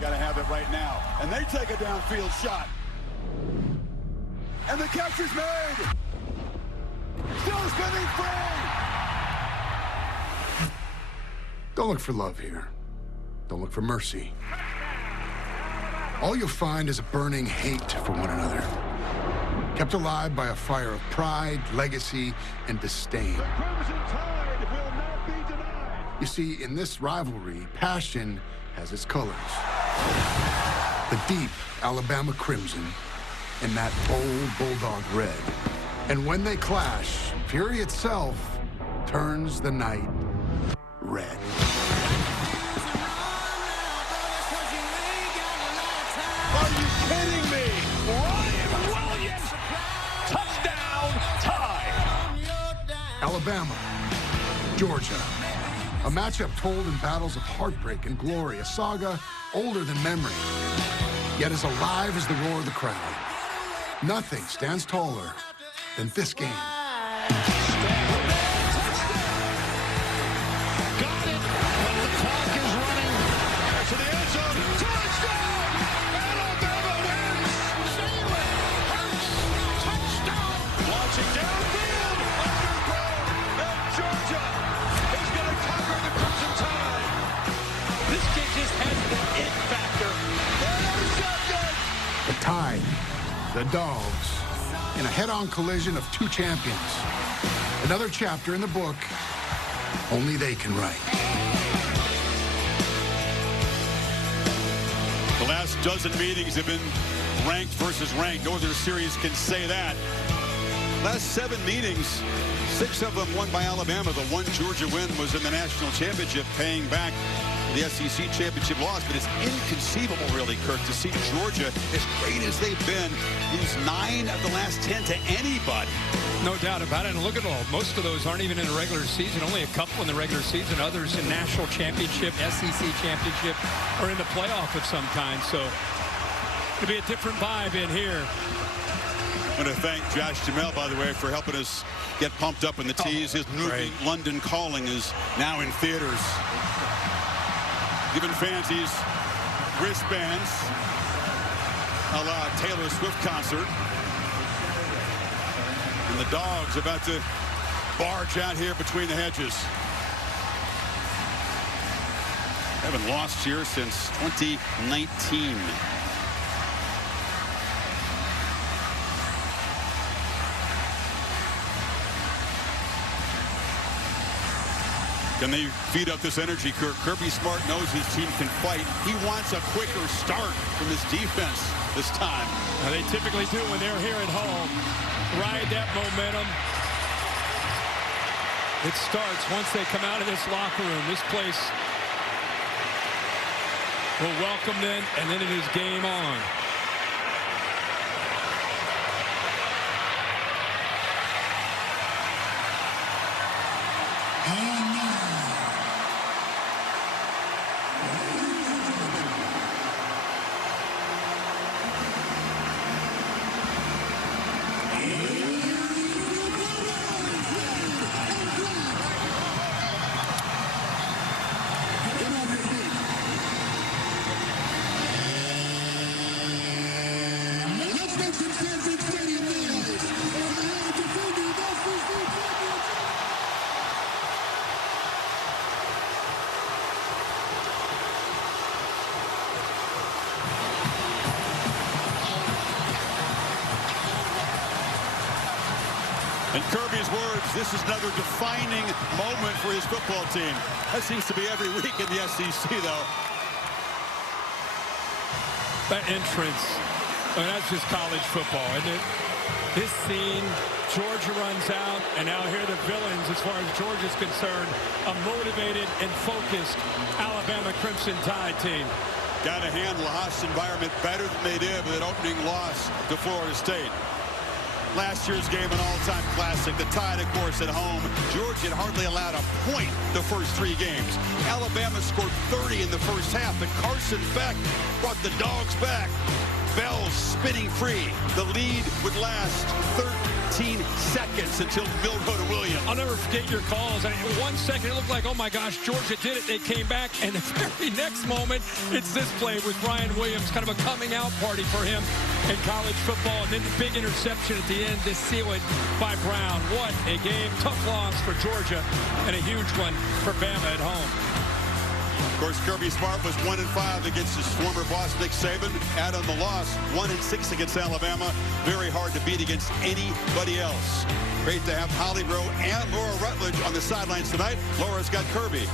Gotta have it right now. And they take a downfield shot. And the catch is made. Still spinning free. Don't look for love here. Don't look for mercy. All you'll find is a burning hate for one another, kept alive by a fire of pride, legacy, and disdain. The Crimson Tide will not be denied. You see, in this rivalry, passion has its colors. The deep Alabama crimson and that bold Bulldog red. And when they clash, fury itself turns the night red. Are you kidding me? Ryan Williams, touchdown tie. Alabama, Georgia. A matchup told in battles of heartbreak and glory, a saga older than memory, yet as alive as the roar of the crowd. Nothing stands taller than this game. Got it when the clock is running. To the end zone. Touchdown! Alabama wins! Jalen Hurts, touchdown! Launching downfield, underthrown, and Georgia is going to conquer the Crimson Tide. This kid just has the it factor. The Tide, the Dogs, in a head-on collision of two champions. Another chapter in the book only they can write. The last dozen meetings have been ranked versus ranked. Northern Series can say that. Last 7 meetings, 6 of them won by Alabama. The one Georgia win was in the national championship, paying back the SEC championship loss. But it's inconceivable, really, Kirk, to see Georgia, as great as they've been, lose 9 of the last 10 to anybody. No doubt about it. And look at all. Most of those aren't even in the regular season. Only a couple in the regular season. Others in national championship, SEC championship, or in the playoff of some kind. So it'll be a different vibe in here. I want to thank Josh Jamel, by the way, for helping us get pumped up in the tees. His movie, London Calling, is now in theaters. Giving fans these wristbands a la Taylor Swift concert. And the Dogs about to barge out here between the hedges. Haven't lost here since 2019. Can they feed up this energy, Kirk? Kirby Smart knows his team can fight. He wants a quicker start from his defense this time. They typically do when they're here at home. Ride that momentum. It starts once they come out of this locker room. This place will welcome them, and then it is game on. In Kirby's words, this is another defining moment for his football team. That seems to be every week in the SEC, though. That entrance, I mean, that's just college football, isn't it? This scene, Georgia runs out, and now here are the villains as far as Georgia's concerned. A motivated and focused Alabama Crimson Tide team. Got to handle a hostile environment better than they did with an opening loss to Florida State. Last year's game, an all-time classic. The Tide, of course, at home. Georgia had hardly allowed a point the first 3 games. Alabama scored 30 in the first half, but Carson Beck brought the Dogs back. Bell's spinning free. The lead would last 13 seconds until Mill go to Williams. I'll never forget your calls. 1 second, it looked like, oh my gosh, Georgia did it. They came back, and the very next moment, it's this play with Brian Williams, kind of a coming out party for him in college football. And then the big interception at the end to seal it by Brown. What a game. Tough loss for Georgia, and a huge one for Bama at home. Of course, Kirby Smart was 1-5 against his former boss, Nick Saban. Add on the loss, 1-6 against Alabama. Very hard to beat against anybody else. Great to have Holly Rowe and Laura Rutledge on the sidelines tonight. Laura's got Kirby.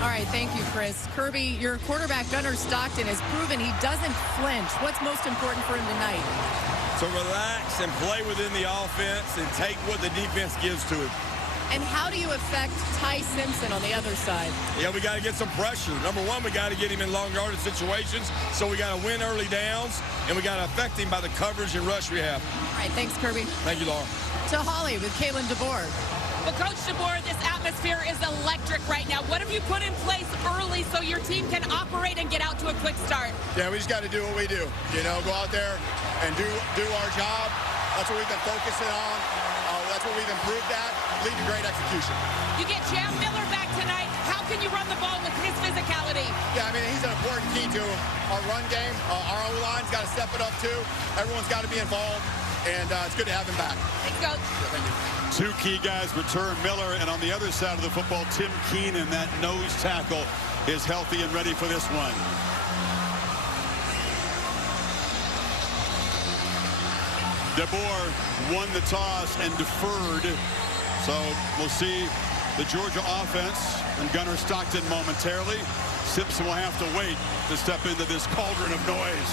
All right, thank you, Chris. Kirby, your quarterback, Gunnar Stockton, has proven he doesn't flinch. What's most important for him tonight? To relax and play within the offense and take what the defense gives to him. And how do you affect Ty Simpson on the other side? Yeah, we got to get some pressure. Number one, we got to get him in long yardage situations, so we got to win early downs, and we got to affect him by the coverage and rush we have. All right, thanks, Kirby. Thank you, Laura. To Holly with Kalen DeBoer. Well, Coach DeBoer, this atmosphere is electric right now. What have you put in place early so your team can operate and get out to a quick start? Yeah, we just got to do what we do. You know, go out there and do our job. That's what we've been focusing on. That's what we've improved at. Lead to great execution. You get Jam Miller back tonight. How can you run the ball with his physicality? Yeah, I mean, he's an important key to our run game. Our O-line's got to step it up, too. Everyone's got to be involved, and it's good to have him back. Thanks, Coach. Yeah, thank you. Two key guys return, Miller, and on the other side of the football, Tim Keenan, that nose tackle, is healthy and ready for this one. DeBoer won the toss and deferred. So we'll see the Georgia offense and Gunnar Stockton momentarily. Simpson will have to wait to step into this cauldron of noise.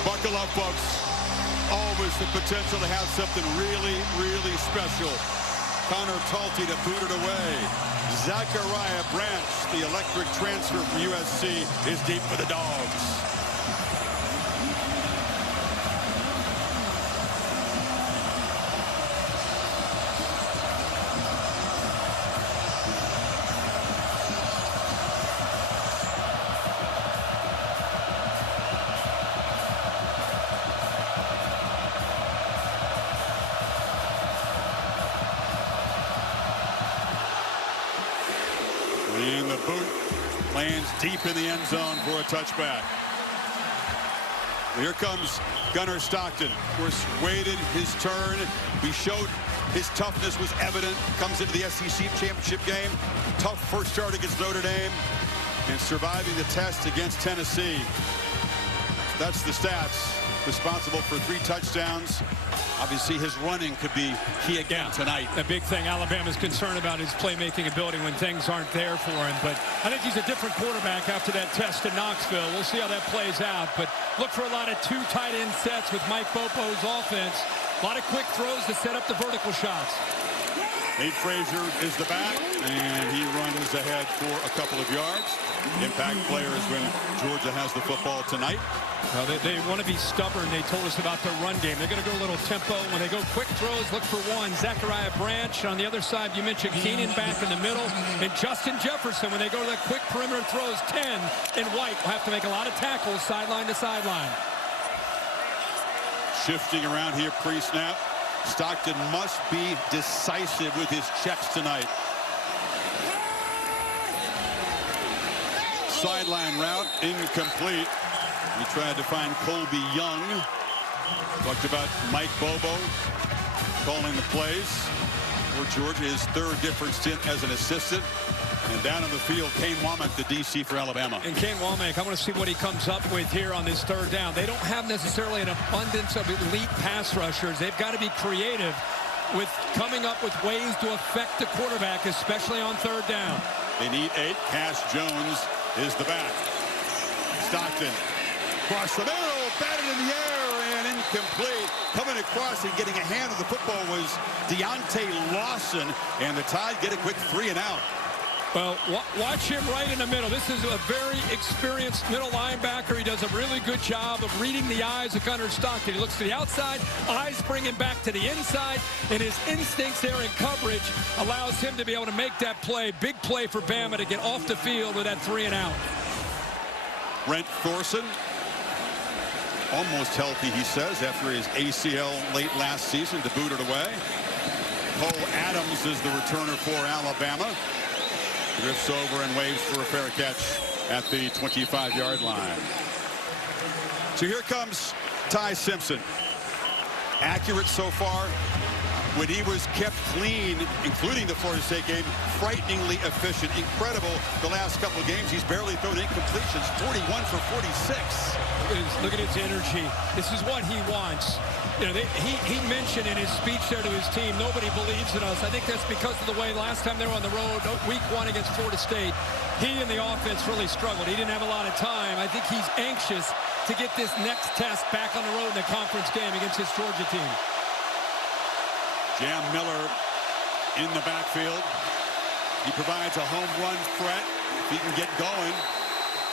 Buckle up, folks. Always the potential to have something really, really special. Connor Talty to boot it away. Zachariah Branch, the electric transfer from USC, is deep for the Dogs. And the boot lands deep in the end zone for a touchback. Here comes Gunnar Stockton. Of course, waited his turn. We showed his toughness was evident. Comes into the SEC championship game. Tough first start against Notre Dame. And surviving the test against Tennessee. That's the stats. Responsible for 3 touchdowns. Obviously, his running could be key again tonight. The big thing Alabama's concerned about is playmaking ability when things aren't there for him. But I think he's a different quarterback after that test in Knoxville. We'll see how that plays out. But look for a lot of 2 tight end sets with Mike Bopo's offense. A lot of quick throws to set up the vertical shots. Nate Frazier is the back, and he runs ahead for a couple of yards. Impact players when Georgia has the football tonight. Well, they want to be stubborn. They told us about their run game. They're going to go a little tempo. When they go quick throws, look for 1. Zachariah Branch. On the other side, you mentioned Keenan back in the middle. And Justin Jefferson, when they go to that quick perimeter throws, 10. And White will have to make a lot of tackles sideline to sideline. Shifting around here pre-snap. Stockton must be decisive with his checks tonight. Sideline route incomplete. He tried to find Colby Young. Talked about Mike Bobo calling the plays for Georgia, his 3rd different stint as an assistant. And down on the field, Kane Womack, the DC for Alabama. And Kane Womack, I want to see what he comes up with here on this 3rd down. They don't have necessarily an abundance of elite pass rushers. They've got to be creative with coming up with ways to affect the quarterback, especially on 3rd down. They need 8. Cash Jones is the back. Stockton across the middle, batted in the air, and incomplete. Coming across and getting a hand of the football was Deontay Lawson, and the Tide get a quick 3 and out. Well, watch him right in the middle. This is a very experienced middle linebacker. He does a really good job of reading the eyes of Gunnar Stockton. He looks to the outside, eyes bring him back to the inside, and his instincts there in coverage allows him to be able to make that play. Big play for Bama to get off the field with that 3 and out. Brent Thorson, almost healthy, he says, after his ACL late last season to boot it away. Cole Adams is the returner for Alabama. Drifts over and waves for a fair catch at the 25-yard line. So here comes Ty Simpson. Accurate so far. When he was kept clean, including the Florida State game, frighteningly efficient. Incredible the last couple of games. He's barely thrown incompletions. 41 for 46. Look at his energy. This is what he wants. You know, he mentioned in his speech there to his team, nobody believes in us. I think that's because of the way last time they were on the road, week 1 against Florida State, he and the offense really struggled. He didn't have a lot of time. I think he's anxious to get this next test back on the road in the conference game against his Georgia team. Jam Miller in the backfield. He provides a home run threat. If he can get going,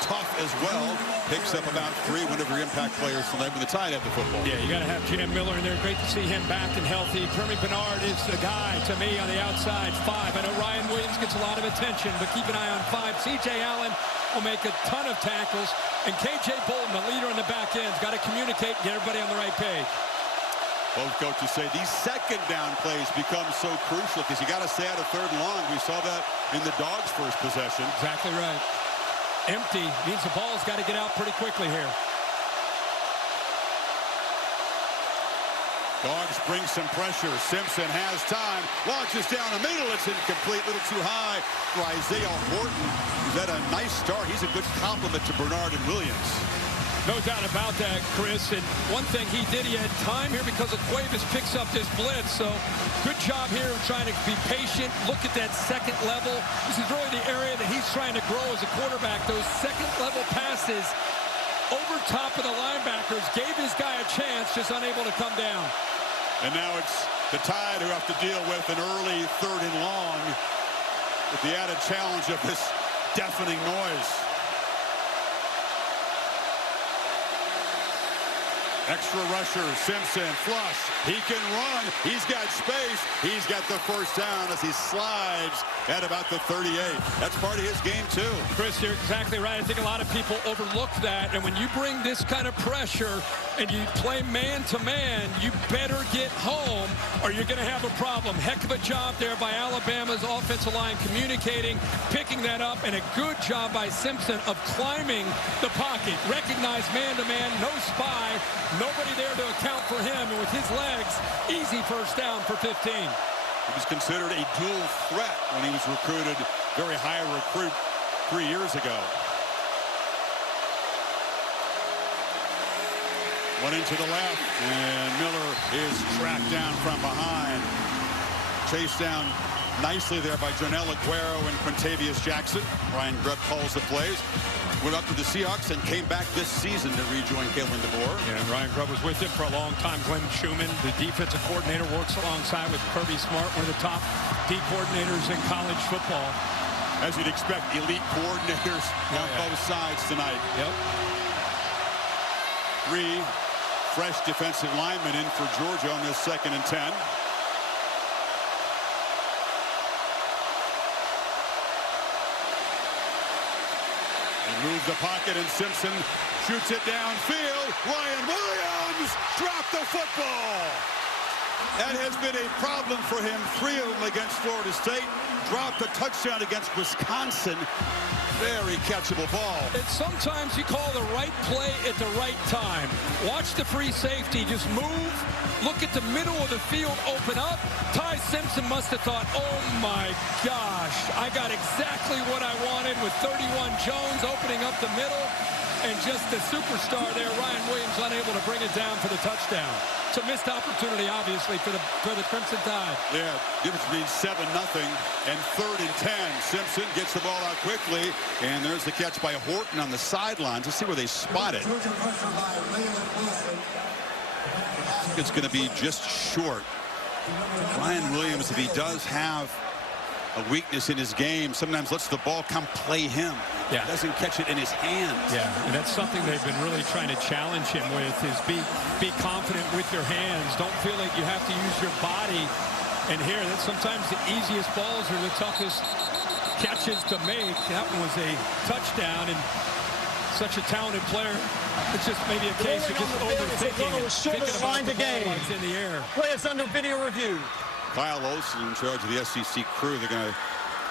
tough as well. Picks up about 3 whenever impact players tonight when the Tide have the football. Yeah, you got to have Jam Miller in there. Great to see him back and healthy. Kermit Bernard is the guy to me on the outside. 5. I know Ryan Williams gets a lot of attention, but keep an eye on 5. C.J. Allen will make a ton of tackles. And K.J. Bolton, the leader in the back end, has got to communicate and get everybody on the right page. Both coaches say these second down plays become so crucial because you got to stay out of 3rd and long. We saw that in the Dogs' first possession. Exactly right. Empty means the ball's got to get out pretty quickly here. Dogs bring some pressure. Simpson has time. Launches down the middle. It's incomplete. A little too high for Isaiah Horton. He's had a nice start. He's a good compliment to Bernard and Williams. No doubt about that, Chris. And one thing he did, he had time here because of Cuevas picks up this blitz. So good job here of trying to be patient. Look at that second level. This is really the area that he's trying to grow as a quarterback. Those second level passes over top of the linebackers gave his guy a chance, just unable to come down. And now it's the Tide who have to deal with an early 3rd and long with the added challenge of this deafening noise. Extra rusher, Simpson, flush. He can run. He's got space. He's got the first down as he slides at about the 38. That's part of his game, too. Chris, you're exactly right. I think a lot of people overlook that. And when you bring this kind of pressure and you play man-to-man, you better get home or you're going to have a problem. Heck of a job there by Alabama's offensive line communicating, picking that up, and a good job by Simpson of climbing the pocket. Recognized man-to-man, no spy. Nobody there to account for him, and with his legs, easy first down for 15. He was considered a dual threat when he was recruited, very high recruit 3 years ago. One into the left, and Miller is tracked down from behind. Chased down nicely there by Jonell Aguero and Quintavious Jackson. Ryan Grubb calls the plays. Went up to the Seahawks and came back this season to rejoin Kalen DeBoer. Yeah, and Ryan Grubb was with him for a long time. Glenn Schumann, the defensive coordinator, works alongside with Kirby Smart, one of the top D coordinators in college football. As you'd expect, elite coordinators on both sides tonight. Yep. 3 fresh defensive linemen in for Georgia on this 2nd and 10. Move the pocket, and Simpson shoots it downfield. Ryan Williams dropped the football. That has been a problem for him. 3 of them against Florida State. Dropped a touchdown against Wisconsin. Very catchable ball. And sometimes you call the right play at the right time. Watch the free safety. Just move. Look at the middle of the field open up. Ty Simpson must have thought, oh my gosh, I got exactly what I wanted with 31 Jones opening up the middle. And just the superstar there, Ryan Williams, unable to bring it down for the touchdown. It's a missed opportunity, obviously, for the Crimson Tide. Yeah, difference between 7-0 and 3rd and 10. Simpson gets the ball out quickly, and there's the catch by Horton on the sidelines. Let's see where they spot it. It's going to be just short. Ryan Williams, if he does have a weakness in his game, sometimes lets the ball come play him. Yeah. Doesn't catch it in his hands. Yeah, and that's something they've been really trying to challenge him with, is be confident with your hands. Don't feel like you have to use your body. And here, that sometimes the easiest balls are the toughest catches to make. That one was a touchdown, and such a talented player. It's just maybe a case of just overthinking and thinking about the ball it's in the air. Play us under video review. Kyle Olson in charge of the SEC crew. They're going to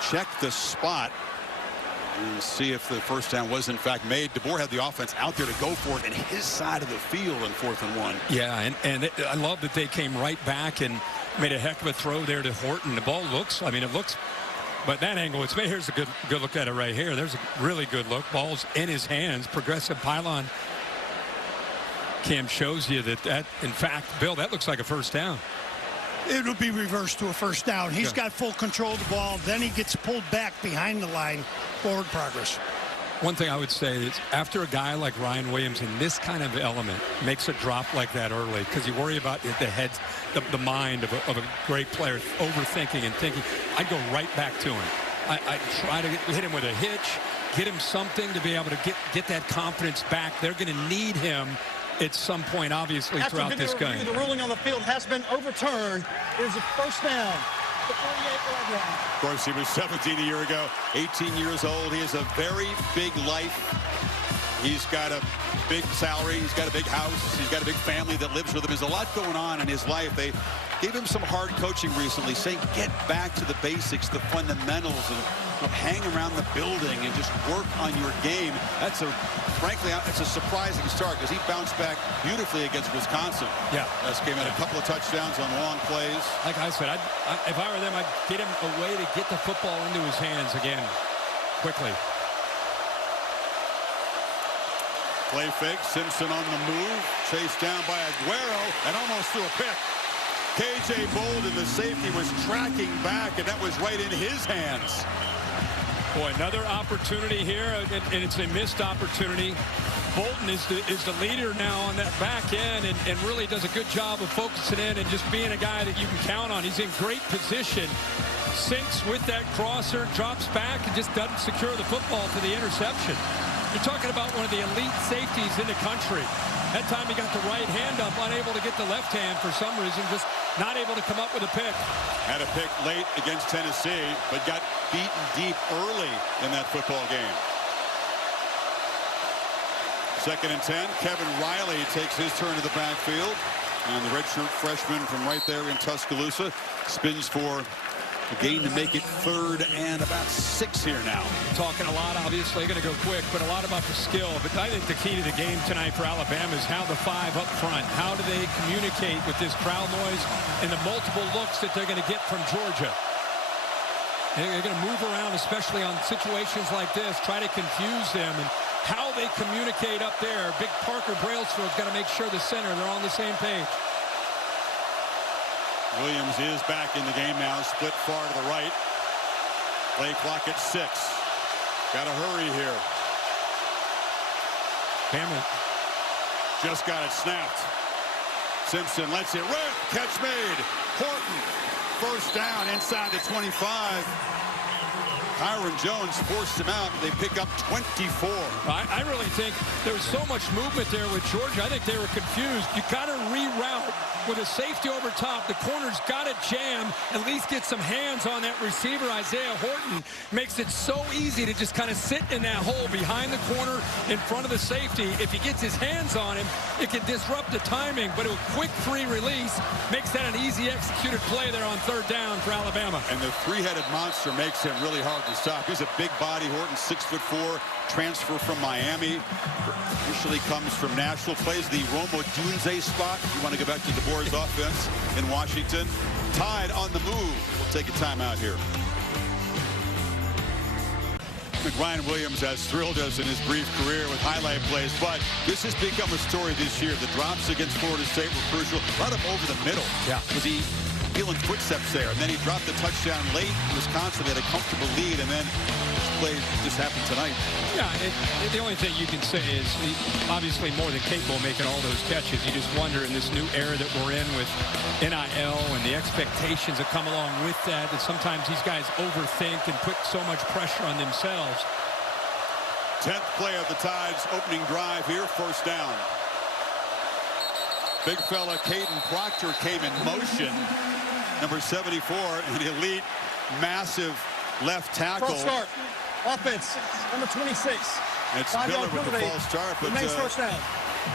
check the spot and see if the first down was in fact made. DeBoer had the offense out there to go for it in his side of the field on 4th and 1. Yeah, and I love that they came right back and made a heck of a throw there to Horton. The ball looks, I mean, it looks, but that angle, it's made. Here's a good look at it right here. There's a really good look. Ball's in his hands. Progressive pylon cam shows you that in fact, Bill, that looks like a first down. It'll be reversed to a first down. He's got full control of the ball. Then he gets pulled back behind the line. Forward progress. One thing I would say is after a guy like Ryan Williams in this kind of element makes a drop like that early, because you worry about the head, the mind of a great player overthinking and thinking, I'd go right back to him. I try to hit him with a hitch, get him something to be able to get that confidence back. They're going to need him at some point, obviously, throughout this game. The ruling on the field has been overturned. It is a first down. Of course, he was 17 a year ago, 18 years old. He has a very big life. He's got a big salary. He's got a big house. He's got a big family that lives with him. There's a lot going on in his life. They gave him some hard coaching recently, saying get back to the basics, the fundamentals, and hang around the building and just work on your game. Frankly, it's a surprising start because he bounced back beautifully against Wisconsin. Yeah. Came in a couple of touchdowns on long plays. Like I said, if I were them, I'd get him a way to get the football into his hands again quickly. Play fake, Simpson on the move, chased down by Aguero and almost threw a pick. KJ Bolden, the safety, was tracking back, and that was right in his hands. Boy, another opportunity here, and it's a missed opportunity. Bolton is the leader now on that back end and really does a good job of focusing in and just being a guy that you can count on. He's in great position, sinks with that crosser, drops back, and just doesn't secure the football to the interception. You're talking about one of the elite safeties in the country. That time he got the right hand up, unable to get the left hand for some reason, just not able to come up with a pick. Had a pick late against Tennessee, but got beaten deep early in that football game. 2nd and 10. Kevin Riley takes his turn to the backfield. And the redshirt freshman from right there in Tuscaloosa spins for a gain to make it 3rd and about 6 here now. Talking a lot, obviously, going to go quick, but a lot about the skill. But I think the key to the game tonight for Alabama is how the 5 up front, how do they communicate with this crowd noise and the multiple looks that they're going to get from Georgia. They're going to move around, especially on situations like this, try to confuse them, and how they communicate up there. Big Parker Brailsfield's got to make sure the center, they're on the same page. Williams is back in the game now, split far to the right. Play clock at 6. Got to hurry here. Cameron just got it snapped. Simpson lets it rip. Catch made. Horton, first down inside the 25. Kyron Jones forced him out. They pick up 24. I really think there was so much movement there with Georgia. I think they were confused. You got to reroute with a safety over top. The corner's got to jam, at least get some hands on that receiver. Isaiah Horton makes it so easy to just kind of sit in that hole behind the corner in front of the safety. If he gets his hands on him, it can disrupt the timing, but a quick free release makes that an easy executed play there on 3rd down for Alabama. And the three-headed monster makes him really hard to stop. He's a big body. Horton, 6'4", transfer from Miami. Initially comes from Nashville, plays the Rome Odunze spot. You want to go back to DeBoer's offense in Washington. Tide on the move. We'll take a timeout here. Ryan Williams has thrilled us in his brief career with highlight plays, but this has become a story this year. The drops against Florida State were crucial. A lot of over the middle. Yeah. Was he feeling footsteps there? And then he dropped the touchdown late. Wisconsin had a comfortable lead, and then this play just happened tonight. Yeah, the only thing you can say is obviously more than capable of making all those catches. You just wonder in this new era that we're in with NIL and the expectations that come along with that sometimes these guys overthink and put so much pressure on themselves. 10th play of the Tide's opening drive here, first down. Big fella Caden Proctor came in motion. Number 74, an elite, massive left tackle. Offense, number 26. It's Miller with the false start, but Remains first down.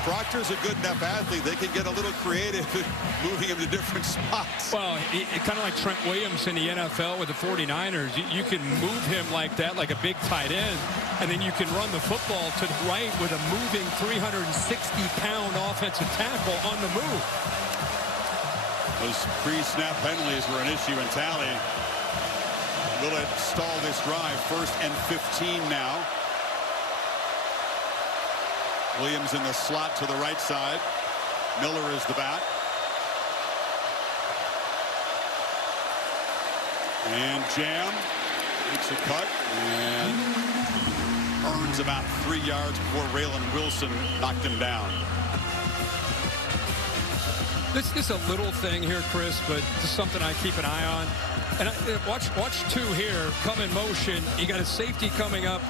Proctor's a good enough athlete. They can get a little creative moving him to different spots. Well, kind of like Trent Williams in the NFL with the 49ers. You can move him like that, like a big tight end, and then you can run the football to the right with a moving 360-pound offensive tackle on the move. Those pre-snap penalties were an issue in Tally. Will it stall this drive? 1st and 15 now. Williams in the slot to the right side. Miller is the back. And Jam makes a cut and earns about 3 yards before Raylan Wilson knocked him down. This is a little thing here, Chris, but just something I keep an eye on. And watch 2 here come in motion. You got a safety coming up.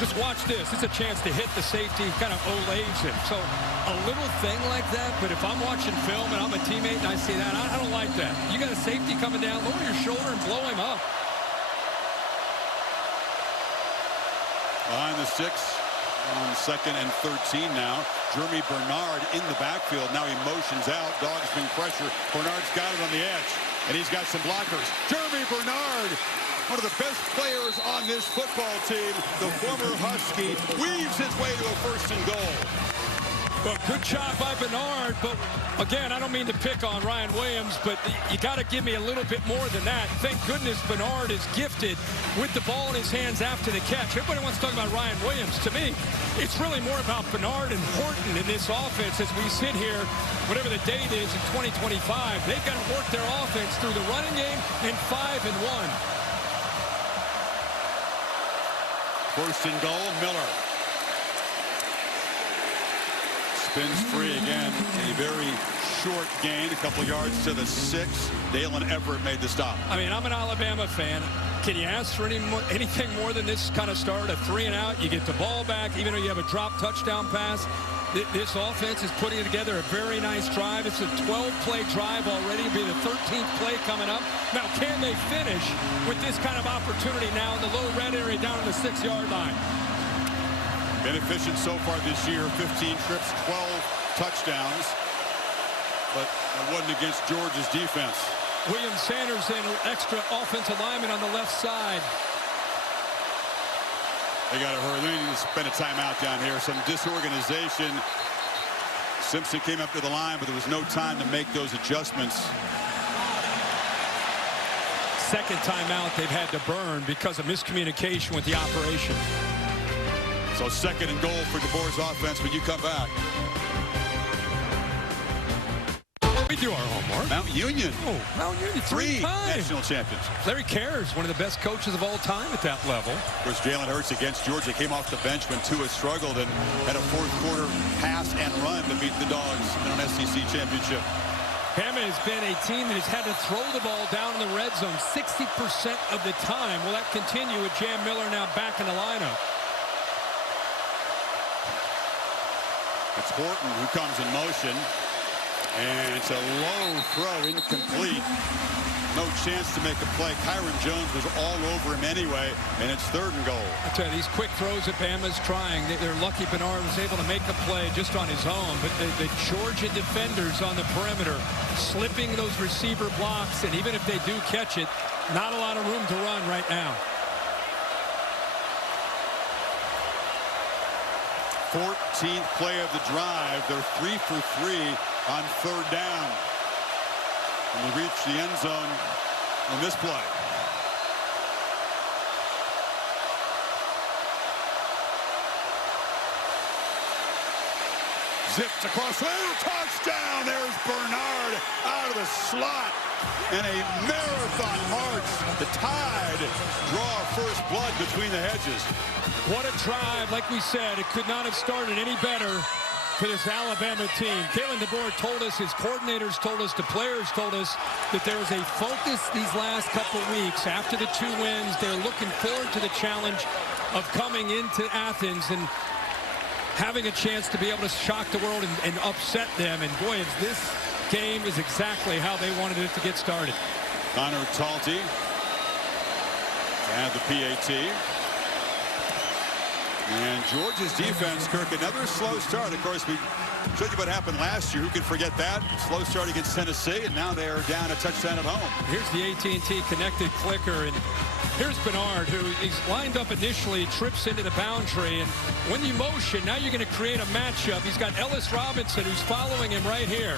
Just watch this. It's a chance to hit the safety, kind of olays him. So a little thing like that, but if I'm watching film and I'm a teammate and I see that, I don't like that. You got a safety coming down, lower your shoulder and blow him up. Behind the 6 on 2nd and 13 now. Jeremy Bernard in the backfield. Now he motions out. Dogs bring pressure. Bernard's got it on the edge. And he's got some blockers. Jeremy Bernard, one of the best players on this football team, the former Husky, weaves his way to a 1st and goal. Well, good job by Bernard, but again, I don't mean to pick on Ryan Williams, but you got to give me a little bit more than that. Thank goodness Bernard is gifted with the ball in his hands after the catch. Everybody wants to talk about Ryan Williams. To me, it's really more about Bernard and Horton in this offense as we sit here, whatever the date is in 2025. They've got to work their offense through the running game and 5 and 1. 1st and goal, Miller. Spins free again. A very short gain, a couple yards to the 6. Dalen Everett made the stop. I mean, I'm an Alabama fan. Can you ask for anything more than this kind of start? A 3 and out, you get the ball back, even though you have a drop touchdown pass. This offense is putting together a very nice drive. It's a 12-play drive already. It'll be the 13th play coming up. Now, can they finish with this kind of opportunity now in the low red area down to the 6-yard line? Been efficient so far this year. 15 trips, 12 touchdowns. But it wasn't against Georgia's defense. William Sanders and extra offensive lineman on the left side. They got to hurry. They need to spend a timeout down here. Some disorganization. Simpson came up to the line, but there was no time to make those adjustments. Second timeout they've had to burn because of miscommunication with the operation. So 2nd and goal for DeBoer's offense when you come back. We do our homework. Mount Union. Oh, Mount Union, 3 times. National champions. Larry Kerr's one of the best coaches of all time at that level. Of course, Jalen Hurts against Georgia came off the bench when Tua struggled and had a 4th quarter pass and run to beat the Dogs in an SEC championship. Bama has been a team that has had to throw the ball down in the red zone 60% of the time. Will that continue with Jam Miller now back in the lineup? It's Horton who comes in motion. And it's a low throw, incomplete. No chance to make a play. Kyron Jones was all over him anyway, and it's 3rd and goal. I tell you, these quick throws that Bama's trying, they're lucky Bernard was able to make a play just on his own, but the Georgia defenders on the perimeter slipping those receiver blocks, and even if they do catch it, not a lot of room to run right now. 14th play of the drive. They're 3 for 3 on 3rd down. And they reach the end zone on this play. Zipped across. Oh, touchdown! There's Bernard out of the slot. And a marathon march. The Tide draw first blood between the hedges. What a drive. Like we said, it could not have started any better for this Alabama team. Kalen DeBoer told us, his coordinators told us, the players told us that there was a focus these last couple weeks. After the 2 wins, they're looking forward to the challenge of coming into Athens and having a chance to be able to shock the world and upset them. And boy, if this game is exactly how they wanted it to get started. Connor Talty and the PAT. And Georgia's defense, Kirk, another slow start. Of course, we showed you what happened last year. Who could forget that? Slow start against Tennessee, and now they are down a touchdown at home. Here's the AT&T connected clicker, and here's Bernard, who he's lined up initially, trips into the boundary, and when you motion, now you're going to create a matchup. He's got Ellis Robinson, who's following him right here.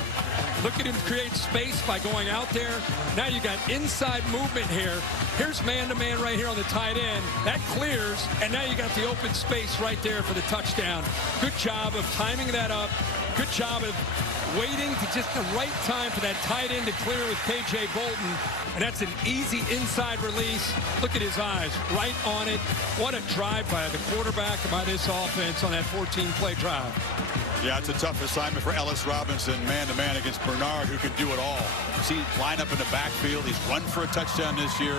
Look at him create space by going out there. Now you got inside movement here. Here's man-to-man right here on the tight end. That clears, and now you got the open space right there for the touchdown. Good job of timing that up. Good job of waiting to just the right time for that tight end to clear with K.J. Bolton. And that's an easy inside release. Look at his eyes, right on it. What a drive by the quarterback and by this offense on that 14-play drive. Yeah, it's a tough assignment for Ellis Robinson, man-to-man against Bernard, who can do it all. See, line up in the backfield. He's run for a touchdown this year.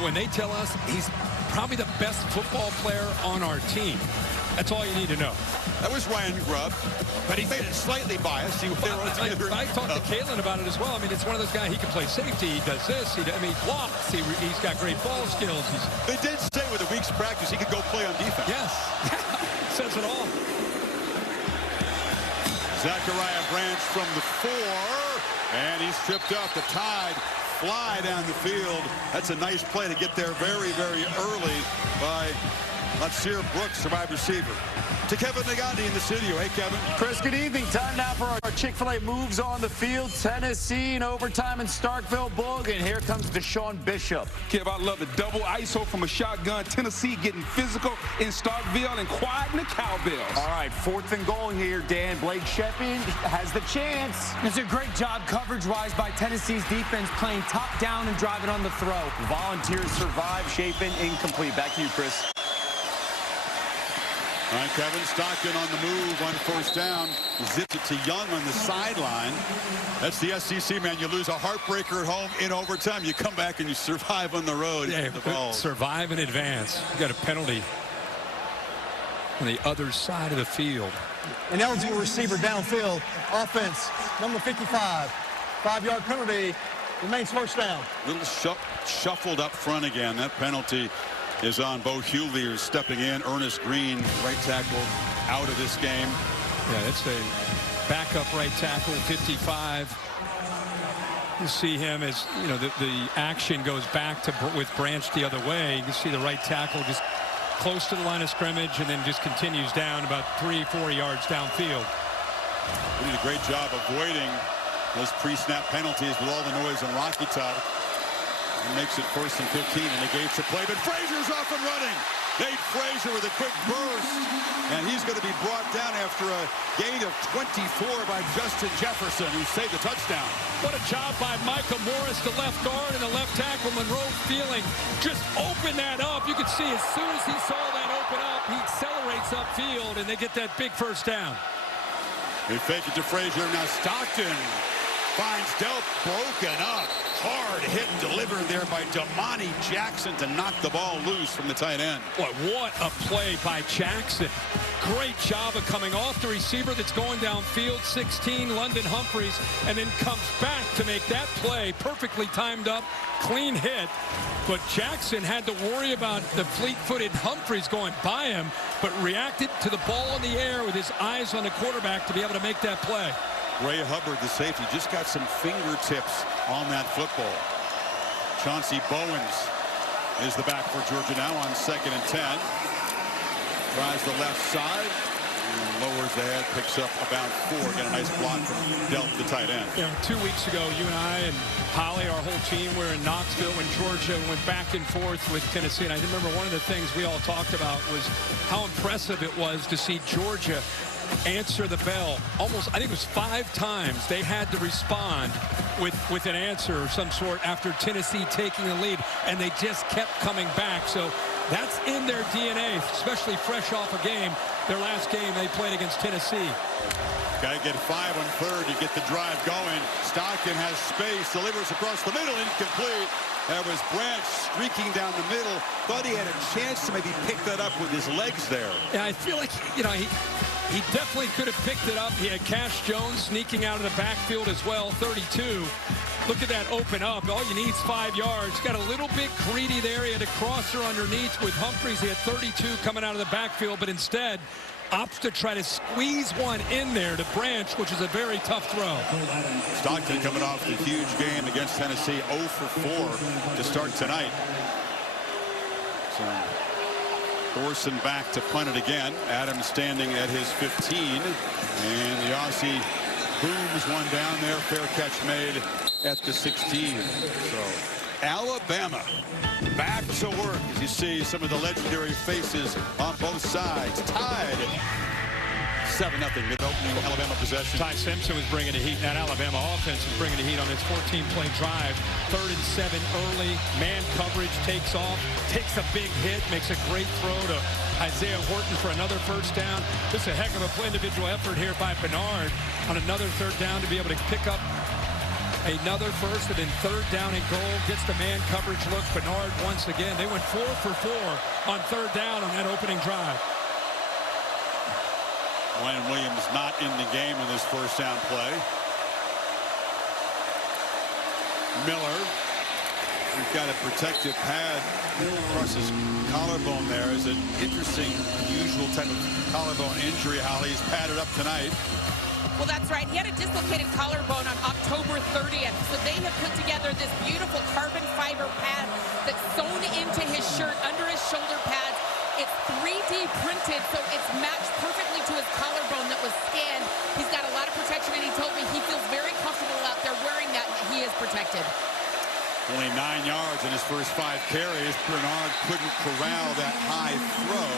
When they tell us he's probably the best football player on our team, that's all you need to know. That was Ryan Grubb, but he made it slightly biased. I talked to Kalen about it as well. I mean, it's one of those guys, he can play safety, he does this, he blocks, he's got great ball skills. They did say with a week's practice he could go play on defense. Yes, says it all. Zachariah Branch from the 4, and he's tripped up. The Tide fly down the field. That's a nice play to get there very, very early by Latsir Brooks, the wide receiver. To Kevin Nagandi in the studio. Hey, Kevin. Chris, good evening. Time now for our Chick-fil-A moves on the field. Tennessee in overtime in Starkville. Boog, and here comes Deshaun Bishop. Kev, I love the double ISO from a shotgun. Tennessee getting physical in Starkville and quieting the cowbells. All right, 4th and goal here, Dan. Blake Sheppy has the chance. It's a great job coverage-wise by Tennessee's defense, playing top down and driving on the throw. Volunteers survive. Chapin incomplete. Back to you, Chris. All right, Kevin, Stockton on the move on 1st down. Zips it to Young on the sideline. That's the SEC, man. You lose a heartbreaker at home in overtime. You come back and you survive on the road. Yeah, the ball. Survive in advance. You got a penalty on the other side of the field. An eligible receiver downfield. Offense, number 55. 5-yard penalty. Remains 1st down. Little shuffled up front again. That penalty is on Bo Hughley, who's stepping in. Ernest Green, right tackle, out of this game. Yeah, it's a backup right tackle, 55. You see him as, you know, the action goes back to with Branch the other way. You can see the right tackle just close to the line of scrimmage and then just continues down about 3-4 yards downfield. He did a great job avoiding those pre-snap penalties with all the noise in Rocky Top. He makes it 1st and 15 and negates the play, but Frazier's off and running. Nate Frazier with a quick burst, and he's going to be brought down after a gain of 24 by Justin Jefferson, who saved the touchdown. What a job by Micah Morris, the left guard, and the left tackle, Monroe Feeling. Just open that up. You can see as soon as he saw that open up, he accelerates upfield, and they get that big 1st down. They fake it to Frazier. Now Stockton finds Delp broken up. Hard hit and delivered there by Damani Jackson to knock the ball loose from the tight end. Boy, what a play by Jackson. Great job of coming off the receiver that's going downfield, 16, London Humphreys, and then comes back to make that play. Perfectly timed up, clean hit. But Jackson had to worry about the fleet-footed Humphreys going by him, but reacted to the ball in the air with his eyes on the quarterback to be able to make that play. Ray Hubbard, the safety, just got some fingertips on that football. Chauncey Bowens is the back for Georgia now on 2nd and 10. Tries the left side, and lowers the head, picks up about 4. Got a nice block from Delp, the tight end. You know, 2 weeks ago, you and I and Holly, our whole team, were in Knoxville when Georgia went back and forth with Tennessee. And I remember one of the things we all talked about was how impressive it was to see Georgia answer the bell. Almost, I think it was 5 times they had to respond with an answer of some sort after Tennessee taking the lead, and they just kept coming back. So that's in their DNA, especially fresh off a game. Their last game they played against Tennessee. Got to get 5 on 3rd to get the drive going. Stockton has space, delivers across the middle, incomplete. That was Branch streaking down the middle. Thought he had a chance to maybe pick that up with his legs there. Yeah, I feel like, you know, he definitely could have picked it up. He had Cash Jones sneaking out of the backfield as well, 32. Look at that open up. All you need is 5 yards. Got a little bit greedy there. He had a crosser underneath with Humphries. He had 32 coming out of the backfield, but instead opts to try to squeeze one in there to Branch, which is a very tough throw. Stockton coming off the huge game against Tennessee, 0 for 4 to start tonight. So Orson back to punt it again. Adams standing at his 15, and the Aussie booms one down there. Fair catch made at the 16. So Alabama back to work as you see some of the legendary faces on both sides. Tied 7-0 mid-opening Alabama possession. Ty Simpson was bringing the heat. That Alabama offense was bringing the heat on its 14-play drive. 3rd and 7 early. Man coverage takes off. Takes a big hit. Makes a great throw to Isaiah Horton for another first down. This is a heck of an individual effort here by Bernard on another 3rd down to be able to pick up another first, and then 3rd down and goal. Gets the man coverage look. Bernard once again. They went 4 for 4 on 3rd down on that opening drive. Wayne Williams not in the game in this first down play. Miller, we've got a protective pad across his collarbone there. Is an interesting, unusual type of collarbone injury. Holly is padded up tonight. Well, that's right. He had a dislocated collarbone on October 30th. So they have put together this beautiful carbon fiber pad that's sewn into his shirt under his shoulder pads. It's 3D printed, so it's matched perfectly to his collarbone that was scanned. He's got a lot of protection, and he told me he feels very comfortable out there wearing that, and he is protected. Only 9 yards in his first 5 carries. Bernard couldn't corral that high throw.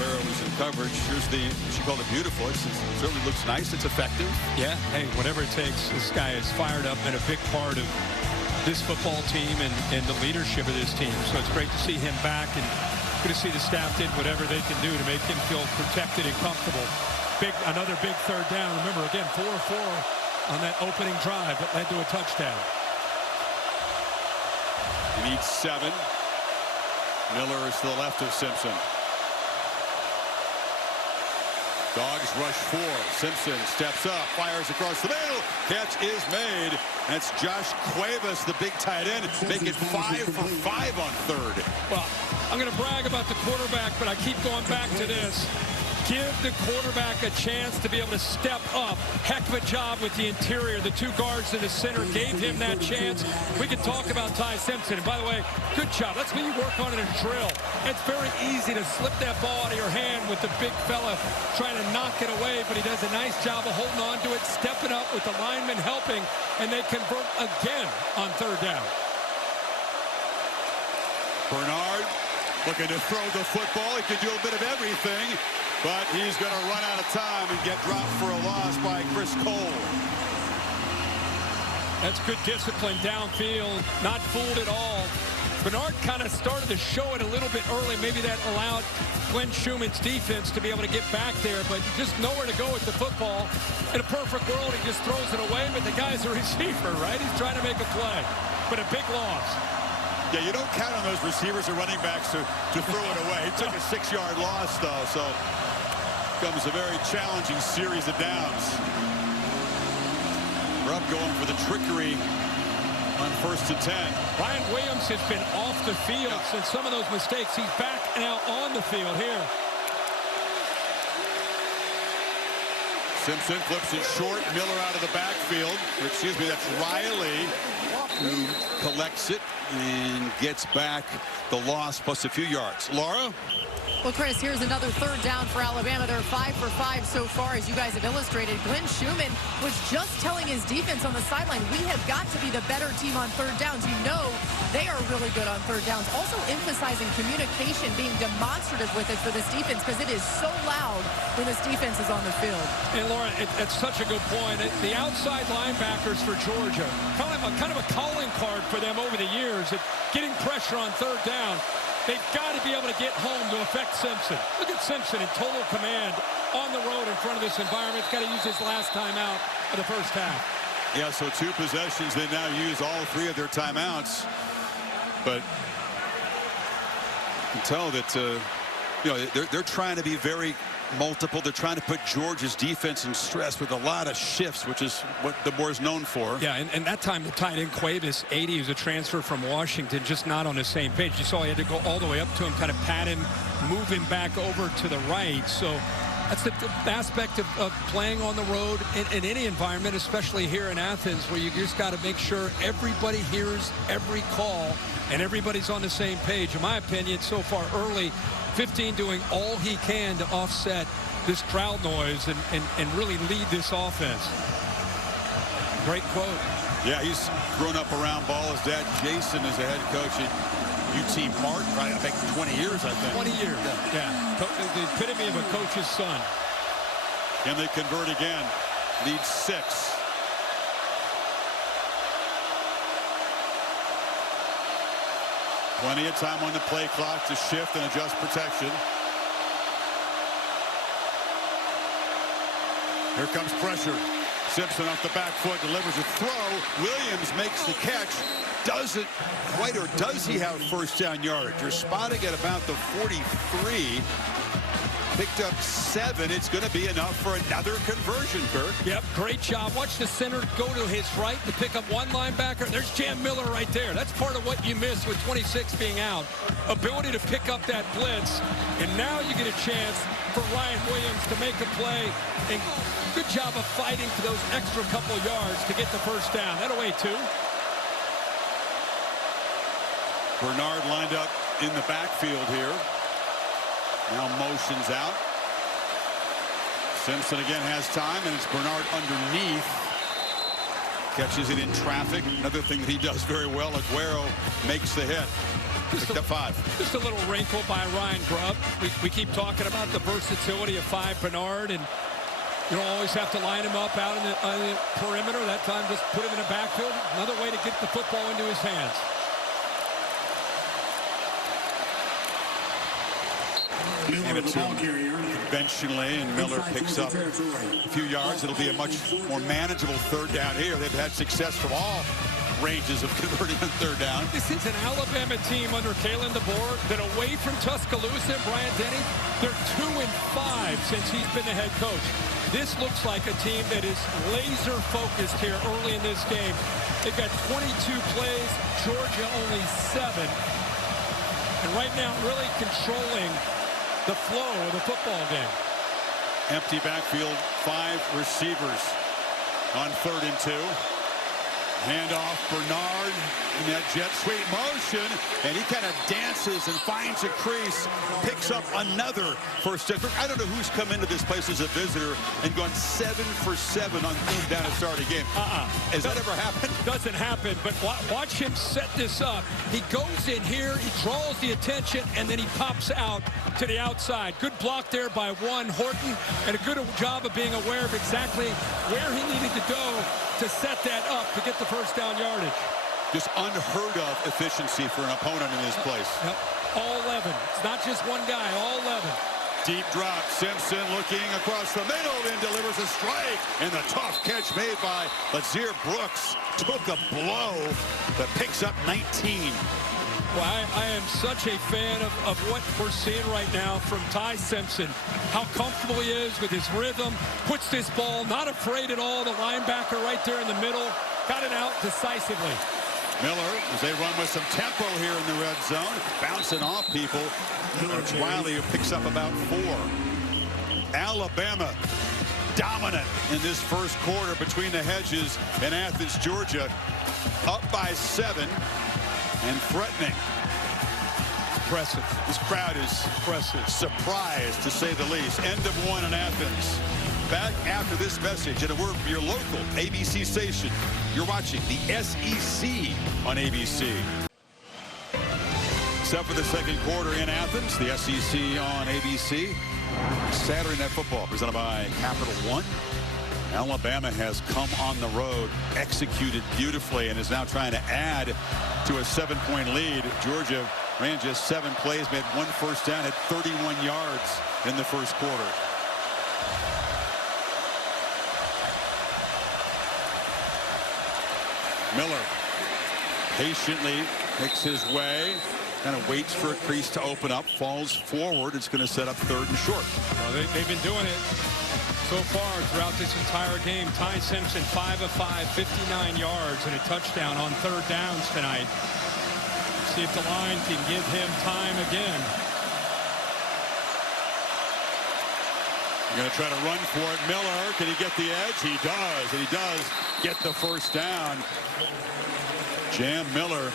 Where it was in coverage. Here's the, she called it beautiful. It certainly looks nice. It's effective. Yeah, hey, whatever it takes. This guy is fired up and a big part of this football team and the leadership of this team. So it's great to see him back, and good to see the staff did whatever they can do to make him feel protected and comfortable. Another big 3rd down. Remember, again, 4-4 on that opening drive that led to a touchdown. He needs 7. Miller is to the left of Simpson. Dogs rush 4. Simpson steps up, fires across the middle. Catch is made. That's Josh Cuevas, the big tight end, making 5 for 5 on 3rd. Well, I'm going to brag about the quarterback, but I keep going back to this. Give the quarterback a chance to be able to step up. Heck of a job with the interior. The 2 guards in the center gave him that chance. We can talk about Ty Simpson. And by the way, good job. That's what you work on in a drill. It's very easy to slip that ball out of your hand with the big fella trying to knock it away, but he does a nice job of holding on to it, stepping up with the lineman helping, and they convert again on 3rd down. Bernard looking to throw the football. He can do a bit of everything, but he's going to run out of time and get dropped for a loss by Chris Cole. That's good discipline downfield, not fooled at all. Bernard kind of started to show it a little bit early. Maybe that allowed Glenn Schumann's defense to be able to get back there, but just nowhere to go with the football. In a perfect world, he just throws it away, but the guy's a receiver, right? He's trying to make a play, but a big loss. Yeah, you don't count on those receivers or running backs to throw it away. He took a 6-yard loss, though, so comes a very challenging series of downs. Rupp going for the trickery on 1st and 10. Ryan Williams has been off the field since some of those mistakes. He's back now on the field here. Simpson flips it short. Miller out of the backfield. Excuse me, that's Riley who collects it and gets back the loss plus a few yards. Laura? Well, Chris, here's another 3rd down for Alabama. They're 5 for 5 so far, as you guys have illustrated. Glenn Schumann was just telling his defense on the sideline, we have got to be the better team on 3rd downs. You know they are really good on 3rd downs. Also emphasizing communication, being demonstrative with it for this defense, because it is so loud when this defense is on the field. And Laura, it's such a good point. The outside linebackers for Georgia, kind of a calling card for them over the years, at getting pressure on 3rd down. They've got to be able to get home to affect Simpson. Look at Simpson in total command on the road in front of this environment. He's got to use his last timeout of the first half. Yeah, so 2 possessions. They now use all 3 of their timeouts. But you can tell that, you know, they're trying to be very multiple. They're trying to put Georgia's defense in stress with a lot of shifts, which is what the Boar is known for. Yeah, and that time the tight end Cuevas, 80, was a transfer from Washington, just not on the same page. You saw he had to go all the way up to him, kind of pat him, move him back over to the right. So that's the aspect of playing on the road in any environment, especially here in Athens, where you just got to make sure everybody hears every call and everybody's on the same page. In my opinion, so far early, 15 doing all he can to offset this crowd noise and really lead this offense. Great quote. Yeah, he's grown up around ball. His dad, Jason, is the head coach at UT Martin, right? I think 20 years, I think. 20 years, yeah. The epitome of a coach's son. Can they convert again? Lead 6. Plenty of time on the play clock to shift and adjust protection. Here comes pressure. Simpson off the back foot, delivers a throw. Williams makes the catch. Doesn't quite, or does he have first down yardage? You're spotting at about the 43. Picked up 7. It's going to be enough for another conversion, Kirk. Yep, great job. Watch the center go to his right to pick up one linebacker. There's Jam Miller right there. That's part of what you miss with 26 being out. Ability to pick up that blitz. And now you get a chance for Ryan Williams to make a play. And good job of fighting for those extra couple yards to get the first down. That'll weigh 2. Bernard lined up in the backfield here. Now motions out. Simpson again has time, and it's Bernard underneath. Catches it in traffic. Another thing that he does very well, Aguero makes the hit. Picked up 5. Just a little wrinkle by Ryan Grubb. We keep talking about the versatility of 5 Bernard, and you don't always have to line him up out on the perimeter. That time just put him in the backfield. Another way to get the football into his hands. And it's conventionally, and Miller picks up a few yards. It'll be a much more manageable third down here. They've had success from all ranges of converting on third down. This is an Alabama team under Kalen DeBoer that away from Tuscaloosa and Bryant Denny, they're 2-5 since he's been the head coach. This looks like a team that is laser focused here early in this game. They've got 22 plays, Georgia only 7. And right now really controlling the flow of the football game. Empty backfield, 5 receivers on 3rd and 2. Handoff, Bernard in that jet sweep motion, and he kind of dances and finds a crease, picks up another first down. I don't know who's come into this place as a visitor and gone 7 for 7 on 3rd down to start a game. Has that ever happened? Doesn't happen, but watch him set this up. He goes in here, he draws the attention, and then he pops out to the outside. Good block there by Horton, and a good job of being aware of exactly where he needed to go to set that up to get the first down yardage. Just unheard of efficiency for an opponent in this place. Yep. All 11. It's not just one guy, all 11. Deep drop. Simpson looking across the middle and delivers a strike. And the tough catch made by Lazir Brooks. Took a blow that picks up 19. Well, I am such a fan of what we're seeing right now from Ty Simpson. How comfortable he is with his rhythm. Puts this ball, not afraid at all. The linebacker right there in the middle. Got it out decisively. Miller, as they run with some tempo here in the red zone. Bouncing off people. It's Wiley who picks up about 4. Alabama dominant in this first quarter between the hedges in Athens, Georgia. Up by 7. And threatening. Impressive. This crowd is impressive. Surprised, to say the least. End of 1 in Athens. Back after this message and a word from your local ABC station. You're watching the SEC on ABC. Except for the second quarter in Athens, the SEC on ABC. Saturday Night Football presented by Capital One. Alabama has come on the road, executed beautifully, and is now trying to add to a 7-point lead. Georgia ran just 7 plays, made 1 first down, had 31 yards in the first quarter. Miller patiently makes his way Kind of waits for a crease to open up, falls forward. It's going to set up 3rd and short. Well, they've been doing it so far throughout this entire game. Ty Simpson, 5 of 5, 59 yards and a touchdown on 3rd downs tonight. See if the line can give him time again. Going to try to run for it. Miller, can he get the edge? He does, and he does get the 1st down. Jam Miller,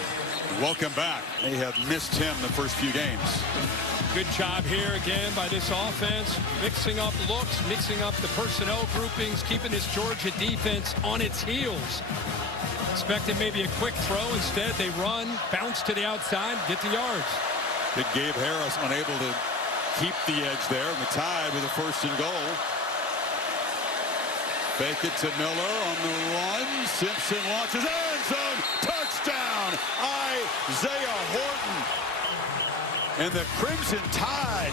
welcome back. They have missed him the first few games. Good job here again by this offense, mixing up looks, mixing up the personnel groupings, keeping this Georgia defense on its heels. Expected maybe a quick throw. Instead, they run, bounce to the outside, get the yards. Big Gabe Harris unable to keep the edge there, and the Tide with a 1st and goal. Fake it to Miller on the run. Simpson launches end zone. Touchdown, Isaiah Horton. And the Crimson Tide.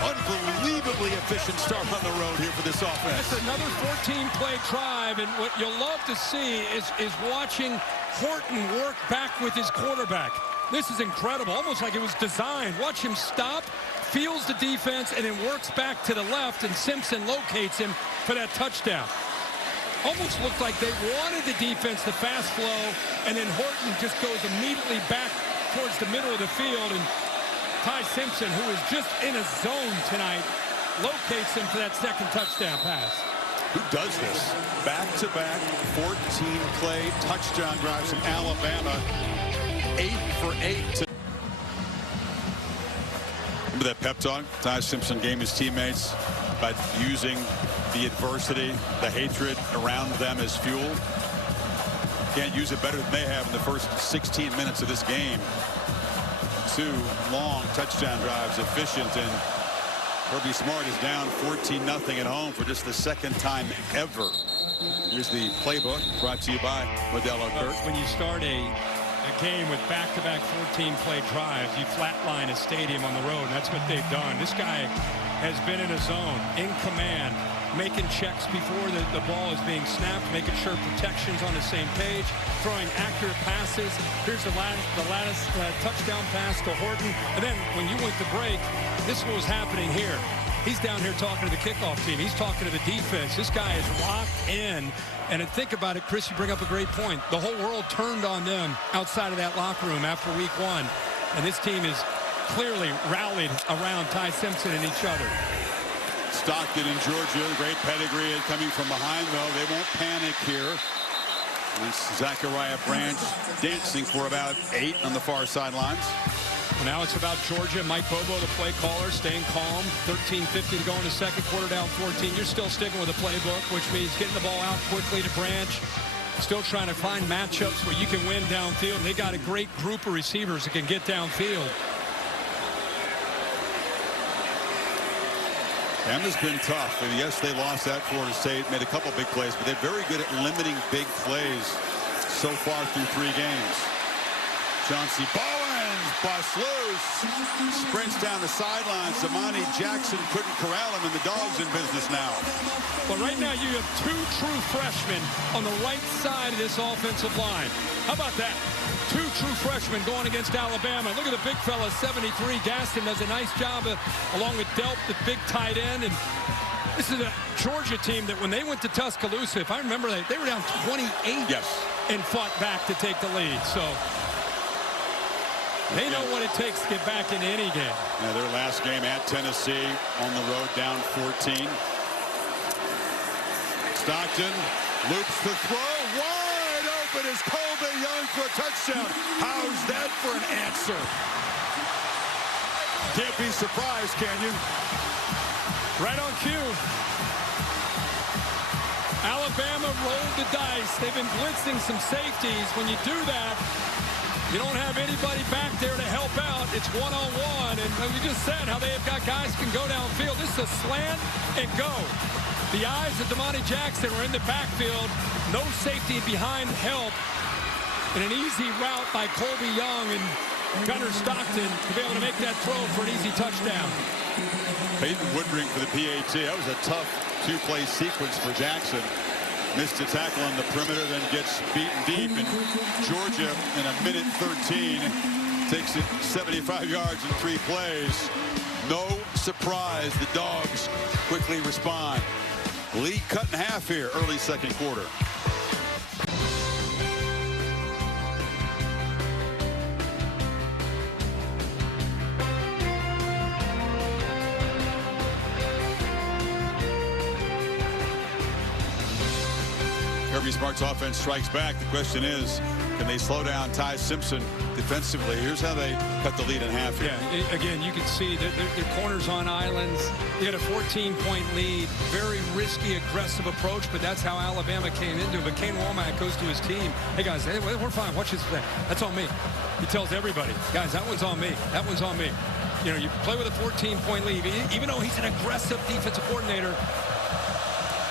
Unbelievably efficient start on the road here for this offense. That's another 14-play drive, and what you'll love to see is watching Horton work back with his quarterback. This is incredible, almost like it was designed. Watch him stop, feels the defense, and then works back to the left, and Simpson locates him for that touchdown. Almost looked like they wanted the defense to fast flow, and then Horton just goes immediately back towards the middle of the field, and Ty Simpson, who is just in a zone tonight, locates him for that 2nd touchdown pass. Who does this? Back-to-back 14-play touchdown drives from Alabama. 8 for 8. Remember that pep talk Ty Simpson gave his teammates about using the adversity, the hatred around them as fuel? Can't use it better than they have in the first 16 minutes of this game. 2 long touchdown drives, efficient, and Kirby Smart is down 14-0 at home for just the 2nd time ever. Here's the playbook brought to you by Modelo Kirk. When you start a game with back-to-back 14-play drives, you flatline a stadium on the road, and that's what they've done. This guy has been in a zone, in command, making checks before the ball is being snapped, making sure protection's on the same page, throwing accurate passes. Here's the latest touchdown pass to Horton. And then when you went to break, this is what was happening here. He's down here talking to the kickoff team. He's talking to the defense. This guy is locked in. And think about it, Chris, you bring up a great point. The whole world turned on them outside of that locker room after week 1. And this team is clearly rallied around Ty Simpson and each other. Stockton in Georgia, great pedigree coming from behind, though. They won't panic here. And Zachariah Branch dancing for about 8 on the far sidelines. Well, now it's about Georgia. Mike Bobo, the play caller, staying calm. 13:50 to go in the 2nd quarter, down 14. You're still sticking with the playbook, which means getting the ball out quickly to Branch. Still trying to find matchups where you can win downfield. And they got a great group of receivers that can get downfield. Bama's been tough. And yes, they lost at Florida State, made a couple big plays, but they're very good at limiting big plays so far through 3 games. Chauncey Bowens busts loose, sprints down the sidelines. Zamani Jackson couldn't corral him, and the Dogs in business now. Well, right now you have 2 true freshmen on the right side of this offensive line. How about that? 2 true freshmen going against Alabama. Look at the big fella, 73. Gaston does a nice job along with Delp, the big tight end. And this is a Georgia team that when they went to Tuscaloosa, if I remember, they were down 28 and fought back to take the lead. So they know what it takes to get back into any game. Yeah, their last game at Tennessee on the road, down 14. Stockton loops the throw. Wide open is Colby Young for a touchdown. How's that for an answer? Can't be surprised, can you? Right on cue. Alabama rolled the dice. They've been blitzing some safeties. When you do that, you don't have anybody back there to help out. It's one-on-one. And we just said how they have got guys who can go downfield. This is a slant and go. The eyes of Damani Jackson were in the backfield. No safety behind help. And an easy route by Colby Young and Gunnar Stockton to be able to make that throw for an easy touchdown. Peyton Woodring for the PAT. That was a tough 2-play sequence for Jackson. Missed a tackle on the perimeter, then gets beaten deep. And Georgia in a minute 13 takes it 75 yards in 3 plays. No surprise, the Dogs quickly respond. Lead cut in half here, early second quarter. Kirby Smart's offense strikes back. The question is, can they slow down Ty Simpson defensively? Here's how they cut the lead in half here. Yeah, again, you can see their corners on islands. They got a 14-point lead. Very risky, aggressive approach, but that's how Alabama came into it. But Kane Womack goes to his team. Hey, guys, we're fine. Watch this play. That's on me. He tells everybody, guys, that one's on me. That one's on me. You know, you play with a 14-point lead. Even though he's an aggressive defensive coordinator,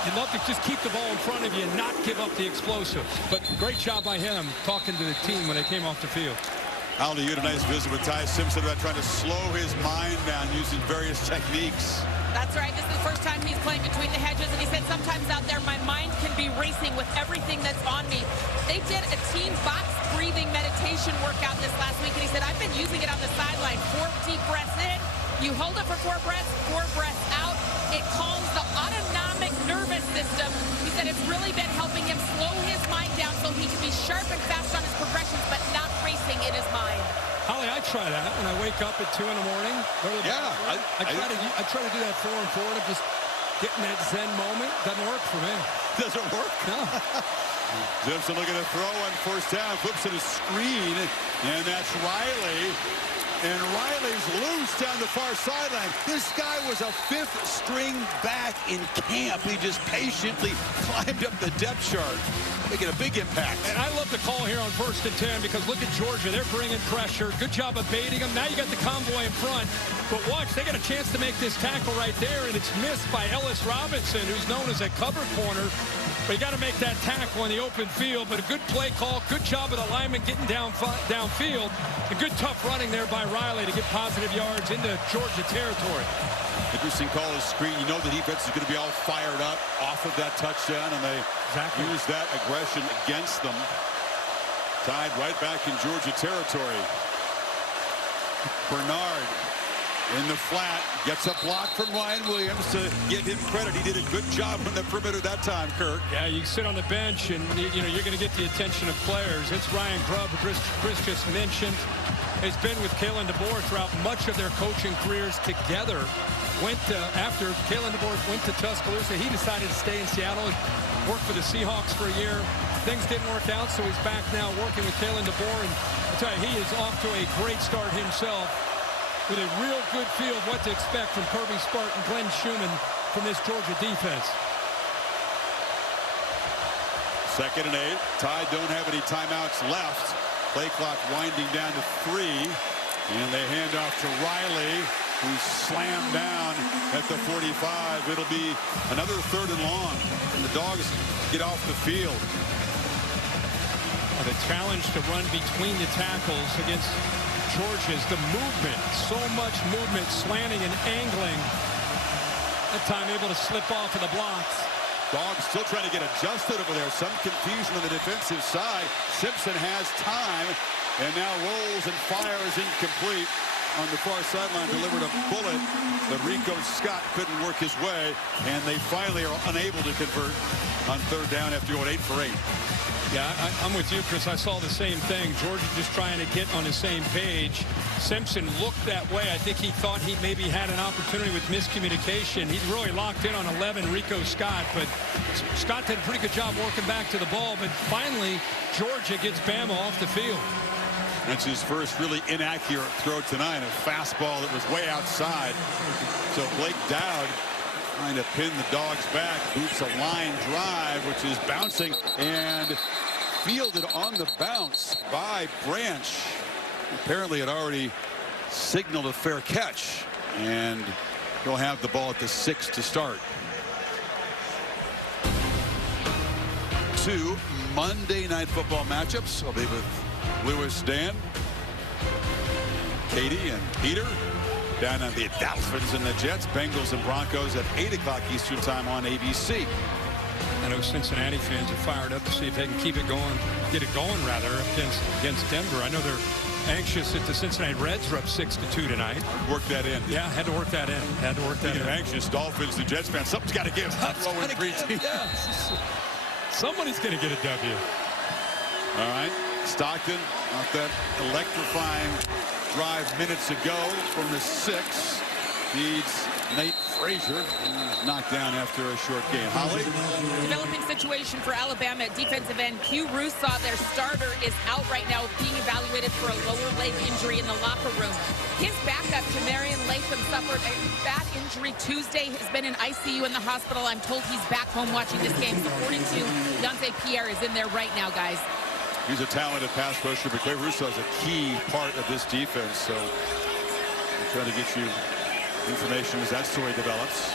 you'd love to just keep the ball in front of you and not give up the explosives. But great job by him talking to the team when they came off the field. Aldi, you had a nice visit with Ty Simpson about trying to slow his mind down using various techniques. That's right. This is the first time he's playing between the hedges, and he said sometimes out there my mind can be racing with everything that's on me. They did a team box breathing meditation workout this last week, and he said, I've been using it on the sideline. 4 deep breaths in. You hold it for 4 breaths, 4 breaths out. It calms the autonomic nervous system. He said it's really been helping him slow his mind down so he can be sharp and fast on his progressions, but not racing in his mind. Holly, I try that when I wake up at 2 in the morning. Yeah. I try to do that 4 and 4 and just getting that Zen moment. Doesn't work for me. Doesn't work? No. Simpson looking to throw on first down. Flips it a screen, and that's Riley. And Riley's loose down the far sideline. This guy was a 5th string back in camp. He just patiently climbed up the depth chart, making a big impact. And I love the call here on 1st and 10 because look at Georgia. They're bringing pressure. Good job of baiting them. Now you got the convoy in front. But watch, they got a chance to make this tackle right there, and it's missed by Ellis Robinson, who's known as a cover corner. But you got to make that tackle in the open field. But a good play call. Good job of the lineman getting downfield. A good tough running there by Riley to get positive yards into Georgia territory. Interesting call is screen. You know the defense is going to be all fired up off of that touchdown, and they use that aggression against them. Tied right back in Georgia territory. Bernard in the flat, gets a block from Ryan Williams. To give him credit, he did a good job on the perimeter that time, Kurt. Yeah, you sit on the bench, and you know you're going to get the attention of players. It's Ryan Grubb, who Chris just mentioned. Has been with Kalen DeBoer throughout much of their coaching careers together. After Kalen DeBoer went to Tuscaloosa, he decided to stay in Seattle, work for the Seahawks for a year. Things didn't work out, so he's back now working with Kalen DeBoer. And I'll tell you, he is off to a great start himself, with a real good feel of what to expect from Kirby Smart and Glenn Schumann from this Georgia defense. 2nd and 8. Tide don't have any timeouts left. Play clock winding down to 3. And they hand off to Riley, who's slammed down at the 45. It'll be another 3rd and long. And the Dogs get off the field. The challenge to run between the tackles against Georgia's the movement. So much movement, slanting and angling. That time able to slip off of the blocks. Dogs still trying to get adjusted over there. Some confusion on the defensive side. Simpson has time and now rolls and fires incomplete. On the far sideline, delivered a bullet, but Rico Scott couldn't work his way, and they finally are unable to convert on 3rd down after going 8 for 8. Yeah, I'm with you, Chris. I saw the same thing. Georgia just trying to get on the same page. Simpson looked that way. I think he thought he maybe had an opportunity with miscommunication. He's really locked in on 11, Rico Scott, but Scott did a pretty good job working back to the ball, but finally Georgia gets Bama off the field. That's his first really inaccurate throw tonight, a fastball that was way outside. So Blake Dowd trying to pin the Dogs back, boots a line drive, which is bouncing and fielded on the bounce by Branch. Apparently had already signaled a fair catch, and he'll have the ball at the 6 to start. 2 Monday Night Football matchups. I'll be with Lewis, Dan, Katie, and Peter down on the Dolphins and the Jets, Bengals and Broncos at 8 o'clock Eastern time on ABC. I know Cincinnati fans are fired up to see if they can keep it going, get it going rather, against Denver. I know they're Anxious that the Cincinnati Reds are up 6-2 tonight. Work that in. Yeah, had to work that in. Had to work that in. Anxious Dolphins and Jets fans. Something's got to give. Somebody's going to get a W. All right. Stockton off that electrifying drive minutes ago from the 6. Feeds Nate Frazier, who's knocked down after a short game. Holly? Developing situation for Alabama at defensive end. Q Rusaw, their starter, is out right now being evaluated for a lower leg injury in the locker room. His backup, Tamarian Latham, suffered a bad injury Tuesday, has been in ICU in the hospital. I'm told he's back home watching this game. According to Deontay Pierre is in there right now, guys. He's a talented pass rusher, but Clay Rusaw is a key part of this defense, so we'll try to get you information as that story develops.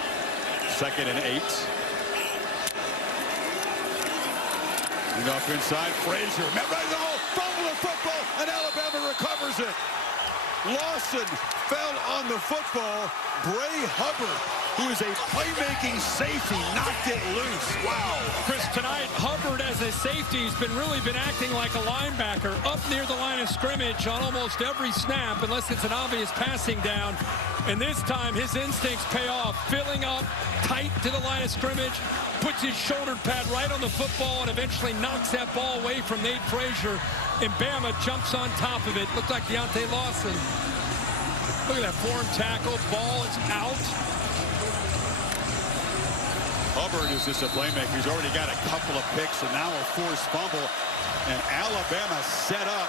2nd and 8. And off inside, Frazier. Fumble the football, and Alabama recovers it. Lawson fell on the football. Bray Hubbard, who is a playmaking safety, knocked it loose. Wow. Chris, tonight, Hubbard as a safety has really been acting like a linebacker up near the line of scrimmage on almost every snap, unless it's an obvious passing down. And this time, his instincts pay off, filling up tight to the line of scrimmage, puts his shoulder pad right on the football, and eventually knocks that ball away from Nate Frazier. And Bama jumps on top of it. Looked like Deontay Lawson. Look at that form tackle. Ball is out. Hubbard is just a playmaker. He's already got a couple of picks and now a forced fumble. And Alabama set up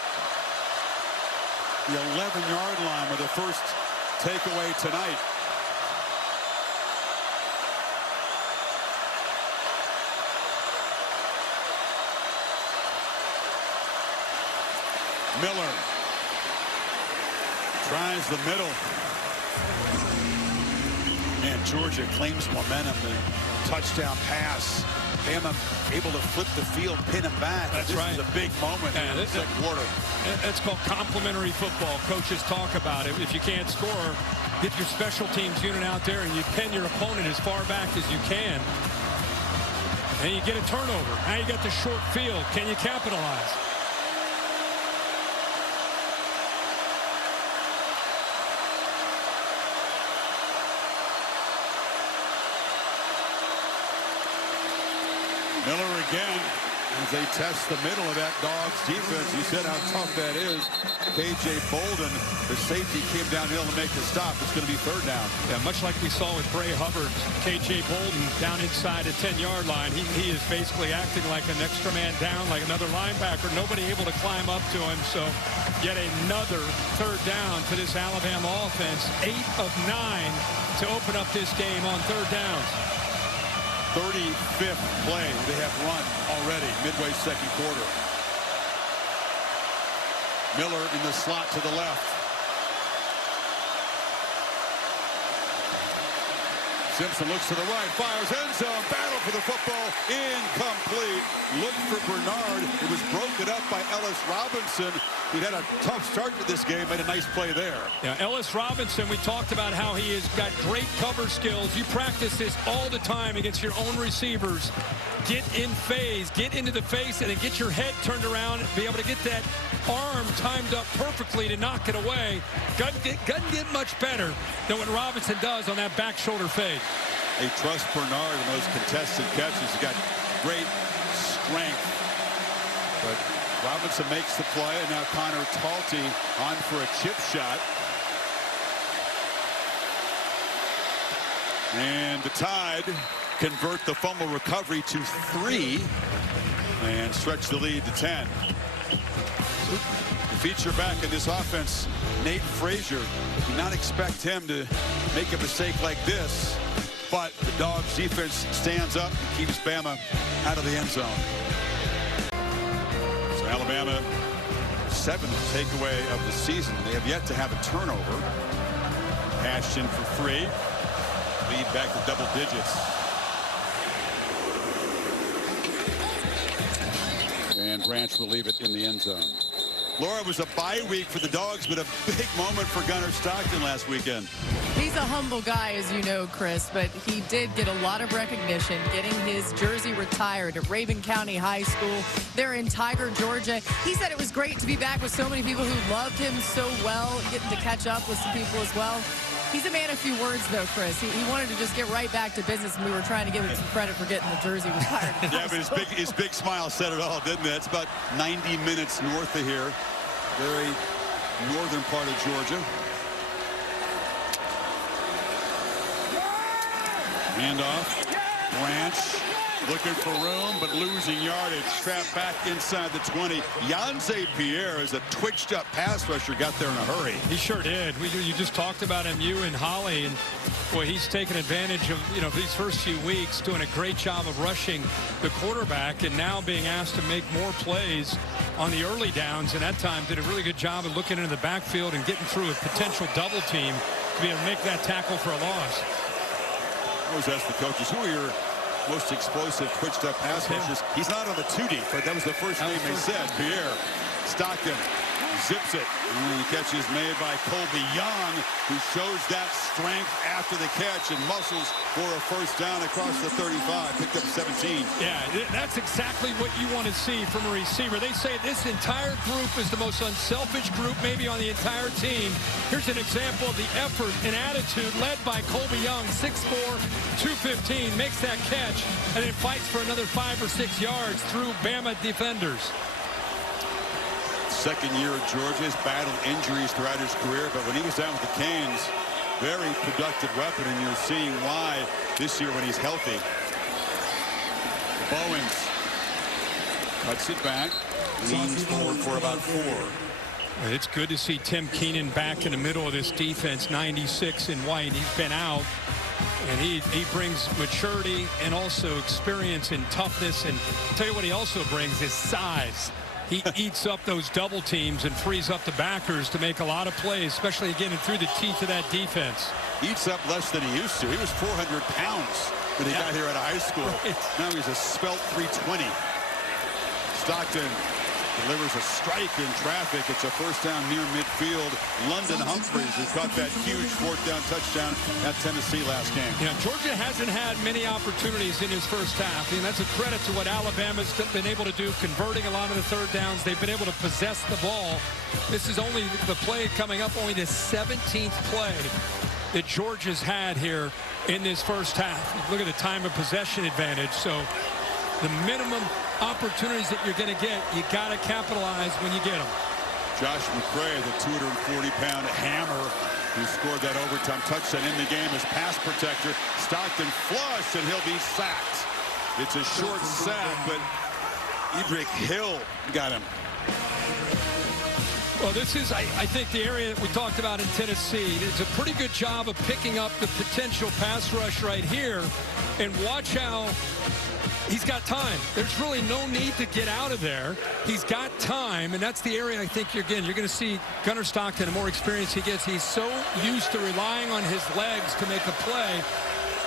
the 11-yard line with the first takeaway tonight. Miller tries the middle. And Georgia claims momentum. The touchdown pass. Bama able to flip the field, pin him back. That's this right. is a big moment in the second quarter. That's called complementary football. Coaches talk about it. If you can't score, get your special teams unit out there and you pin your opponent as far back as you can. And you get a turnover. Now you got the short field. Can you capitalize? Miller again as they test the middle of that Dogs defense. You said how tough that is. K.J. Bolden, the safety, came downhill to make the stop. It's going to be 3rd down. Yeah, much like we saw with Bray Hubbard, K.J. Bolden down inside the 10-yard line. He is basically acting like an extra man down, like another linebacker. Nobody able to climb up to him. So yet another 3rd down for this Alabama offense. 8 of 9 to open up this game on 3rd downs. 35th play they have run already, midway second quarter. Miller in the slot to the left. Simpson looks to the right, fires end zone, battle for the football, incomplete. Looked for Bernard. It was broken up by Ellis Robinson. He had a tough start to this game, made a nice play there. Yeah, Ellis Robinson, we talked about how he has got great cover skills. You practice this all the time against your own receivers. Get in phase, get into the face, and then get your head turned around and be able to get that arm timed up perfectly to knock it away. Doesn't get much better than what Robinson does on that back shoulder fade. They trust Bernard in those contested catches. He's got great strength. But Robinson makes the play, and now Connor Talty on for a chip shot. And the Tide convert the fumble recovery to 3 and stretch the lead to 10. The feature back in this offense, Nate Frazier. Do not expect him to make a mistake like this, but the Dogs defense stands up and keeps Bama out of the end zone. So Alabama, 7th takeaway of the season. They have yet to have a turnover. Ashton for 3. Lead back to double digits. And Branch will leave it in the end zone. Laura, was a bye week for the Dogs, but a big moment for Gunnar Stockton last weekend. He's a humble guy, as you know, Chris, but he did get a lot of recognition getting his jersey retired at Rabun County High School. They're in Tiger, Georgia. He said it was great to be back with so many people who loved him so well, getting to catch up with some people as well. He's a man of few words, though, Chris. He wanted to just get right back to business, and we were trying to give him some credit for getting the jersey retired. Yeah, but his big smile said it all, didn't it? It's about 90 minutes north of here. Very northern part of Georgia. Handoff. Branch looking for room, but losing yardage. Trapped back inside the 20. Yhonzae Pierre is a twitched up pass rusher. Got there in a hurry. He sure did. You just talked about him, you and Holly, and boy, he's taken advantage of these first few weeks, doing a great job of rushing the quarterback, and now being asked to make more plays on the early downs. And that time did a really good job of looking into the backfield and getting through a potential double team to be able to make that tackle for a loss. I always ask the coaches, who are your most explosive, twitched-up pass rushers? He's not on the 2 deep, but that was the first name they said. Pierre Stockton zips it. And the catch is made by Colby Young, who shows that strength after the catch and muscles for a first down across the 35. Picked up 17. Yeah, that's exactly what you want to see from a receiver. They say this entire group is the most unselfish group maybe on the entire team. Here's an example of the effort and attitude led by Colby Young, 6'4", 215, makes that catch, and then fights for another 5 or 6 yards through Bama defenders. Second year at Georgia, has battled injuries throughout his career, but when he was down with the Canes, very productive weapon, and you're seeing why this year when he's healthy. Bowens cuts it back, leans forward for about 4. It's good to see Tim Keenan back in the middle of this defense, 96 in white. He's been out, and he brings maturity and also experience and toughness. And I'll tell you what he also brings is size. He eats up those double teams and frees up the backers to make a lot of plays, especially getting through the teeth of that defense. Eats up less than he used to. He was 400 pounds when he got here out of high school. Right. Now he's a svelte 320. Stockton delivers a strike in traffic. It's a first down near midfield. London Humphreys, who caught that huge 4th down touchdown at Tennessee last game. Yeah, Georgia hasn't had many opportunities in his first half, and that's a credit to what Alabama's been able to do, converting a lot of the 3rd downs. They've been able to possess the ball. This is only the play coming up, only the 17th play that Georgia's had here in this first half. Look at the time of possession advantage. So the minimum opportunities that you're going to get, you got to capitalize when you get them. Josh McCray, the 240-pound hammer who scored that overtime touchdown in the game as pass protector. Stockton flush, and he'll be sacked. It's a short sack, but Edric Hill got him. Well, this is, I think, the area that we talked about in Tennessee. It's a pretty good job of picking up the potential pass rush right here. And watch how he's got time. There's really no need to get out of there. He's got time, and that's the area I think you're going to see Gunnar Stockton, the more experience he gets. He's so used to relying on his legs to make a play.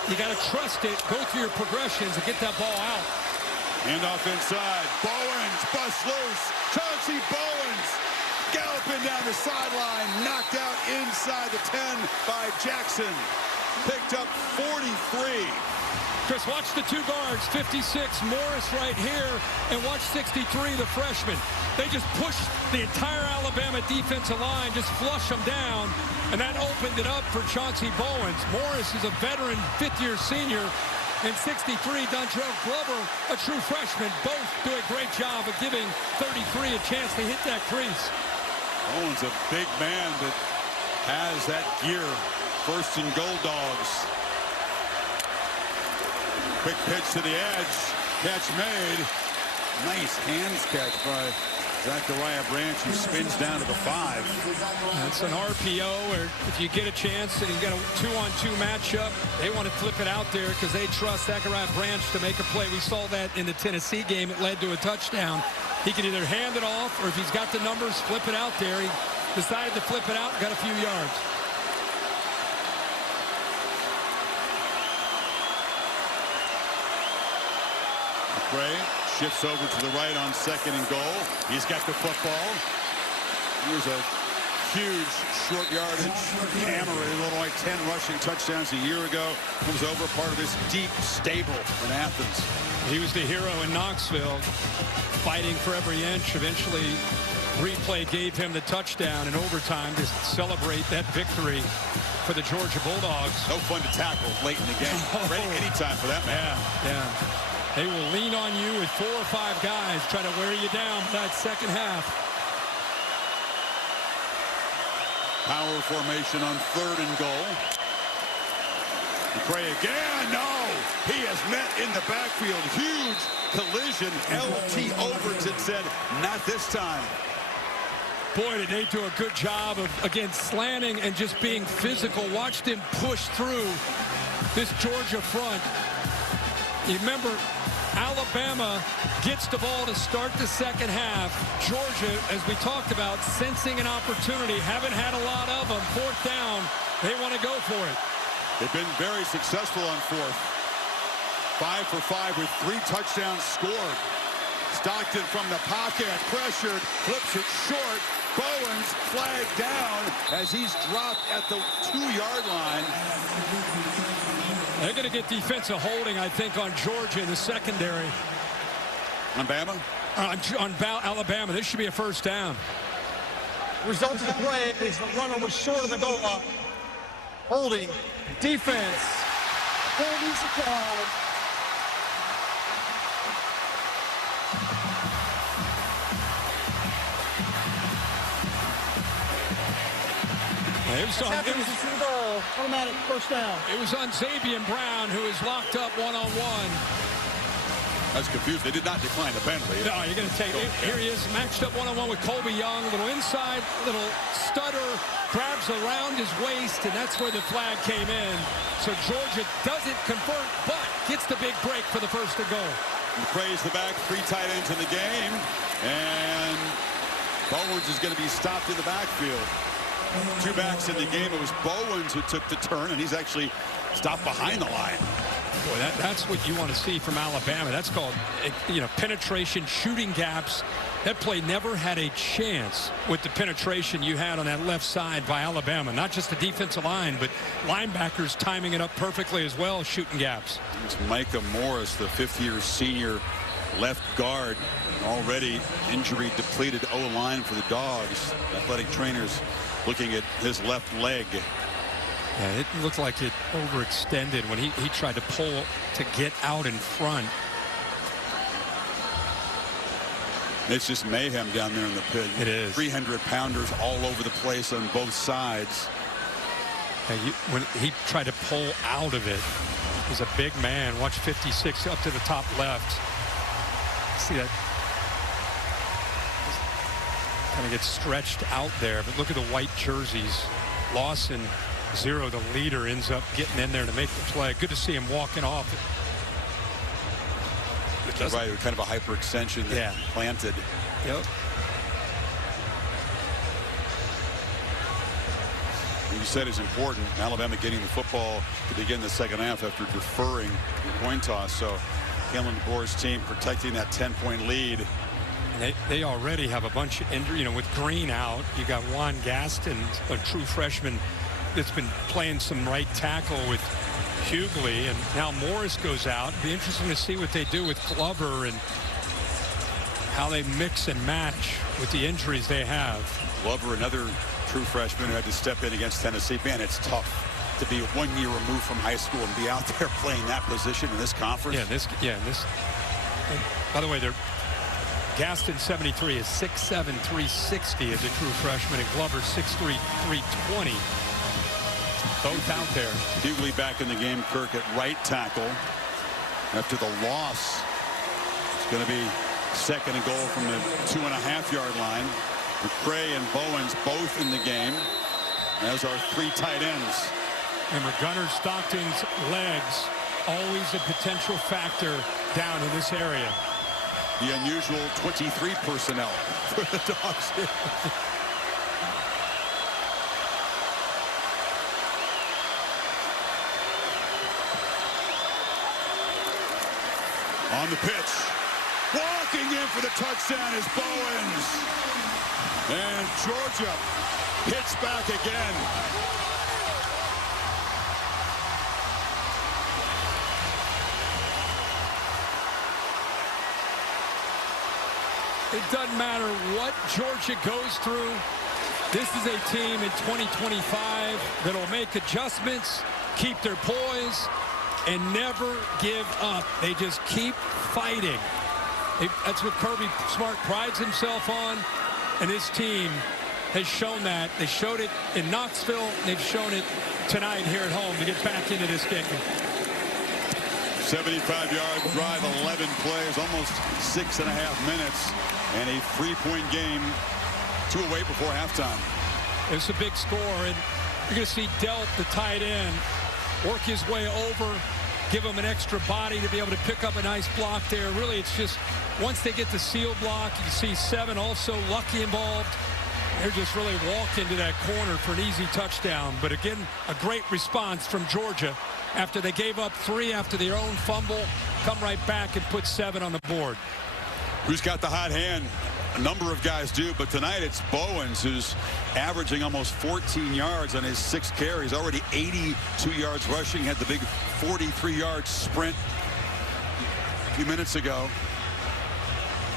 You got to trust it, go through your progressions, and get that ball out. Handoff inside. Bowens busts loose. Chauncey Bowens galloping down the sideline, knocked out inside the 10 by Jackson. Picked up 43. Chris, watch the 2 guards, 56, Morris right here, and watch 63, the freshman. They just pushed the entire Alabama defensive line, just flush them down, and that opened it up for Chauncey Bowens. Morris is a veteran, 5th-year senior, and 63, Dontrell Glover, a true freshman. Both do a great job of giving 33 a chance to hit that crease. Bowens, a big man that has that gear. First and goal, Dogs. Quick pitch to the edge. Catch made. Nice hands catch by Zachariah Branch, who spins down to the 5. That's an RPO, or if you get a chance and you've got a 2-on-2 matchup, they want to flip it out there because they trust Zachariah Branch to make a play. We saw that in the Tennessee game. It led to a touchdown. He can either hand it off, or if he's got the numbers, flip it out there. He decided to flip it out, got a few yards. McCray shifts over to the right on 2nd and goal. He's got the football. Here's a huge short yardage hammer in Illinois. 10 rushing touchdowns a year ago. Comes over part of this deep stable in Athens. He was the hero in Knoxville, fighting for every inch. Eventually, replay gave him the touchdown in overtime to celebrate that victory for the Georgia Bulldogs. No fun to tackle late in the game. Ready anytime for that man. Yeah. They will lean on you with 4 or 5 guys trying to wear you down that second half. Power formation on 3rd and goal. McCray again. No. He has met in the backfield. Huge collision. L.T. Overton said, not this time. Boy, did they do a good job of, again, slanting and just being physical. Watched him push through this Georgia front. You remember, Alabama gets the ball to start the second half. Georgia, as we talked about, sensing an opportunity. Haven't had a lot of them. 4th down. They want to go for it. They've been very successful on 4th. 5 for 5 with 3 touchdowns scored. Stockton from the pocket, pressured, flips it short. Bowens flagged down as he's dropped at the 2-yard line. They're going to get defensive holding, I think, on Georgia in the secondary. On Bama? On Alabama. This should be a 1st down. Results of the play is the runner was short of the goal line. Holding. Defense. Holding supply. Automatic 1st down. It was on Xavier Brown, who is locked up one-on-one. I was confused. They did not decline the penalty. No, you're going to take it. Here he is, matched up one-on-one with Colby Young. A little inside, little stutter, grabs around his waist, and that's where the flag came in. So Georgia doesn't convert, but gets the big break for the 1st to go. McCray's the back, 3 tight ends in the game, and Bowens is going to be stopped in the backfield. 2 backs in the game. It was Bowens who took the turn, and he's actually stopped behind the line. Boy, that's what you want to see from Alabama. That's called, penetration, shooting gaps. That play never had a chance with the penetration you had on that left side by Alabama. Not just the defensive line, but linebackers timing it up perfectly as well, shooting gaps. It's Micah Morris, the 5th-year senior left guard. Already injury depleted O-line for the Dogs. Athletic trainers looking at his left leg. Yeah, it looked like it overextended when he tried to pull to get out in front. It's just mayhem down there in the pit. It is. 300-pounders all over the place on both sides. Yeah, when he tried to pull out of it, he's a big man. Watch 56 up to the top left. See that? Kind of gets stretched out there, but look at the white jerseys. Lawson, 0, the leader, ends up getting in there to make the play. Good to see him walking off. Right, kind of a hyperextension that planted. Yep. You said is important. Alabama getting the football to begin the second half after deferring the coin toss. So Kalen DeBoer's team protecting that 10-point lead. They already have a bunch of injury. With Green out, you got Juan Gaston, a true freshman that's been playing some right tackle with Hughley, and now Morris goes out. It'd be interesting to see what they do with Glover and how they mix and match with the injuries they have. Glover, another true freshman who had to step in against Tennessee. Man, it's tough to be 1 year removed from high school and be out there playing that position in this conference. And by the way, Gaston 73 is 6'7", 360 as a true freshman, and Glover 6'3", 320. Both out there. Hughley back in the game. Kirk at right tackle after the loss. It's going to be 2nd and goal from the 2.5-yard line. McCray and Bowens both in the game, as are 3 tight ends. Remember, Gunnar Stockton's legs, always a potential factor down in this area. The unusual 23 personnel for the Dogs here. On the pitch, Walking in for the touchdown is Bowens. And Georgia hits back again. It doesn't matter what Georgia goes through. This is a team in 2025 that'll make adjustments, keep their poise, and never give up. They just keep fighting. That's what Kirby Smart prides himself on, and this team has shown that. They showed it in Knoxville. They've shown it tonight here at home to get back into this game. 75-yard drive, 11 plays, almost 6.5 minutes, and a 3-point game, 2 away before halftime. It's a big score, and you're going to see Delp, the tight end, work his way over, give him an extra body to be able to pick up a nice block there. Really, it's just once they get the seal block, you can see Seven also lucky involved. They're just really walked into that corner for an easy touchdown. But again, a great response from Georgia after they gave up 3 after their own fumble, come right back and put 7 on the board. Who's got the hot hand? A number of guys do, but tonight it's Bowens, who's averaging almost 14 yards on his 6 carries, already 82 yards rushing, had the big 43-yard sprint a few minutes ago.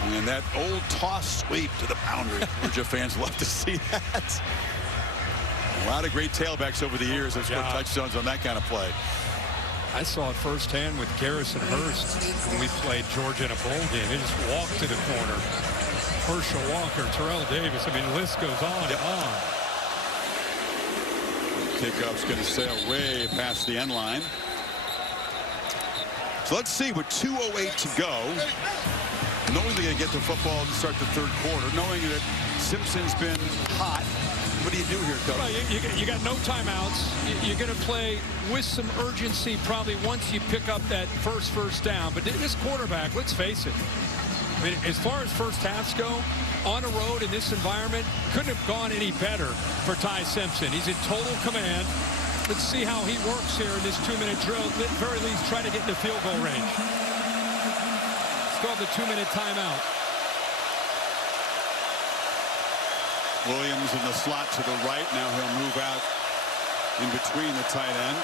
And that old toss sweep to the boundary. Georgia fans love to see that. A lot of great tailbacks over the years have scored touchdowns on that kind of play. I saw it firsthand with Garrison Hurst when we played Georgia in a bowl game. They just walked to the corner. Herschel Walker, Terrell Davis. I mean, the list goes on and on. Kickoff's going to sail way past the end line. So let's see, with 2:08 to go, knowing they're going to get the football to start the third quarter, knowing that Simpson's been hot, what do you do here, Coach? Well, you got no timeouts. You're going to play with some urgency probably once you pick up that first down. But this quarterback, let's face it, I mean, as far as first halves go, on a road in this environment, couldn't have gone any better for Ty Simpson. He's in total command. Let's see how he works here in this 2-minute drill. At the very least, try to get in the field goal range. Let's go with the 2-minute timeout. Williams in the slot to the right. Now he'll move out in between the tight end.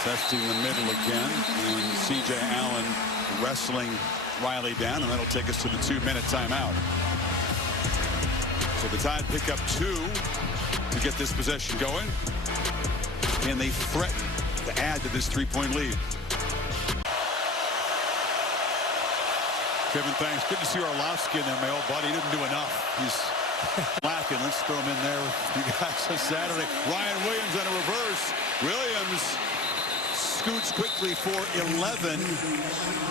Testing the middle again. And C.J. Allen wrestling Riley down, and that'll take us to the 2-minute timeout. So the Tide pick up 2 to get this possession going. And they threaten to add to this 3-point lead. Kevin, thanks. Good to see Orlovsky in there, my old buddy. He didn't do enough. He's lacking. Let's throw him in there with you guys on Saturday. Ryan Williams on a reverse. Williams scoots quickly for 11.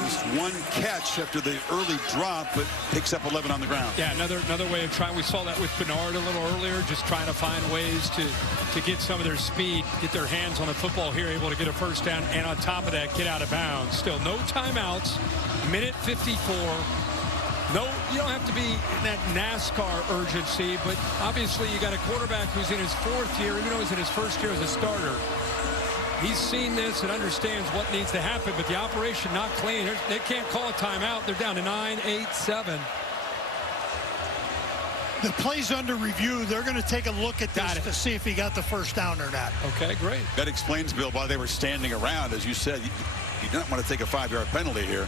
Just 1 catch after the early drop, but picks up 11 on the ground. Yeah, another way of trying. We saw that with Bernard a little earlier, just trying to find ways to get some of their speed, get their hands on the football here, able to get a first down, and on top of that, get out of bounds. Still no timeouts. Minute 54. No, you don't have to be in that NASCAR urgency, but obviously you got a quarterback who's in his 4th year, even though he's in his 1st year as a starter. He's seen this and understands what needs to happen, but the operation not clean. They can't call a timeout. They're down to 9, 8, 7. The play's under review. They're going to take a look at this to see if he got the first down or not. Okay, great. That explains, Bill, why they were standing around. As you said, you don't want to take a 5-yard penalty here.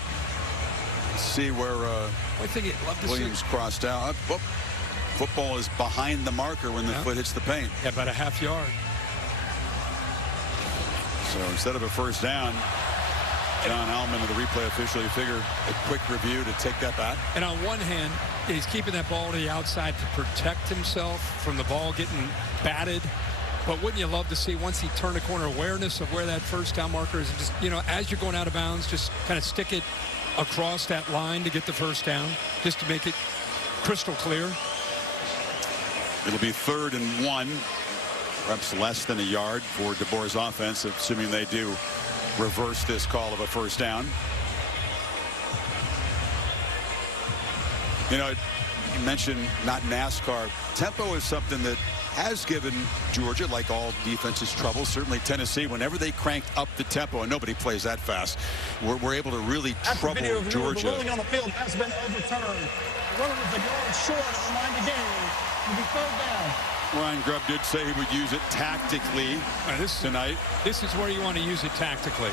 Let's see where Williams crossed out. Football is behind the marker when the foot hits the paint. Yeah, about a half yard. So instead of a first down, John Allman, the replay official, you figure a quick review to take that back. And on one hand, he's keeping that ball to the outside to protect himself from the ball getting batted. But wouldn't you love to see, once he turned the corner, awareness of where that first down marker is, and just, you know, as you're going out of bounds, just kind of stick it across that line to get the first down, just to make it crystal clear. It'll be 3rd and 1, perhaps less than a yard for DeBoer's offense, assuming they do reverse this call of a first down. You know, you mentioned not NASCAR. Tempo is something that has given Georgia, like all defenses, trouble. Certainly Tennessee, whenever they cranked up the tempo, and nobody plays that fast, we're able to really trouble Georgia. The ruling on the field has been overturned. The runner was a yard short of the line of game. It'll be third down. Ryan Grubb did say he would use it tactically tonight. This is where you want to use it tactically.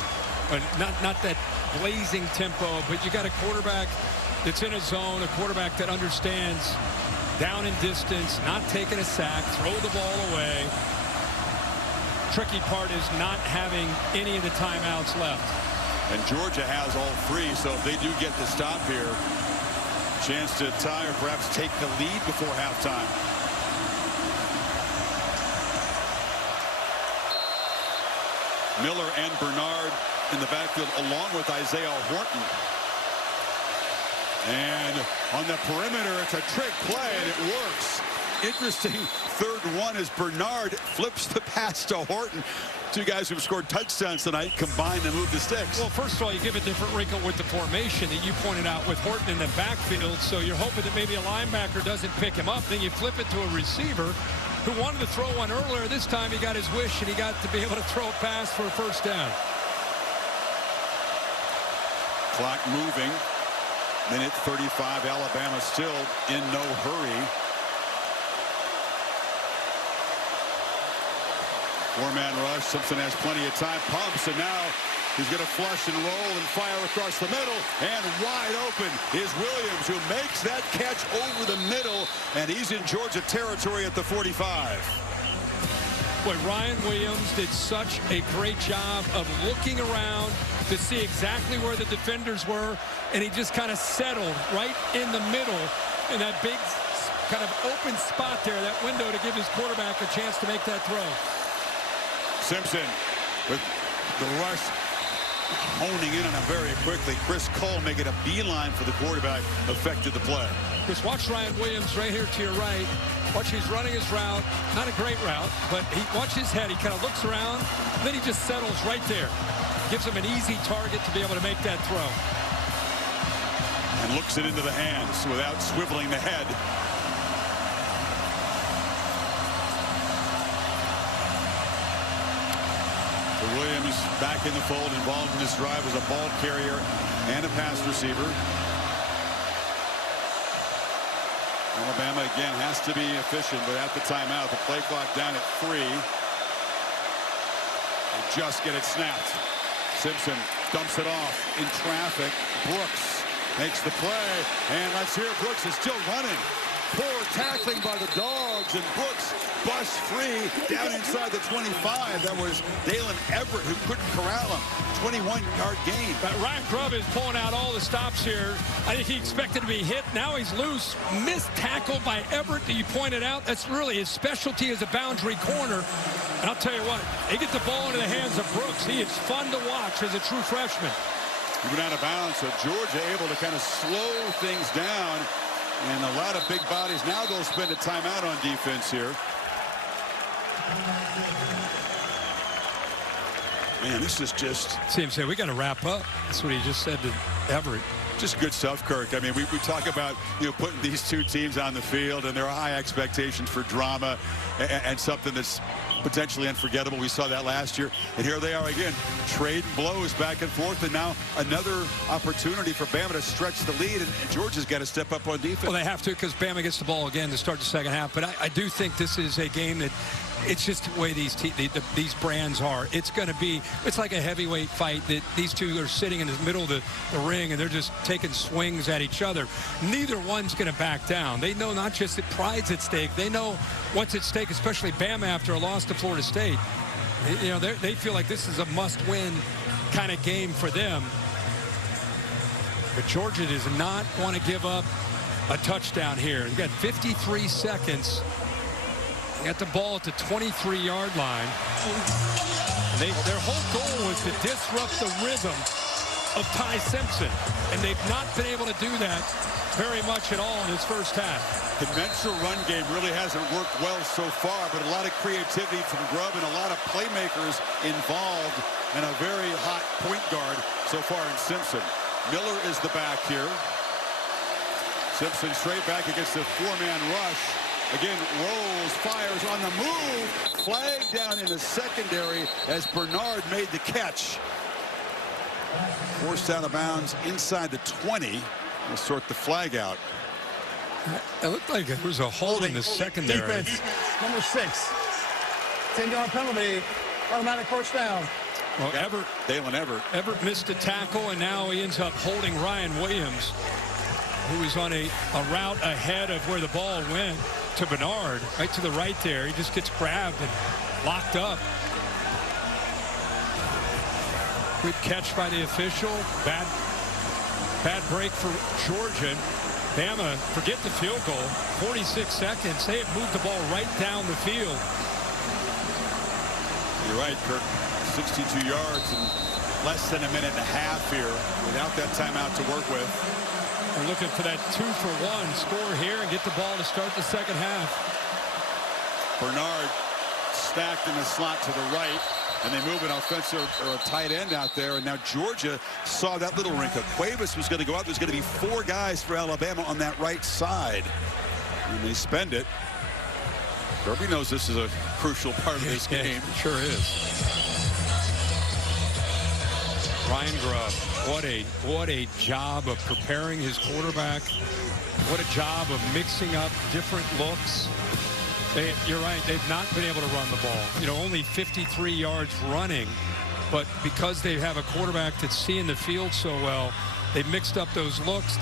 Not that blazing tempo, but you got a quarterback that's in a zone, a quarterback that understands down in distance, not taking a sack, throw the ball away. Tricky part is not having any of the timeouts left. And Georgia has all three, so if they do get the stop here, chance to tie or perhaps take the lead before halftime. Miller and Bernard in the backfield along with Isaiah Horton. And on the perimeter, it's a trick play, and it works. Interesting third one as Bernard flips the pass to Horton. Two guys who've scored touchdowns tonight combined to move the sticks. Well, first of all, you give a different wrinkle with the formation that you pointed out with Horton in the backfield. So you're hoping that maybe a linebacker doesn't pick him up. Then you flip it to a receiver who wanted to throw one earlier. This time he got his wish, and he got to be able to throw a pass for a first down. Clock moving. Minute 35. Alabama still in no hurry. Four-man rush. Simpson has plenty of time. Pumps, and now he's going to flush and roll and fire across the middle. And wide open is Williams, who makes that catch over the middle. And he's in Georgia territory at the 45. Boy, Ryan Williams did such a great job of looking around to see exactly where the defenders were, and he just kind of settled right in the middle in that big kind of open spot there, that window, to give his quarterback a chance to make that throw. Simpson with the rush honing in on him very quickly. Chris Cole making a beeline for the quarterback, affected the play. Chris, watch Ryan Williams right here to your right. Watch, he's running his route. Not a great route, but watch his head. He kind of looks around, then he just settles right there. Gives him an easy target to be able to make that throw. And looks it into the hands without swiveling the head. So Williams back in the fold, involved in this drive as a ball carrier and a pass receiver. Alabama again has to be efficient, but at the timeout, the play clock down at 3. And just get it snapped. Simpson dumps it off in traffic. Brooks makes the play, and let's hear Brooks is still running. Poor tackling by the Dogs, and Brooks busts free down inside the 25. That was Dalen Everett who couldn't corral him. 21-yard gain. But Ryan Grubb is pulling out all the stops here. I think he expected to be hit. Now he's loose. Missed tackle by Everett that you pointed out. That's really his specialty as a boundary corner. And I'll tell you what, they get the ball into the hands of Brooks. He is fun to watch as a true freshman. He went out of bounds, so Georgia able to kind of slow things down. And a lot of big bodies. Now they'll spend a timeout on defense here. Man, this is just... See him say, we got to wrap up. That's what he just said to Everett. Just good stuff, Kirk. I mean, we talk about, putting these two teams on the field, and there are high expectations for drama and something that's potentially unforgettable. We saw that last year, and here they are again, trading blows back and forth, and now another opportunity for Bama to stretch the lead, and Georgia's got to step up on defense. Well, they have to, because Bama gets the ball again to start the second half, but I do think this is a game that it's just the way these brands are. It's going to be, it's like a heavyweight fight that these two are sitting in the middle of the ring, and they're just taking swings at each other. Neither one's going to back down. They know not just that pride's at stake, they know what's at stake, especially Bama after a loss to Florida State. They feel like this is a must-win kind of game for them. But Georgia does not want to give up a touchdown here. They've got 53 seconds. They got the ball at the 23-yard line. Their whole goal was to disrupt the rhythm of Ty Simpson, and they've not been able to do that very much at all in his first half. Conventional run game really hasn't worked well so far, but a lot of creativity from Grubb and a lot of playmakers involved, and a very hot point guard so far in Simpson. Miller is the back here. Simpson straight back against the four-man rush. Again, rolls, fires on the move. Flag down in the secondary as Bernard made the catch. Forced out of bounds inside the 20. We'll sort the flag out. It looked like it was a hold in the secondary. Defense, number 6. 10-yard penalty, automatic first down. Well, Dalen Everett. Everett missed a tackle, and now he ends up holding Ryan Williams, who was on a route ahead of where the ball went to Bernard, right to the right there. He just gets grabbed and locked up. Good catch by the official. Bad break for Georgia. Bama, forget the field goal. 46 seconds. They have moved the ball right down the field. You're right, Kirk. 62 yards in less than a minute and a half here without that timeout to work with. We're looking for that 2-for-1 score here and get the ball to start the second half. Bernard stacked in the slot to the right, and they move an offensive or a tight end out there, and now Georgia saw that little wrinkle. Cuevas was going to go out. There's going to be 4 guys for Alabama on that right side, and they spend it. Kirby knows this is a crucial part of this game. It sure is. Ryan Grubb, what a job of preparing his quarterback. What a job of mixing up different looks. You're right, they've not been able to run the ball. You know, only 53 yards running, but because they have a quarterback that's seeing the field so well, they mixed up those looks.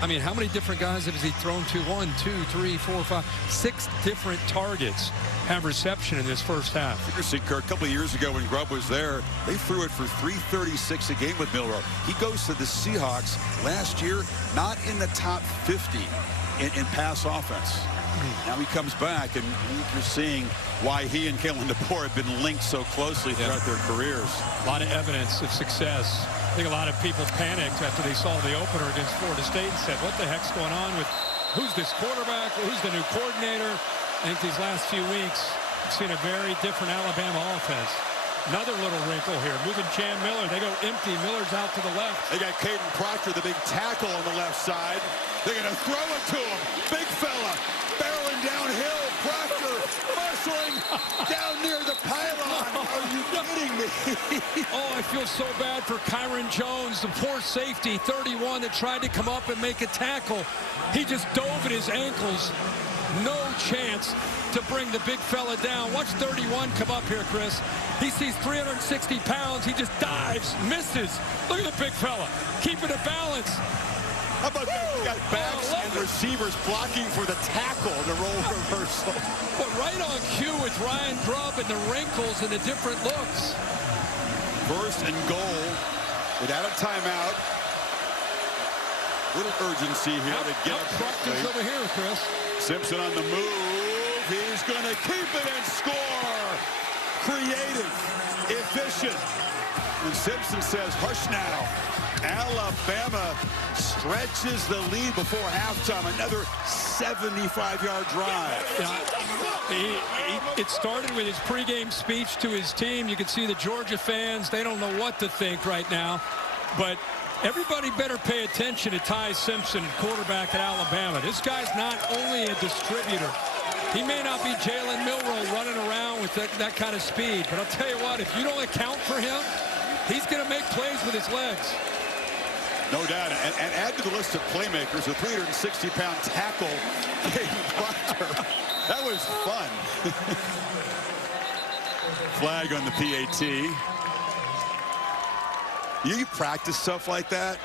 I mean, how many different guys has he thrown to? 1, 2, 3, 4, 5, 6 different targets have reception in this first half. Interesting, Kirk. A couple of years ago when Grubb was there, they threw it for 336 a game with Milroe. He goes to the Seahawks last year, not in the top 50 in pass offense. Now he comes back, and you're seeing why he and Kalen DeBoer have been linked so closely throughout their careers. A lot of evidence of success. I think a lot of people panicked after they saw the opener against Florida State and said, what the heck's going on with who's this quarterback? Who's the new coordinator? I think these last few weeks, we've seen a very different Alabama offense. Another little wrinkle here. Moving Cam Miller. They go empty. Miller's out to the left. They got Caden Proctor, the big tackle on the left side. They're going to throw it to him. Big fella. Barreling downhill. Proctor muscling down near the pylon. Are you kidding me? Oh, I feel so bad for Kyron Jones, the poor safety, 31, that tried to come up and make a tackle. He just dove at his ankles. No chance to bring the big fella down. Watch 31 come up here, Chris. He sees 360 pounds. He just dives, misses. Look at the big fella, keeping a balance. How about that? We got backs and receivers blocking for the tackle, the role reversal. But right on cue with Ryan Grubb and the wrinkles and the different looks. First and goal without a timeout. Little urgency here to get it. Proctor's over here, Chris. Simpson on the move. He's going to keep it and score. Creative, efficient. And Simpson says, hush now. Alabama stretches the lead before halftime. Another 75-yard drive. It started with his pregame speech to his team. You can see the Georgia fans, they don't know what to think right now. But everybody better pay attention to Ty Simpson, quarterback at Alabama. This guy's not only a distributor. He may not be Jalen Milroe running around with that kind of speed. But I'll tell you what, if you don't account for him, he's going to make plays with his legs. No doubt. And add to the list of playmakers, a 360-pound tackle, Caden Proctor. That was fun. Flag on the PAT. You practice stuff like that.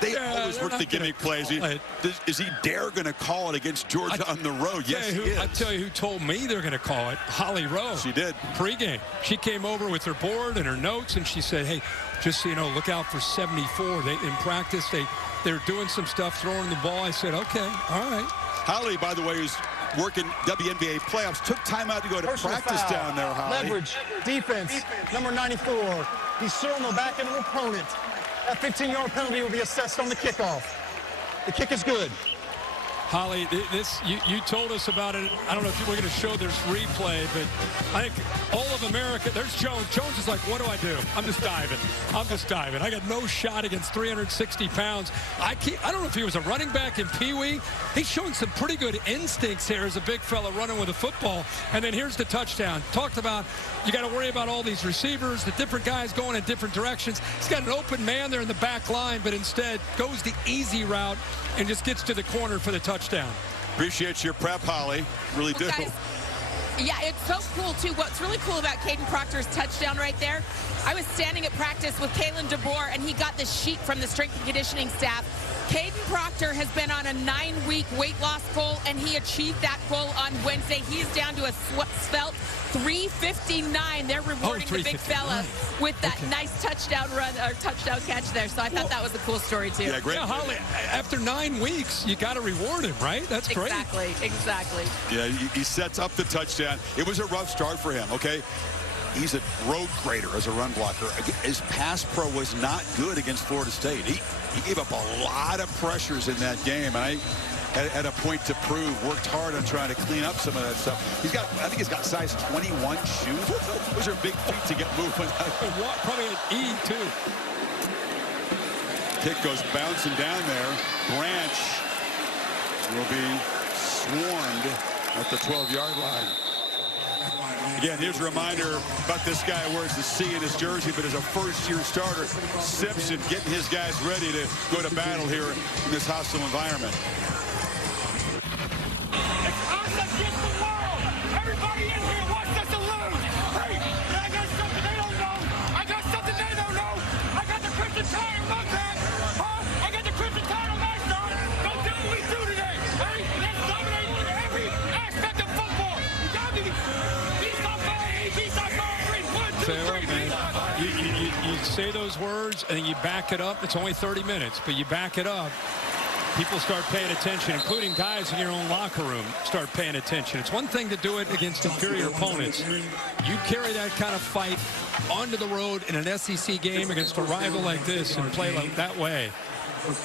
They always work the gimmick plays. Is he dare going to call it against Georgia on the road? Yes, he is. I tell you who told me they're going to call it. Holly Rowe. She did. Pregame. She came over with her board and her notes, and she said, hey, just so you know, look out for 74. In practice, they're doing some stuff, throwing the ball. I said, okay, all right. Holly, by the way, who's working WNBA playoffs, took time out to go to practice down there, Holly. Leverage, defense, number 94. He's throwing the back end of the opponent. That 15-yard penalty will be assessed on the kickoff. The kick is good. Holly, you told us about it. I don't know if you were going to show this replay, but I think all of America, there's Jones. Jones is like, what do I do? I'm just diving. I got no shot against 360 pounds. I don't know if he was a running back in Pee Wee. He's showing some pretty good instincts here as a big fella running with a football. And then here's the touchdown. Talked about you got to worry about all these receivers, the different guys going in different directions. He's got an open man there in the back line, but instead goes the easy route and just gets to the corner for the touchdown. Appreciate your prep, Holly. Really do. Guys, yeah, it's so cool, too. What's really cool about Caden Proctor's touchdown right there, I was standing at practice with Kalen DeBoer, and he got the sheet from the strength and conditioning staff. Caden Proctor has been on a 9-week weight loss goal, and he achieved that goal on Wednesday. He's down to a svelte 359. They're rewarding the big fella with that nice touchdown run or touchdown catch there. So I thought that was a cool story, too. Yeah, great. Yeah, Holly, after 9 weeks, you got to reward him, right? That's great. Exactly. Yeah, he sets up the touchdown. It was a rough start for him, okay? He's a road grader as a run blocker. His pass pro was not good against Florida State. He gave up a lot of pressures in that game. And I had a point to prove. Worked hard on trying to clean up some of that stuff. I think he's got size 21 shoes. Those are big feet to get moving. Probably an E, too. Kick goes bouncing down there. Branch will be swarmed at the 12-yard line. Again, here's a reminder about this guy who wears the C in his jersey, but is a first-year starter. Simpson getting his guys ready to go to battle here in this hostile environment. It's us against the world. Everybody in here wants us to lose. Hey, I got something they don't know. I got something they don't know. I got the Crimson Tide on my back. Huh? I got the Crimson Tide on my side. Go do what we do today. Hey, let's dominate every aspect of football. You got me. You say those words and then you back it up. It's only 30 minutes, but you back it up. People start paying attention, including guys in your own locker room start paying attention. It's one thing to do it against inferior opponents. You carry that kind of fight onto the road in an SEC game against a rival like this and play like that way.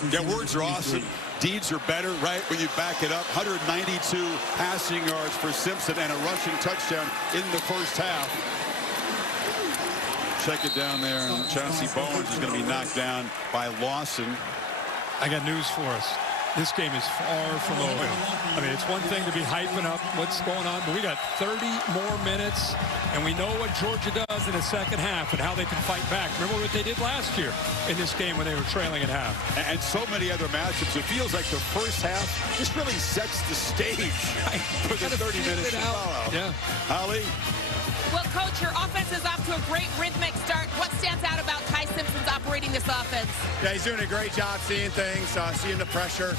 Yeah, words are awesome. Deeds are better, right, when you back it up. 192 passing yards for Simpson and a rushing touchdown in the first half. Check it down there. Chauncey Bowens is going to be knocked down by Lawson. I got news for us. This game is far from over. I mean, it's one thing to be hyping up what's going on, but we got 30 more minutes, and we know what Georgia does in the second half and how they can fight back. Remember what they did last year in this game when they were trailing at half. And so many other matchups. It feels like the first half just really sets the stage for the 30 minutes to follow. Yeah. Holly? Well, Coach, your offense is off to a great rhythmic start. What stands out about Ty Simpson's operating this offense? Yeah, he's doing a great job seeing things, seeing the pressure,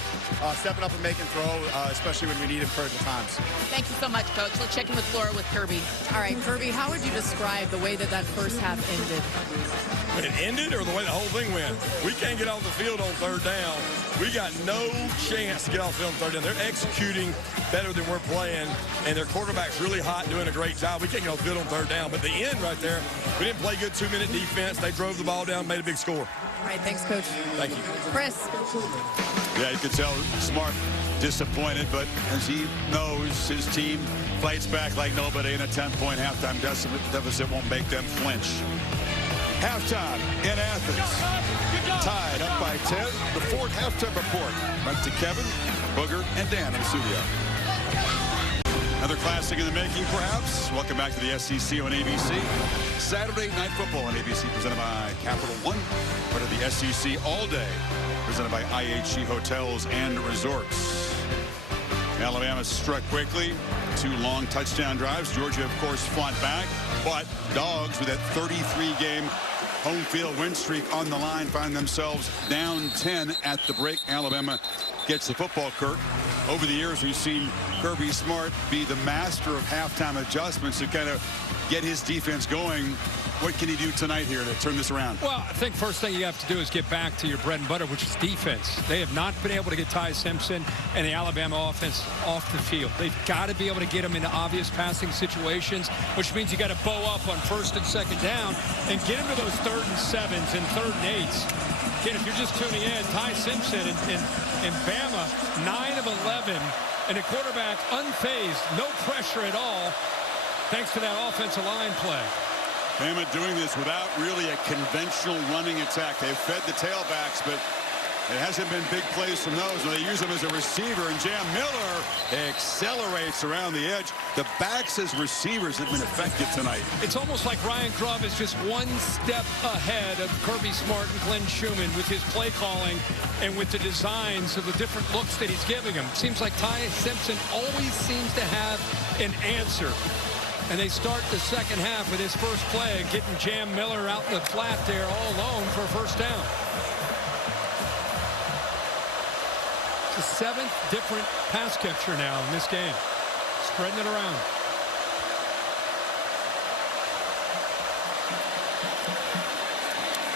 stepping up and making throw, especially when we need him critical times. Thank you so much, Coach. Let's check in with Laura with Kirby. All right, Kirby, how would you describe the way that first half ended? When it ended or the way the whole thing went? We can't get off the field on third down. We got no chance to get off the field on third down. They're executing better than we're playing, and their quarterback's really hot, doing a great job. We can't get off the field on third down, but the end right there, we didn't play good 2-minute defense. They drove the ball down, made a big score. All right, thanks, Coach. Thank you. Chris. Yeah, you can tell Smart disappointed, but as he knows, his team fights back like nobody, and a 10-point halftime deficit won't make them flinch. Halftime in Athens. Tied up by 10. The Ford halftime report. Back to Kevin, Booger, and Dan in the studio. Another classic in the making, perhaps. Welcome back to the SEC on ABC. Saturday Night Football on ABC, presented by Capital One. Part of the SEC All Day, presented by IHG Hotels and Resorts. Alabama struck quickly. 2 long touchdown drives. Georgia, of course, fought back. But Dogs, with that 33-game home field win streak on the line, find themselves down 10 at the break. Alabama gets the football, Kirk. Over the years, we've seen Kirby Smart be the master of halftime adjustments to kind of get his defense going. What can he do tonight here to turn this around? Well, I think first thing you have to do is get back to your bread and butter, which is defense. They have not been able to get Ty Simpson and the Alabama offense off the field. They've got to be able to get them into obvious passing situations, which means you got to bow up on first and second down and get them to those 3rd and 7s and 3rd and 8s. Again, if you're just tuning in, Ty Simpson and Bama, 9 of 11, and a quarterback unfazed, no pressure at all, thanks to that offensive line play. Bama doing this without really a conventional running attack. They've fed the tailbacks, but it hasn't been big plays from those. They use him as a receiver, and Jam Miller accelerates around the edge. The backs as receivers have been effective tonight. It's almost like Ryan Grubb is just one step ahead of Kirby Smart and Glenn Schumann with his play calling and with the designs of the different looks that he's giving them. Seems like Ty Simpson always seems to have an answer. And they start the second half with his first play, getting Jam Miller out in the flat there all alone for a first down. The 7th different pass catcher now in this game. Spreading it around.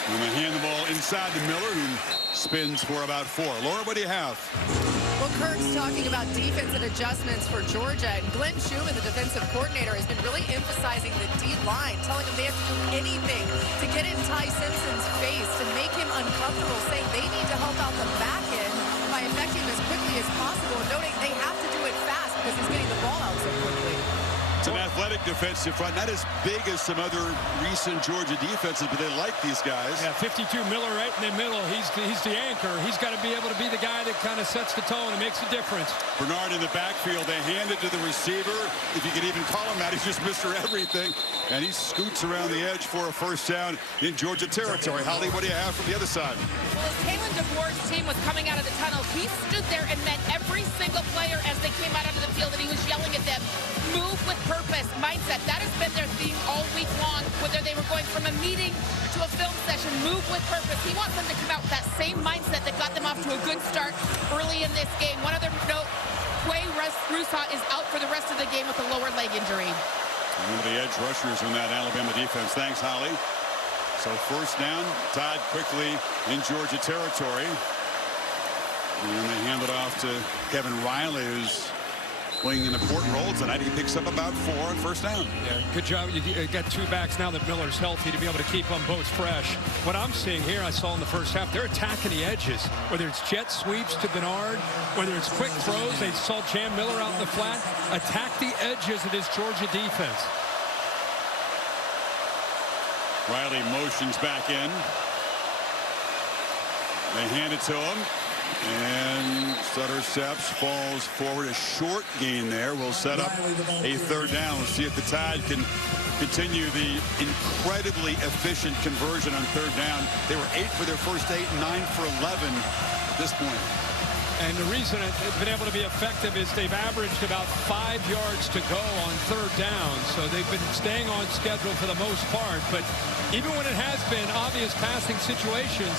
And they hand the ball inside to Miller, who spins for about 4. Laura, what do you have? Well, Kirk's talking about defensive adjustments for Georgia, and Glenn Schumann, the defensive coordinator, has been really emphasizing the D-line, telling them they have to do anything to get in Ty Simpson's face, to make him uncomfortable, saying they need to help out the back end by affecting him as quickly as possible, and noting they have to do it fast because he's getting the ball out so quickly. It's an athletic defensive front, not as big as some other recent Georgia defenses, but they like these guys. Yeah, 52 Miller right in the middle. He's the anchor. He's got to be able to be the guy that kind of sets the tone and makes a difference. Bernard in the backfield. They hand it to the receiver. If you could even call him that, he's just Mr. Everything. And he scoots around the edge for a first down in Georgia territory. Holly, what do you have from the other side? Well, as Kalen DeBoer's team was coming out of the tunnel, he stood there and met every single player as they came out onto the field, and he was yelling at them, move with purpose, mindset. That has been their theme all week long, whether they were going from a meeting to a film session, move with purpose. He wants them to come out with that same mindset that got them off to a good start early in this game. One other note, Quay Rusat is out for the rest of the game with a lower leg injury. One of the edge rushers in that Alabama defense. Thanks, Holly. So first down, tied quickly in Georgia territory. And they hand it off to Kevin Riley, who's playing an important role tonight. He picks up about 4 on first down. Yeah, good job. You got 2 backs now that Miller's healthy to be able to keep them both fresh. What I'm seeing here, I saw in the first half, they're attacking the edges. Whether it's jet sweeps to Bernard, whether it's quick throws, they saw Jam Miller out in the flat. Attack the edges of this Georgia defense. Riley motions back in. They hand it to him. And Sutter steps, falls forward. A short gain there will set up a third down. We'll see if the Tide can continue the incredibly efficient conversion on third down. They were 8 for their first 8, 9 for 11 at this point. And the reason it's been able to be effective is they've averaged about 5 yards to go on third down. So they've been staying on schedule for the most part. But even when it has been obvious passing situations,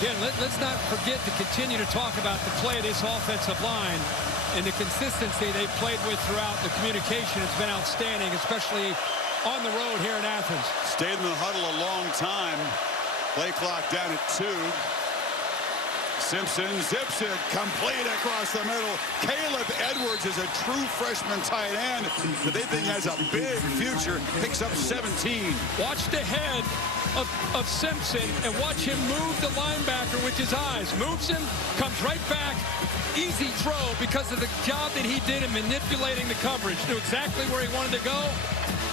again, let's not forget to continue to talk about the play of this offensive line and the consistency they've played with throughout. The communication has been outstanding, especially on the road here in Athens. Stayed in the huddle a long time. Play clock down at 2. Simpson zips it, complete across the middle. Caleb Edwards is a true freshman tight end that they think has a big future. Picks up 17. Watch the head of Simpson and watch him move the linebacker with his eyes. Moves him, comes right back. Easy throw because of the job that he did in manipulating the coverage. Knew exactly where he wanted to go.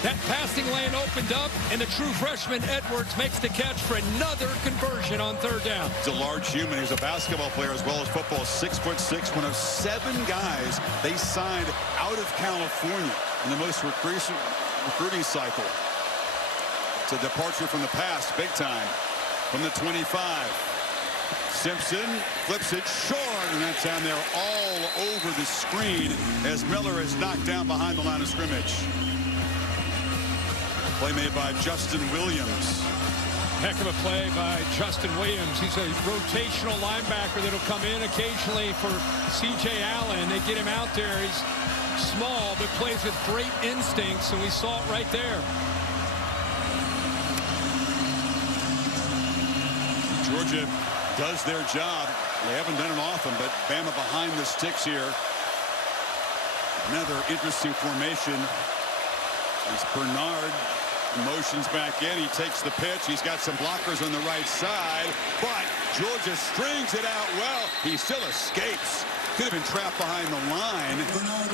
That passing lane opened up, and the true freshman Edwards makes the catch for another conversion on third down. He's a large human. He's a basketball player as well as football. 6'6", one of 7 guys they signed out of California in the most recruiting cycle. It's a departure from the past, big time. From the 25. Simpson flips it short, and that's down there all over the screen as Miller is knocked down behind the line of scrimmage. Play made by Justin Williams. Heck of a play by Justin Williams. He's a rotational linebacker that'll come in occasionally for C.J. Allen. They get him out there. He's small, but plays with great instincts, and we saw it right there. Georgia does their job. They haven't done it often, but Bama behind the sticks here. Another interesting formation. It's Bernard motions back in. He takes the pitch. He's got some blockers on the right side, but Georgia strings it out well. He still escapes. Could have been trapped behind the line.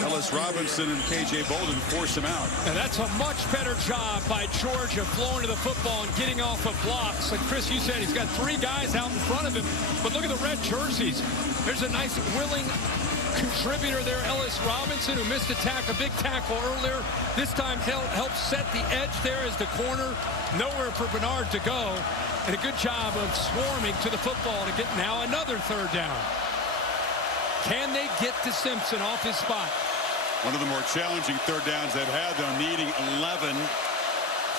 Ellis Robinson and K.J. Bolden force him out. And that's a much better job by Georgia flowing to the football and getting off of blocks. Like Chris, you said, he's got 3 guys out in front of him. But look at the red jerseys. There's a nice willing contributor there, Ellis Robinson, who missed a big tackle earlier. This time helped set the edge there as the corner. Nowhere for Bernard to go. And a good job of swarming to the football to get now another 3rd down. Can they get to Simpson off his spot? One of the more challenging 3rd downs they've had, though, needing 11.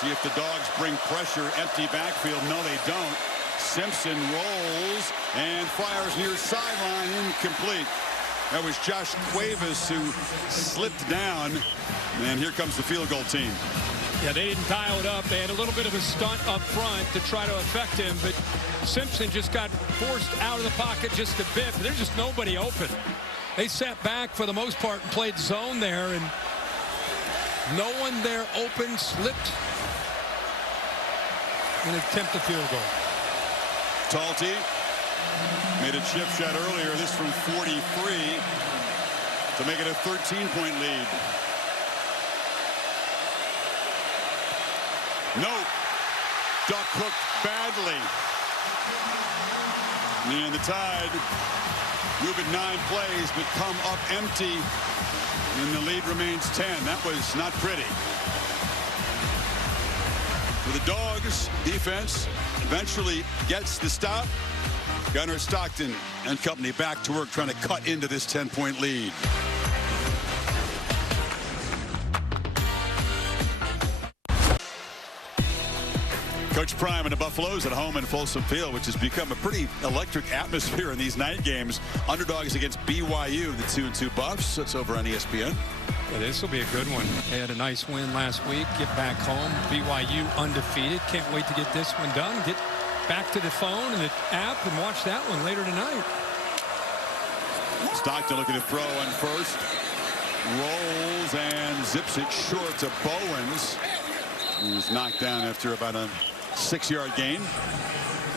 See if the Dogs bring pressure. Empty backfield. No, they don't. Simpson rolls and fires near sideline. Incomplete. That was Josh Cuevas who slipped down. And here comes the field goal team. Yeah, they didn't dial it up. They had a little bit of a stunt up front to try to affect him, but Simpson just got forced out of the pocket just a bit. There's just nobody open. They sat back for the most part and played zone there, and no one there open, slipped, and attempt a field goal. Talty made a chip shot earlier, this from 43 to make it a 13-point lead. No. Duck hooked badly. And the Tide move it 9 plays, but come up empty. And the lead remains 10. That was not pretty. For the Dogs, defense eventually gets the stop. Gunnar Stockton and company back to work trying to cut into this 10-point lead. Coach Prime and the Buffaloes at home in Folsom Field, which has become a pretty electric atmosphere in these night games. Underdogs against BYU, the 2-2 Buffs. That's over on ESPN. Yeah, this will be a good one. They had a nice win last week. Get back home. BYU undefeated. Can't wait to get this one done. Get back to the phone and the app and watch that one later tonight. Stockton looking to throw on first. Rolls and zips it short to Bowens. He was knocked down after about a 6-yard gain.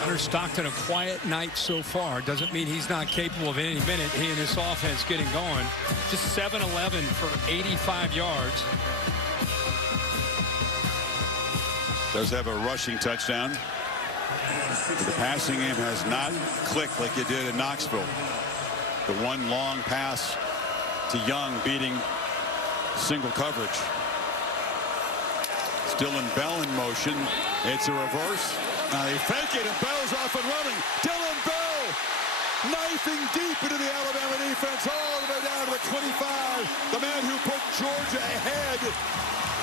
Gunnar Stockton, a quiet night so far. Doesn't mean he's not capable of any minute. He and his offense getting going. Just 7-11 for 85 yards. Does have a rushing touchdown. But the passing game has not clicked like it did in Knoxville. The one long pass to Young beating single coverage. Dillon Bell in motion. It's a reverse. Now they fake it and Bell's off and running. Dillon Bell knifing deep into the Alabama defense all the way down to the 25. The man who put Georgia ahead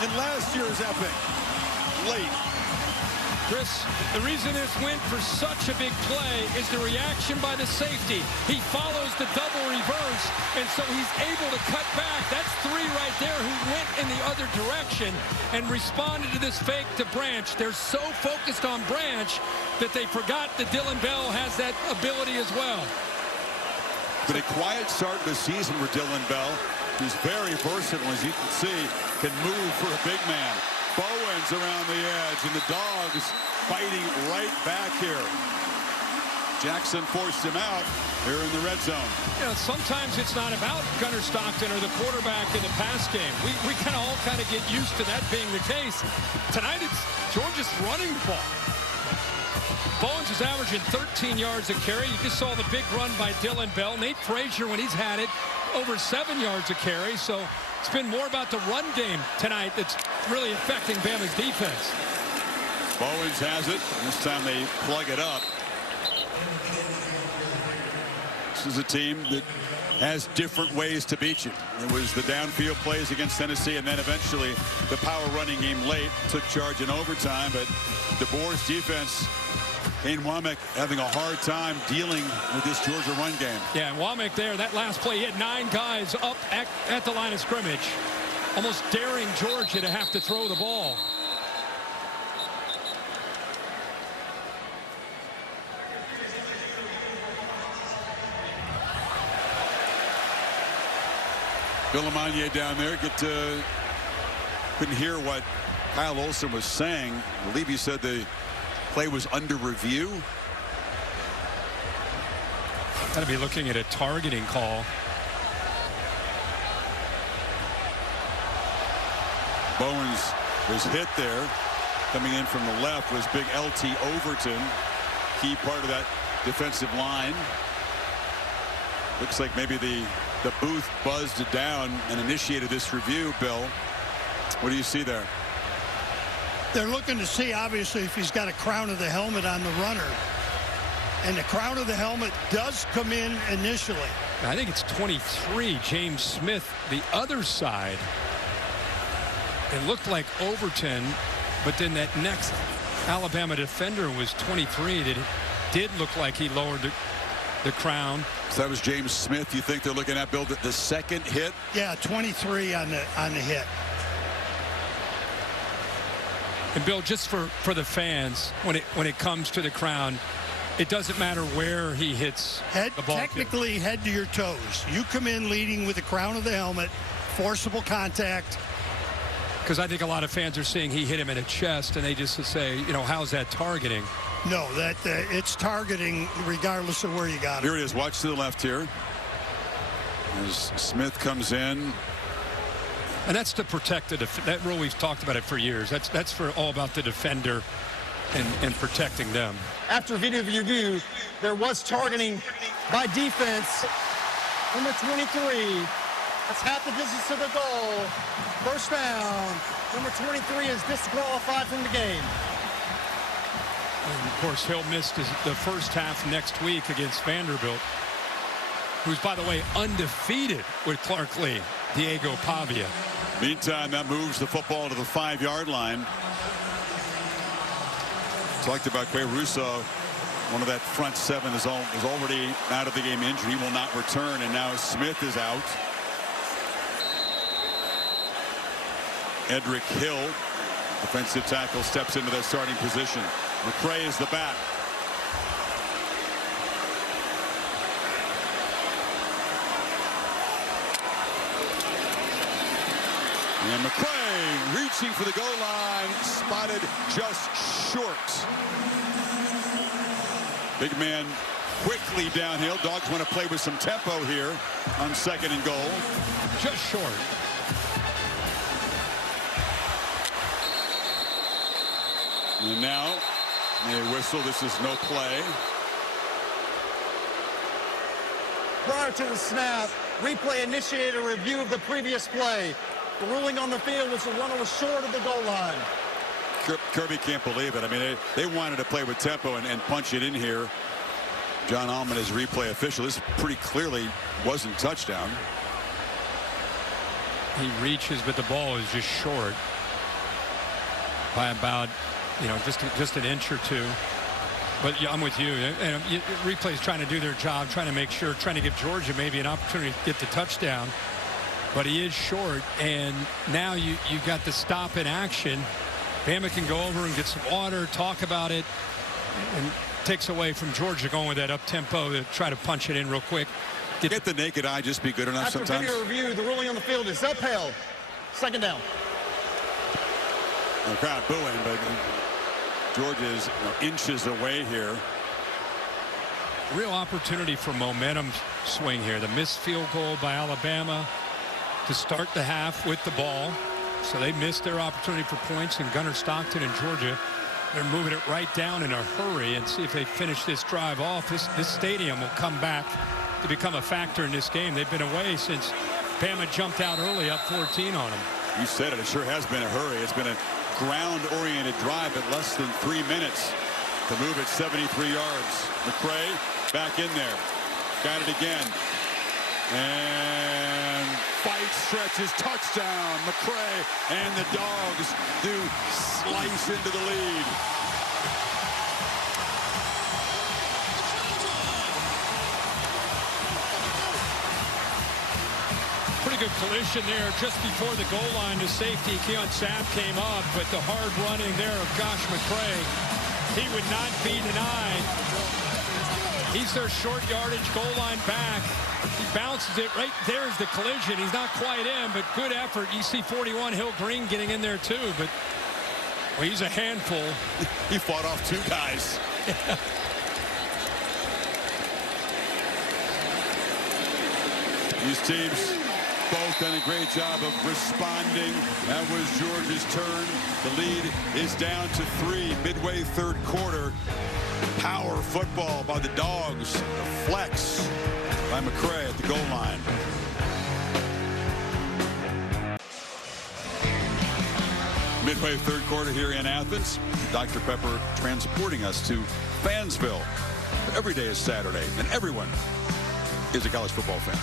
in last year's epic. Late. Chris, the reason this went for such a big play is the reaction by the safety. He follows the double reverse, and so he's able to cut back. That's 3 right there who went in the other direction and responded to this fake to Branch. They're so focused on Branch that they forgot that Dillon Bell has that ability as well. But a quiet start to the season for Dillon Bell, who's very versatile, as you can see, can move for a big man. Bowens around the edge, and the Dogs fighting right back here. Jackson forced him out here in the red zone. You know, sometimes it's not about Gunnar Stockton or the quarterback in the pass game. We kind of get used to that being the case. Tonight it's Georgia's running the ball. Bowens is averaging 13 yards a carry. You just saw the big run by Dillon Bell. Nate Frazier, when he's had it, over 7 yards a carry. So it's been more about the run game tonight that's really affecting Bama's defense. Bowens has it. This time they plug it up. This is a team that has different ways to beat you. It was the downfield plays against Tennessee, and then eventually the power running game late took charge in overtime. But DeBoer's defense, Kane Womack having a hard time dealing with this Georgia run game. Yeah, and Womack there, that last play, he had 9 guys up at the line of scrimmage, almost daring Georgia to have to throw the ball. Villamagne down there. Couldn't hear what Kyle Olson was saying, I believe he said the play was under review. Got to be looking at a targeting call. Bowens was hit there. Coming in from the left was big LT Overton, key part of that defensive line. Looks like maybe the booth buzzed it down and initiated this review. Bill, what do you see there? They're looking to see, obviously, if he's got a crown of the helmet on the runner. And the crown of the helmet does come in initially. I think it's 23, James Smith, the other side. It looked like Overton, but then that next Alabama defender was 23. That it did look like he lowered the crown. So that was James Smith. You think they're looking at, Bill, the second hit? Yeah, 23 on the hit. And Bill, just for the fans, when it comes to the crown, it doesn't matter where he hits the ball. Technically, head to your toes. You come in leading with the crown of the helmet, forcible contact. Because I think a lot of fans are saying he hit him in the chest, and they just say, you know, how's that targeting? No, it's targeting regardless of where you got it. Here it is. Watch to the left here. As Smith comes in. And that's to protect that rule. We've talked about it for years. That's for all about the defender and protecting them. After video review, there was targeting by defense. Number 23. That's half the distance to the goal. First down. Number 23 is disqualified from the game. And of course, he'll miss the first half next week against Vanderbilt, who's, by the way, undefeated with Clark Lee, Diego Pavia. Meantime, that moves the football to the 5-yard line. Talked about Quay Russo. One of that front seven is already out of the game injured. He will not return, and now Smith is out. Edric Hill, defensive tackle, steps into that starting position. McCray is the back. And McCray reaching for the goal line, spotted just short. Big man quickly downhill. Dogs want to play with some tempo here on 2nd and goal. Just short. And now a whistle. This is no play. Prior to the snap, replay initiated a review of the previous play. The ruling on the field was the runner was short of the goal line. Kirby can't believe it. I mean, they wanted to play with tempo and punch it in here. John Allman is replay official. This pretty clearly wasn't touchdown. He reaches, but the ball is just short by about, you know, just an inch or two. But yeah, I'm with you. And replay's trying to do their job, trying to make sure, trying to give Georgia maybe an opportunity to get the touchdown. But he is short, and now you got the stop in action. Bama can go over and get some water, talk about it, and takes away from Georgia going with that up-tempo to try to punch it in real quick. Get the naked eye just be good enough sometimes. After video review, the ruling on the field is upheld. 2nd down. The crowd booing, but Georgia is inches away here. Real opportunity for momentum swing here. The missed field goal by Alabama to start the half with the ball. So they missed their opportunity for points, and Gunnar Stockton and Georgia, they're moving it right down in a hurry and see if they finish this drive off. This stadium will come back to become a factor in this game. They've been away since Bama jumped out early, up 14 on them. You said it. It sure has been a hurry. It's been a ground-oriented drive at less than 3 minutes to move it 73 yards. McCray back in there. Got it again. And fight stretches, touchdown. McCray and the Dogs do slice into the lead. Pretty good collision there just before the goal line. The safety, Keon Sapp, came up, but the hard running there of Josh McCray, he would not be denied. He's their short yardage goal line back. He bounces it right there's the collision. He's not quite in, but good effort. You see 41 Hill Green getting in there too, but Well, he's a handful. He fought off 2 guys. These teams both done a great job of responding. That was Georgia's turn. The lead is down to 3 midway third quarter. Power football by the Dogs. The flex by McCray at the goal line. Midway third quarter here in Athens. Dr. Pepper transporting us to Fansville. Every day is Saturday, and everyone is a college football fan.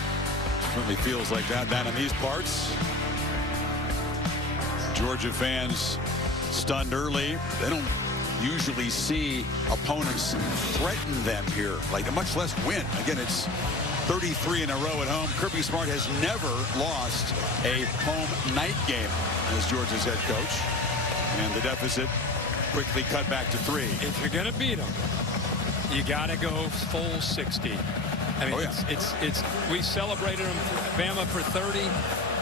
Certainly feels like that down in these parts. Georgia fans stunned early. They don't usually see opponents threaten them here, like much less win. Again, it's 33 in a row at home. Kirby Smart has never lost a home night game as Georgia's head coach. And the deficit quickly cut back to 3. If you're going to beat them, you got to go full 60. I mean, we celebrated them, Bama for 30,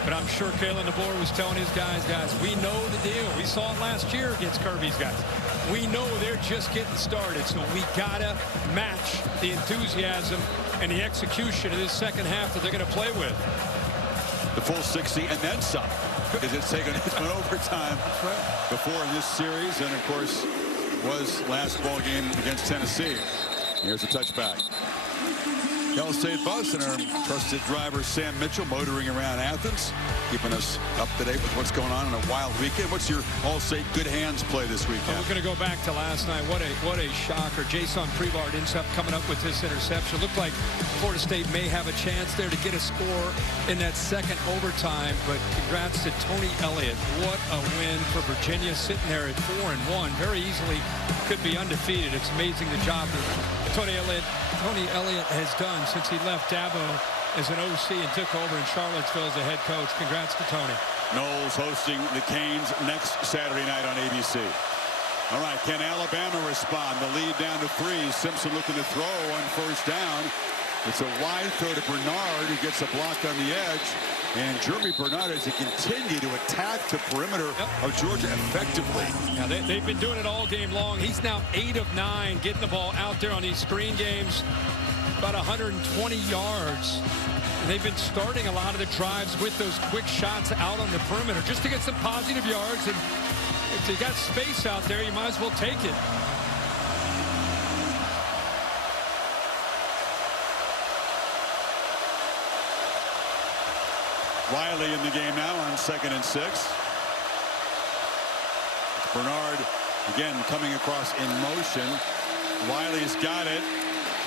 but I'm sure Kalen DeBoer was telling his guys, we know the deal. We saw it last year against Kirby's guys. We know they're just getting started, so we got to match the enthusiasm and the execution of this second half that they're going to play with. The full 60 and then some, because it's taken an overtime before in this series, and of course was last ball game against Tennessee. Here's a touchback. Cal State Bus and our trusted driver Sam Mitchell motoring around Athens, keeping us up to date with what's going on in a wild weekend. What's your All-State good hands play this weekend? Well, we're going to go back to last night. What a shocker. Jason Prevard ends up coming up with this interception. Looked like Florida State may have a chance there to get a score in that second overtime, but congrats to Tony Elliott. What a win for Virginia, sitting there at 4-1. Very easily could be undefeated. It's amazing the job that Tony Elliott has done since he left Dabo as an OC and took over in Charlottesville as a head coach. Congrats to Tony. Knowles hosting the Canes next Saturday night on ABC. All right, can Alabama respond? The lead down to 3. Simpson looking to throw on first down. It's a wide throw to Bernard, who gets a block on the edge. And Jeremy Bernard as he continue to attack the perimeter of Georgia effectively. Yeah, they've been doing it all game long. He's now 8 of 9 getting the ball out there on these screen games. About 120 yards. And they've been starting a lot of the drives with those quick shots out on the perimeter just to get some positive yards. And if you got space out there, you might as well take it. Riley in the game now on 2nd and 6. Bernard again coming across in motion. Riley's got it,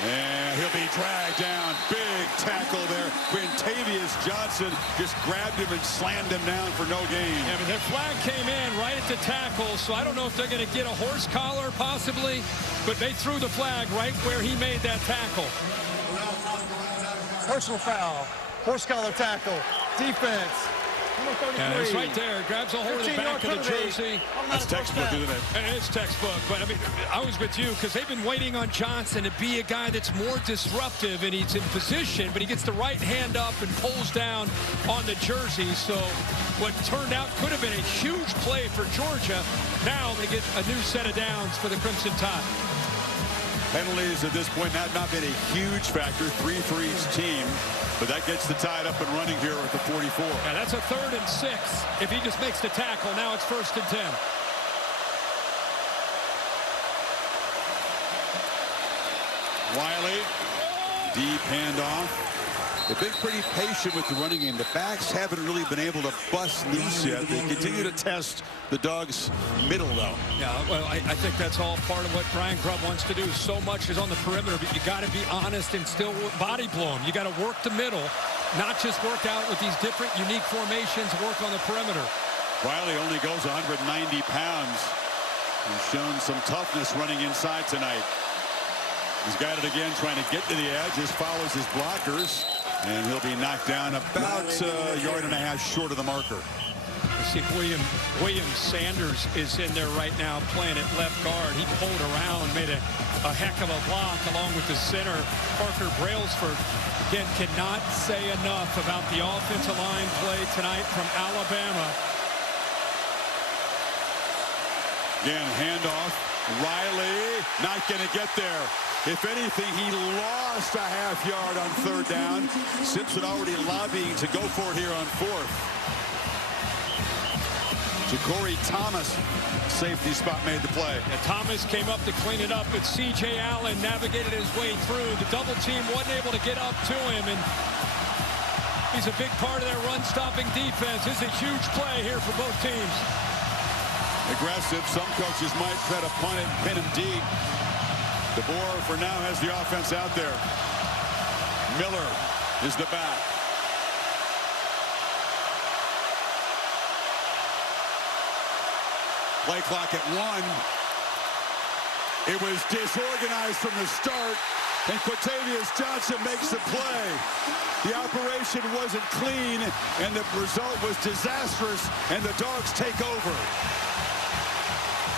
and he'll be dragged down. Big tackle there. Quintavious Johnson just grabbed him and slammed him down for no gain. Yeah, but their flag came in right at the tackle, so I don't know if they're going to get a horse collar possibly, but they threw the flag right where he made that tackle. Personal foul, horse collar tackle. Defense. Yeah, it's right there. Grabs a hold of the back of the jersey. That's textbook, isn't it? And it is textbook. But, I mean, I was with you because they've been waiting on Johnson to be a guy that's more disruptive, and he's in position, but he gets the right hand up and pulls down on the jersey. So what turned out could have been a huge play for Georgia. Now they get a new set of downs for the Crimson Tide. Penalties at this point have not been a huge factor. 3 for each team. But that gets the Tide up and running here at the 44. Yeah, that's a 3rd and 6. If he just makes the tackle, now it's 1st and 10. Wiley, deep handoff. They've been pretty patient with the running game. The backs haven't really been able to bust loose yet. They continue to test the Dogs' middle, though. Yeah, well, I think that's all part of what Brian Grubb wants to do. So much is on the perimeter, but you got to be honest and still body blow them. You got to work the middle, not just work out with these different unique formations, work on the perimeter. Wiley only goes 190 pounds. He's shown some toughness running inside tonight. He's got it again, trying to get to the edge. Just follows his blockers. And he'll be knocked down about a yard and a half short of the marker. You see William Sanders is in there right now playing at left guard. He pulled around, made a heck of a block along with the center. Parker Brailsford, again, cannot say enough about the offensive line play tonight from Alabama. Again, handoff. Riley not going to get there. If anything, he lost a half yard on third down. Simpson already lobbying to go for it here on fourth. Ja'Cory Thomas, safety spot, made the play. And Thomas came up to clean it up, but C.J. Allen navigated his way through. The double team wasn't able to get up to him, and he's a big part of their run-stopping defense. This is a huge play here for both teams. Aggressive. Some coaches might try to punt it, pin him deep. DeBoer, for now, has the offense out there. Miller is the back. Play clock at 1. It was disorganized from the start, and Quatavius Johnson makes the play. The operation wasn't clean, and the result was disastrous, and the Dogs take over.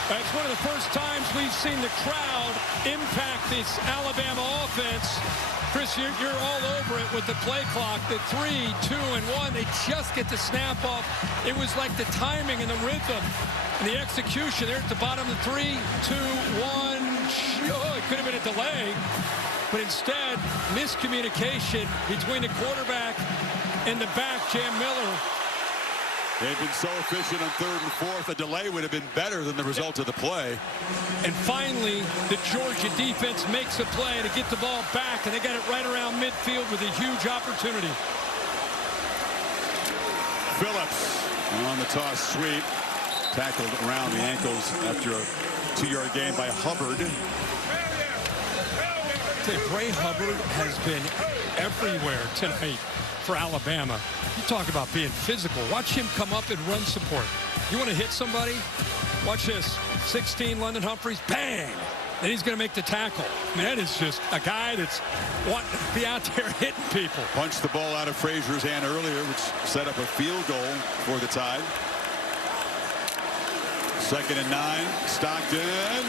It's one of the first times we've seen the crowd impact this Alabama offense. Chris, you're all over it with the play clock. The 3, 2, and 1, they just get the snap off. It was like the timing and the rhythm and the execution there at the bottom of the 3, 2, 1. Oh, it could have been a delay, but instead, miscommunication between the quarterback and the back, Jam Miller. They've been so efficient on third and fourth. A delay would have been better than the result of the play. And finally, the Georgia defense makes a play to get the ball back, and they got it right around midfield with a huge opportunity. Phillips on the toss sweep. Tackled around the ankles after a 2-yard gain by Hubbard. Bray Hubbard has been everywhere tonight for Alabama. You talk about being physical. Watch him come up and run support. You want to hit somebody? Watch this. 16, London Humphreys, bang! Then he's going to make the tackle. I mean, that is just a guy that's wanting to be out there hitting people. Punched the ball out of Frazier's hand earlier, which set up a field goal for the Tide. 2nd and 9. Stockton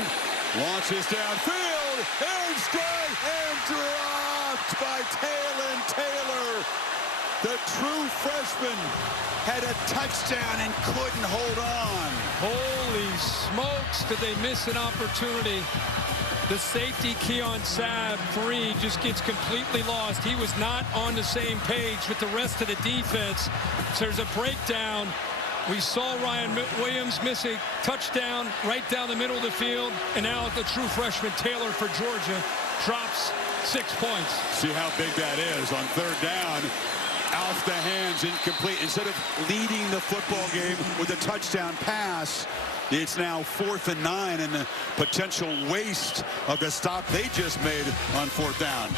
launches downfield and straight and dropped by Taylon Taylor. The true freshman had a touchdown and couldn't hold on. Holy smokes, did they miss an opportunity? The safety, Keon Sabb, 3, just gets completely lost. He was not on the same page with the rest of the defense. So there's a breakdown. We saw Ryan Williams miss a touchdown right down the middle of the field. And now the true freshman, Taylor, for Georgia, drops 6 points. See how big that is on third down. Off the hands, incomplete. Instead of leading the football game with a touchdown pass, it's now 4th and 9 and the potential waste of the stop they just made on 4th down.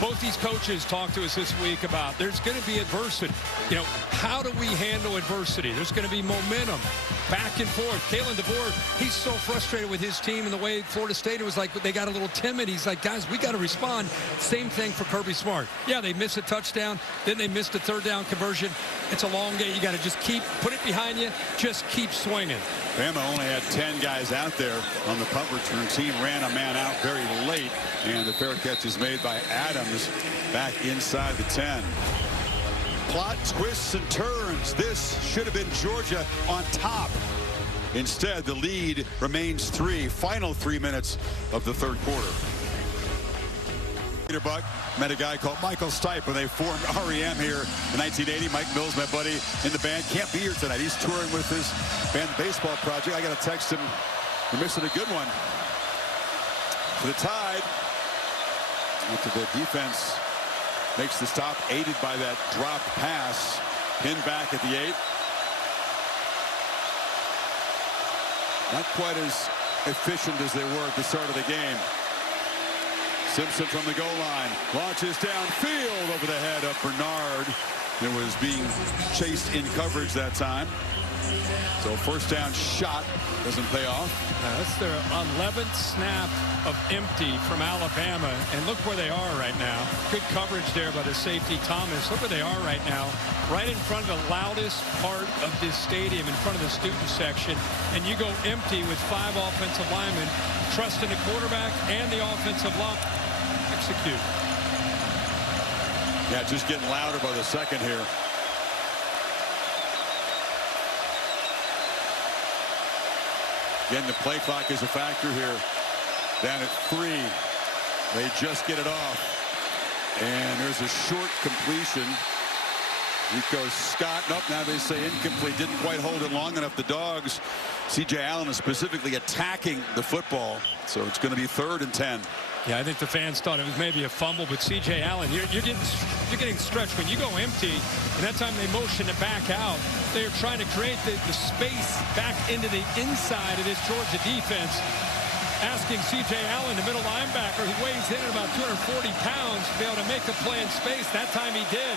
Both these coaches talked to us this week about there's going to be adversity. You know, how do we handle adversity? There's going to be momentum back and forth. Kalen DeBoer, he's so frustrated with his team and the way Florida State, it was like they got a little timid. He's like, guys, we got to respond. Same thing for Kirby Smart. Yeah, they missed a touchdown. Then they missed a 3rd down conversion. It's a long game. You got to just put it behind you. Just keep swinging. Bama only had 10 guys out there on the punt return. Team ran a man out very late, and the fair catch is made by Adams back inside the 10. Plot twists and turns. This should have been Georgia on top. Instead, the lead remains 3. Final 3 minutes of the 3rd quarter. Peter Buck met a guy called Michael Stipe when they formed REM here in 1980. Mike Mills, my buddy in the band, can't be here tonight. He's touring with his band baseball project. I got to text him. We're missing a good one. For the Tide, after the defense makes the stop, aided by that dropped pass, pinned back at the 8. Not quite as efficient as they were at the start of the game. Simpson from the goal line launches downfield over the head of Bernard. It was being chased in coverage that time. So 1st down shot doesn't pay off. That's their 11th snap of empty from Alabama. And look where they are right now. Good coverage there by the safety, Thomas. Look where they are right now. Right in front of the loudest part of this stadium, in front of the student section. And you go empty with 5 offensive linemen, trusting the quarterback and the offensive line. Execute. Yeah, just getting louder by the second here. Again, the play clock is a factor here. Down at 3. They just get it off. And there's a short completion. Rico Scott. Nope, now they say incomplete. Didn't quite hold it long enough. The Dogs, C.J. Allen is specifically attacking the football. So it's going to be 3rd and 10. Yeah, I think the fans thought it was maybe a fumble, but C.J. Allen, you're getting stretched. When you go empty, and that time they motion it back out, they're trying to create the space back into the inside of this Georgia defense. Asking C.J. Allen, the middle linebacker, he weighs in at about 240 pounds, to be able to make the play in space. That time he did.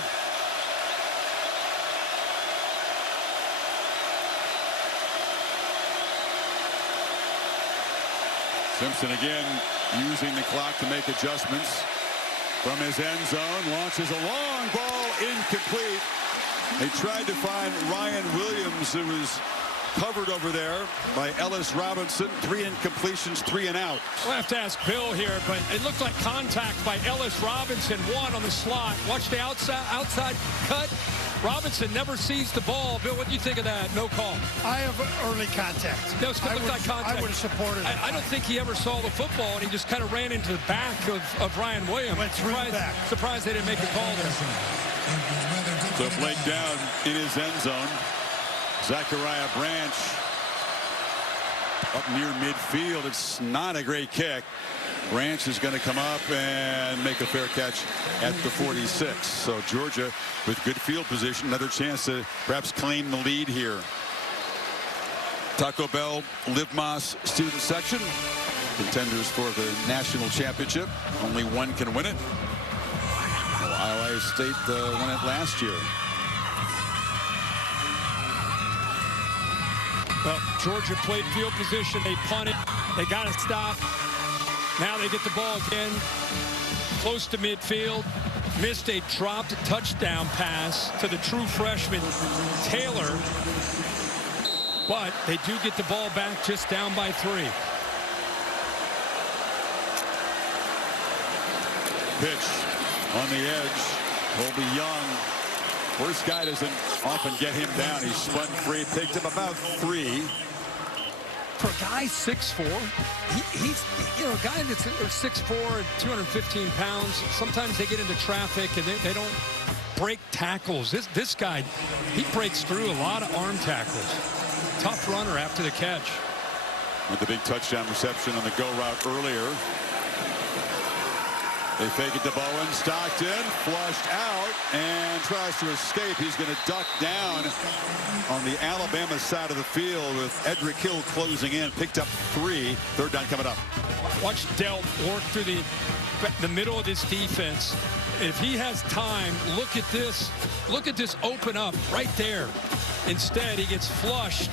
Simpson again using the clock to make adjustments from his end zone. Launches a long ball, incomplete. They tried to find Ryan Williams, who was covered over there by Ellis Robinson. 3 incompletions, 3 and out. We'll have to ask Bill here, but it looked like contact by Ellis Robinson. 1 on the slot. Watch the outside cut. Robinson never sees the ball. Bill, what do you think of that? No call. I have early contact. That was looked like contact. I would have supported it. I don't think he ever saw the football, and he just kind of ran into the back of Ryan Williams. Went through the back. Surprised they didn't make a call there. So Blake down in his end zone. Zachariah Branch up near midfield. It's not a great kick. Branch is going to come up and make a fair catch at the 46. So Georgia with good field position. Another chance to perhaps claim the lead here. Taco Bell Liv Mas student section. Contenders for the national championship. Only one can win it. Ohio State won it last year. Well, Georgia played field position. They punted. They got to stop. Now they get the ball again. Close to midfield. Missed a dropped touchdown pass to the true freshman, Taylor. But they do get the ball back just down by 3. Pitch on the edge. Colby Young. First guy doesn't often get him down. He spun free, picked up about 3. For a guy 6'4", he's a guy that's 6'4", and 215 pounds. Sometimes they get into traffic and they don't break tackles. This guy, he breaks through a lot of arm tackles. Tough runner after the catch. With the big touchdown reception on the go route earlier. They fake it to Bowen. Stockton flushed out and tries to escape. He's going to duck down on the Alabama side of the field with Edric Hill closing in. Picked up 3. 3rd down coming up. Watch Delp work through the middle of this defense. If he has time, look at this. Look at this open up right there. Instead, he gets flushed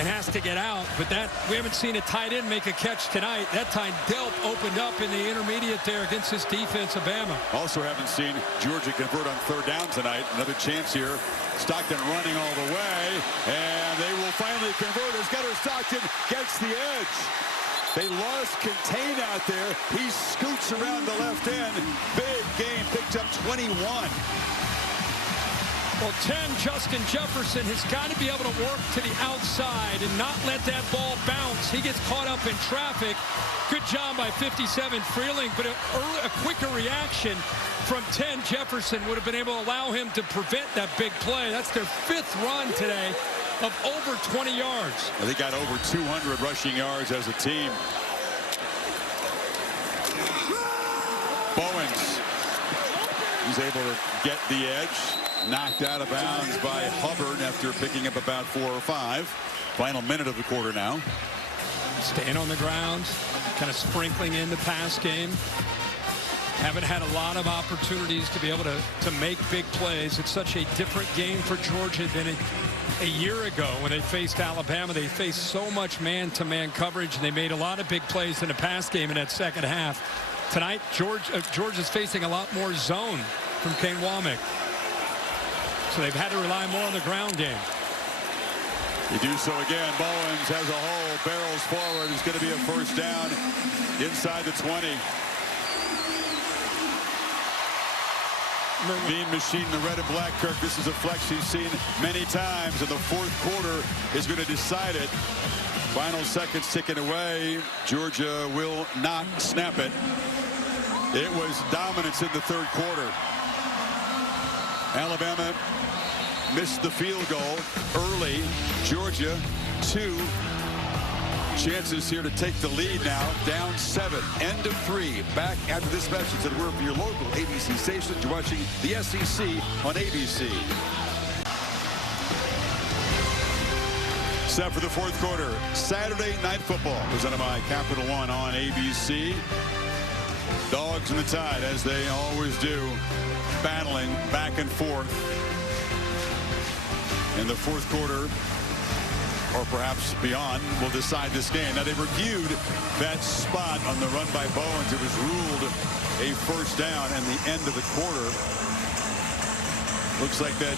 and has to get out, but we haven't seen a tight end make a catch tonight. That time Delp opened up in the intermediate there against this defense of Bama. Also haven't seen Georgia convert on 3rd down tonight. Another chance here. Stockton running all the way, and they will finally convert as Gunnar Stockton gets the edge. They lost contain out there. He scoots around the left end. Big game, picked up 21. Well, 10, Justin Jefferson has got to be able to work to the outside and not let that ball bounce. He gets caught up in traffic. Good job by 57 Freeling, but a quicker reaction from 10 Jefferson would have been able to allow him to prevent that big play. That's their 5th run today of over 20 yards. They got over 200 rushing yards as a team. Bowens, he's able to get the edge. Knocked out of bounds by Hubbard after picking up about 4 or 5. Final minute of the quarter now. Staying on the ground, kind of sprinkling in the pass game. Haven't had a lot of opportunities to be able to make big plays. It's such a different game for Georgia than a year ago when they faced Alabama. They faced so much man-to-man coverage, and they made a lot of big plays in the pass game in that second half. Tonight, Georgia's facing a lot more zone from Kane Womack. So they've had to rely more on the ground game. They do so again. Bowens has a hole, barrels forward. It's going to be a 1st down inside the 20. Mean Machine, the red and black, Kirk. This is a flex you've seen many times, and the fourth quarter is going to decide it. Final seconds ticking away. Georgia will not snap it. It was dominance in the third quarter. Alabama missed the field goal early. Georgia, 2 chances here to take the lead now. Down 7. End of 3. Back after this message that we're for your local ABC station. You're watching the SEC on ABC. Set for the fourth quarter. Saturday Night Football presented by Capital One on ABC. Dogs in the Tide, as they always do, battling back and forth in the fourth quarter, or perhaps beyond, will decide this game. Now, they reviewed that spot on the run by Bowens. It was ruled a first down in the end of the quarter. Looks like that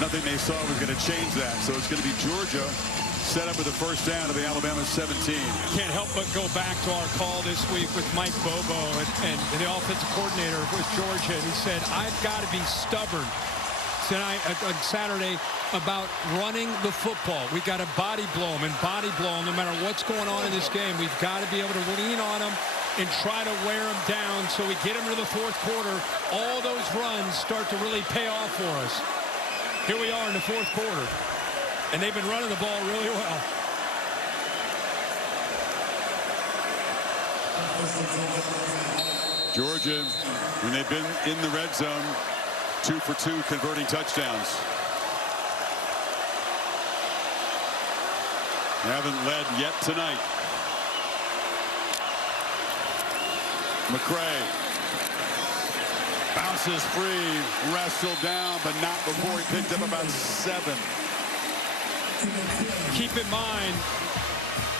nothing they saw was going to change that. So it's going to be Georgia set up with the first down of the Alabama 17. Can't help but go back to our call this week with Mike Bobo and the offensive coordinator with Georgia. And he said, I've got to be stubborn tonight on Saturday about running the football. We got to body blow them and body blow them no matter what's going on in this game. We've got to be able to lean on them and try to wear them down so we get them into the fourth quarter. All those runs start to really pay off for us. Here we are in the fourth quarter, and they've been running the ball really well. Georgia, when they've been in the red zone, 2 for 2 converting touchdowns. They haven't led yet tonight. McCray bounces free, wrestled down, but not before he picked up about 7. Keep in mind,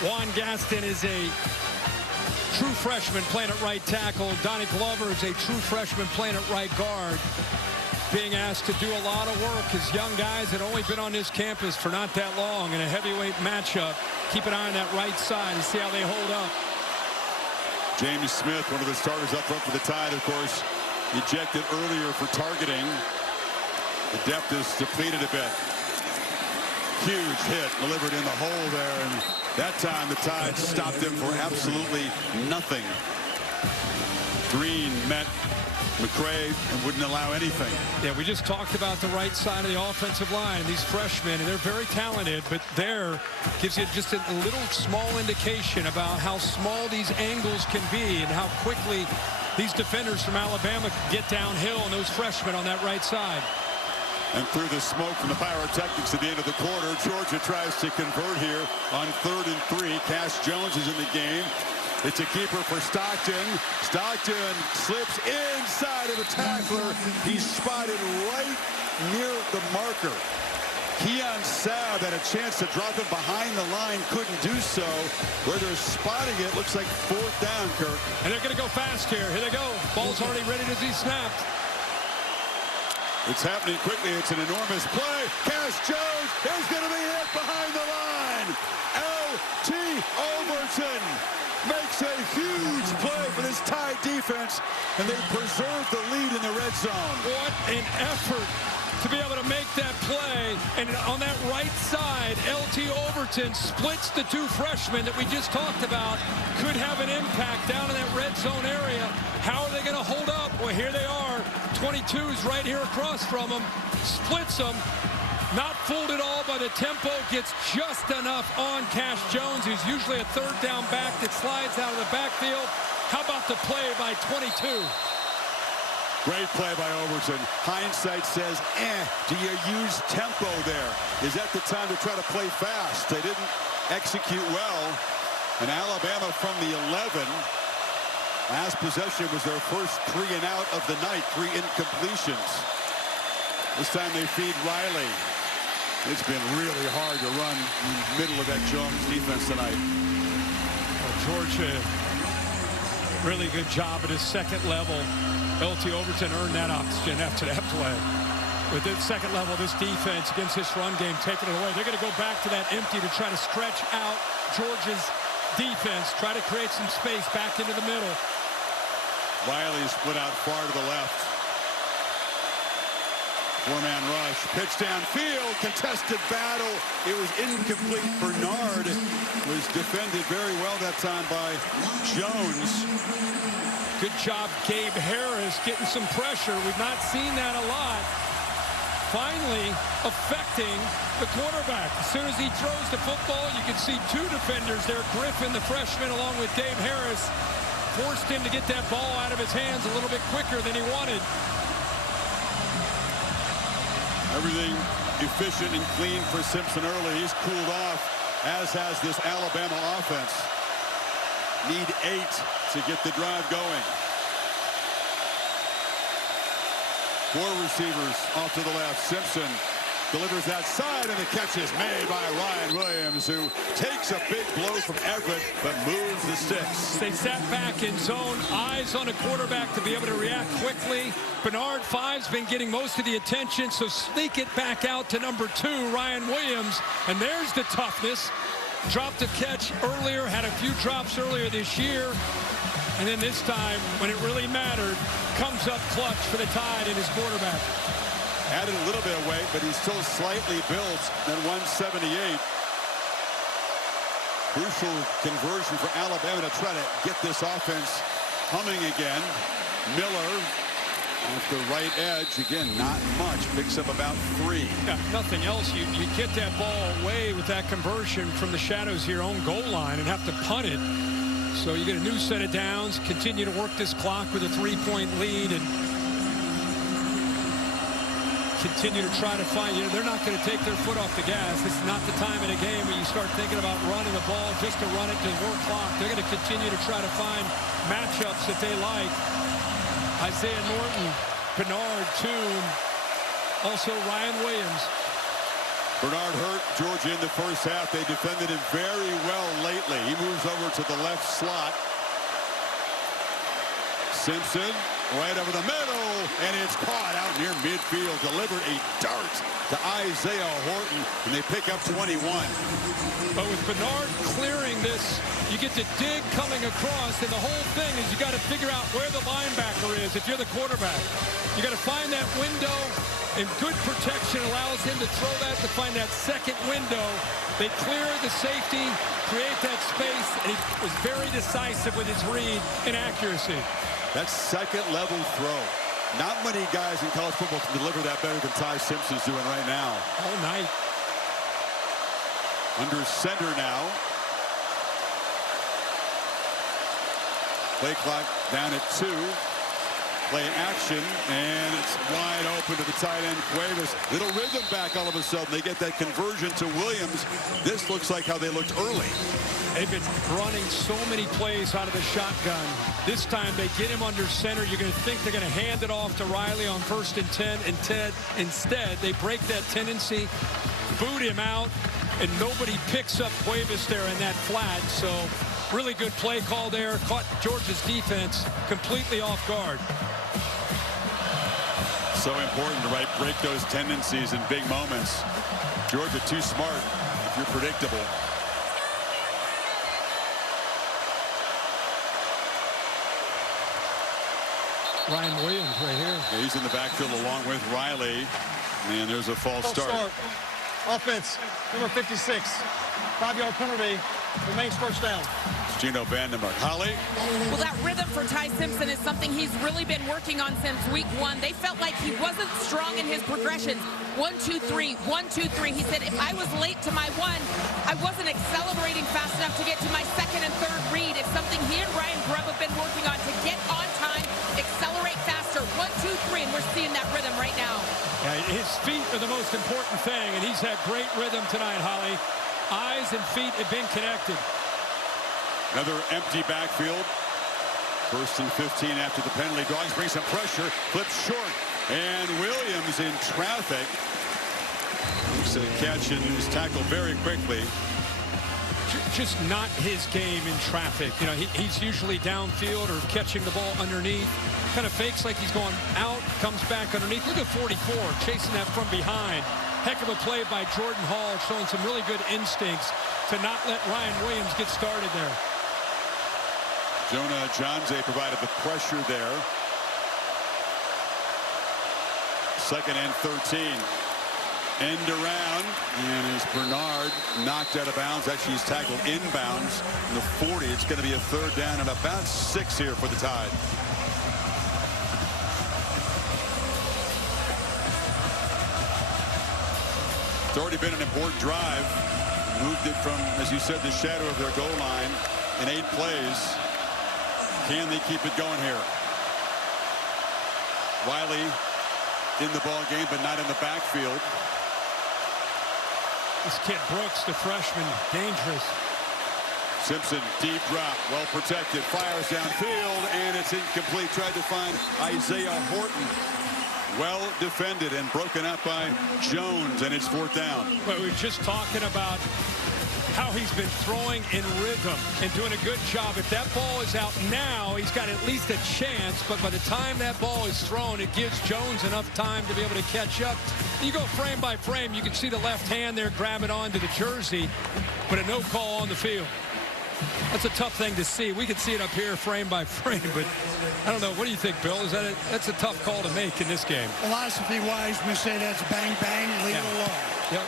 Juan Gaston is a true freshman playing at right tackle. Donnie Glover is a true freshman playing at right guard, being asked to do a lot of work as young guys that only been on this campus for not that long in a heavyweight matchup. Keep an eye on that right side and see how they hold up. James Smith, one of the starters up front for the Tide, of course, ejected earlier for targeting. The depth is depleted a bit. Huge hit delivered in the hole there, and that time the Tide stopped him for absolutely nothing. Green met McCray and wouldn't allow anything. Yeah, we just talked about the right side of the offensive line. These freshmen, and they're very talented, but there gives you just a little small indication about how small these angles can be and how quickly these defenders from Alabama can get downhill and those freshmen on that right side. And through the smoke from the pyrotechnics at the end of the quarter, Georgia tries to convert here on 3rd and 3. Cash Jones is in the game. It's a keeper for Stockton. Stockton slips inside of a tackler. He's spotted right near the marker. Keon Sabb had a chance to drop it behind the line, couldn't do so. Where they're spotting it, looks like 4th down, Kirk. And they're going to go fast here. Here they go. Ball's already ready to be snapped. It's happening quickly. It's an enormous play. Cash Jones is going to be hit behind the line. L.T. Overton makes a huge play for this Tide defense, and they preserve the lead in the red zone. What an effort to be able to make that play. And on that right side, L.T. Overton splits the 2 freshmen that we just talked about. Could have an impact down in that red zone area. How are they going to hold up? Well, here they are. 22 is right here across from them. Splits them. Not fooled at all by the tempo. Gets just enough on Cash Jones, who's usually a 3rd down back that slides out of the backfield. How about the play by 22? Great play by Overton. Hindsight says, do you use tempo there? Is that the time to try to play fast? They didn't execute well. And Alabama from the 11. Last possession was their first 3 and out of the night. 3 incompletions. This time they feed Riley. It's been really hard to run in the middle of that Jones defense tonight. Well, Georgia, really good job at his second level. L.T. Overton earned that oxygen after that play. With the second level of this defense against this run game, taking it away. They're going to go back to that empty to try to stretch out Georgia's defense, try to create some space back into the middle. Riley split out far to the left. Four-man rush, pitch downfield, contested battle. It was incomplete. Bernard was defended very well that time by Jones. Good job, Gabe Harris, getting some pressure. We've not seen that a lot. Finally affecting the quarterback. As soon as he throws the football, you can see two defenders there. Griffin, the freshman, along with Dave Harris, forced him to get that ball out of his hands a little bit quicker than he wanted. Everything efficient and clean for Simpson early. He's cooled off, as has this Alabama offense. Need 8 to get the drive going. 4 receivers off to the left. Simpson delivers that side, and the catch is made by Ryan Williams, who takes a big blow from Everett, but moves the sticks. They sat back in zone, eyes on a quarterback to be able to react quickly. Bernard 5's been getting most of the attention, so sneak it back out to number 2, Ryan Williams, and there's the toughness. Dropped a catch earlier, had a few drops earlier this year, and then this time, when it really mattered, comes up clutch for the Tide in his quarterback. Added a little bit of weight, but he's still slightly built at 178. Crucial conversion for Alabama to try to get this offense humming again. Miller at the right edge. Again, not much. Picks up about 3. Yeah, nothing else. You get that ball away with that conversion from the shadows here on goal line and have to punt it. So you get a new set of downs. Continue to work this clock with a 3-point lead and continue to try to find, they're not going to take their foot off the gas. This is not the time in a game where you start thinking about running the ball just to run it to work clock. They're going to continue to try to find matchups that they like. Isaiah Norton, Bernard Toon, also Ryan Williams. Bernard hurt Georgia in the first half. They defended him very well lately. He moves over to the left slot. Simpson right over the middle, and it's caught out near midfield. Delivered a dart to Isaiah Horton, and they pick up 21. But with Bernard clearing this, you get the dig coming across, and the whole thing is you got to figure out where the linebacker is if you're the quarterback. You got to find that window, and good protection allows him to throw that, to find that second window. They clear the safety, create that space, and he was very decisive with his read and accuracy. That second-level throw. Not many guys in college football can deliver that better than Ty Simpson's doing right now. All night. Under center now. Play clock down at 2. Play action, and it's wide open to the tight end, Cuevas. Little rhythm back all of a sudden. They get that conversion to Williams. This looks like how they looked early. They've been running so many plays out of the shotgun. This time they get him under center. You're going to think they're going to hand it off to Riley on 1st and 10. Instead, they break that tendency, boot him out, and nobody picks up Cuevas there in that flat. So really good play call there. Caught Georgia's defense completely off guard. So important to break those tendencies in big moments. Georgia too smart if you're predictable. Ryan Williams right here. Yeah, he's in the backfield along with Riley. And there's a false start. Offense, number 56. 5-yard penalty. Remains first down. Gino Vandenberg. Holly? Well, that rhythm for Ty Simpson is something he's really been working on since week 1. They felt like he wasn't strong in his progressions. 1, 2, 3, 1, 2, 3. He said, if I was late to my 1, I wasn't accelerating fast enough to get to my 2nd and 3rd read. It's something he and Ryan Grubb have been working on to get on time, accelerate faster. 1, 2, 3, and we're seeing that rhythm right now. Yeah, his feet are the most important thing, and he's had great rhythm tonight, Holly. Eyes and feet have been connected. Another empty backfield. 1st and 15 after the penalty. Dogs bring some pressure. Flips short. And Williams in traffic. Makes a catch and is tackled very quickly. Just not his game in traffic. You know, he's usually downfield or catching the ball underneath. Kind of fakes like he's going out, comes back underneath. Look at 44, chasing that from behind. Heck of a play by Jordan Hall, showing some really good instincts to not let Ryan Williams get started there. Jonah Jonze provided the pressure there. 2nd and 13. End around, and as Bernard knocked out of bounds, actually he's tackled inbounds in the 40. It's going to be a 3rd down and about 6 here for the Tide. It's already been an important drive. Moved it from, as you said, the shadow of their goal line in 8 plays. Can they keep it going here? Wiley in the ball game, but not in the backfield. This kid Brooks, the freshman, dangerous. Simpson, deep drop, well protected, fires downfield, and it's incomplete. Tried to find Isaiah Horton. Well defended and broken up by Jones, and it's 4th down. But we're just talking about how he's been throwing in rhythm and doing a good job. If that ball is out now, he's got at least a chance, but by the time that ball is thrown, it gives Jones enough time to be able to catch up. You go frame by frame, you can see the left hand there grabbing onto the jersey, but a no call on the field. That's a tough thing to see. We can see it up here frame by frame, but I don't know. What do you think, Bill? That's a tough call to make in this game. Philosophy-wise, we say that's bang, bang, and leave it alone. Yep.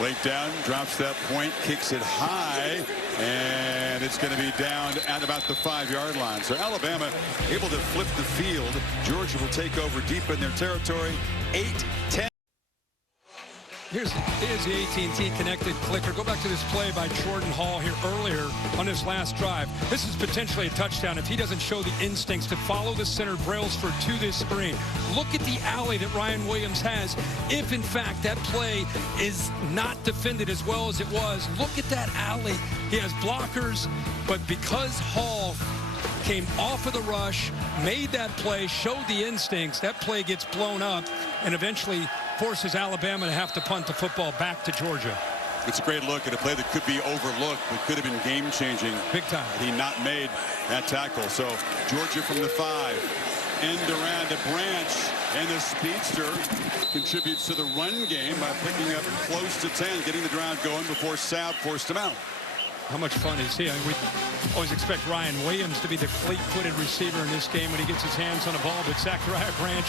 Late down, drops that point, kicks it high, and it's going to be down at about the 5-yard line. So Alabama able to flip the field. Georgia will take over deep in their territory. 8-10. Here's the AT&T connected clicker. Go back to this play by Jordan Hall here earlier on this last drive. This is potentially a touchdown if he doesn't show the instincts to follow the center Brailsford to this screen. Look at the alley that Ryan Williams has. If, in fact, that play is not defended as well as it was, look at that alley. He has blockers, but because Hall came off of the rush, made that play, showed the instincts, that play gets blown up and eventually forces Alabama to have to punt the football back to Georgia. It's a great look at a play that could be overlooked, but could have been game-changing. Big time. He not made that tackle. So Georgia from the 5. End around to Branch, and the speedster contributes to the run game by picking up close to 10, getting the drive going before Sabb forced him out. How much fun is he? I mean, we always expect Ryan Williams to be the fleet-footed receiver in this game when he gets his hands on the ball, but Zachariah Branch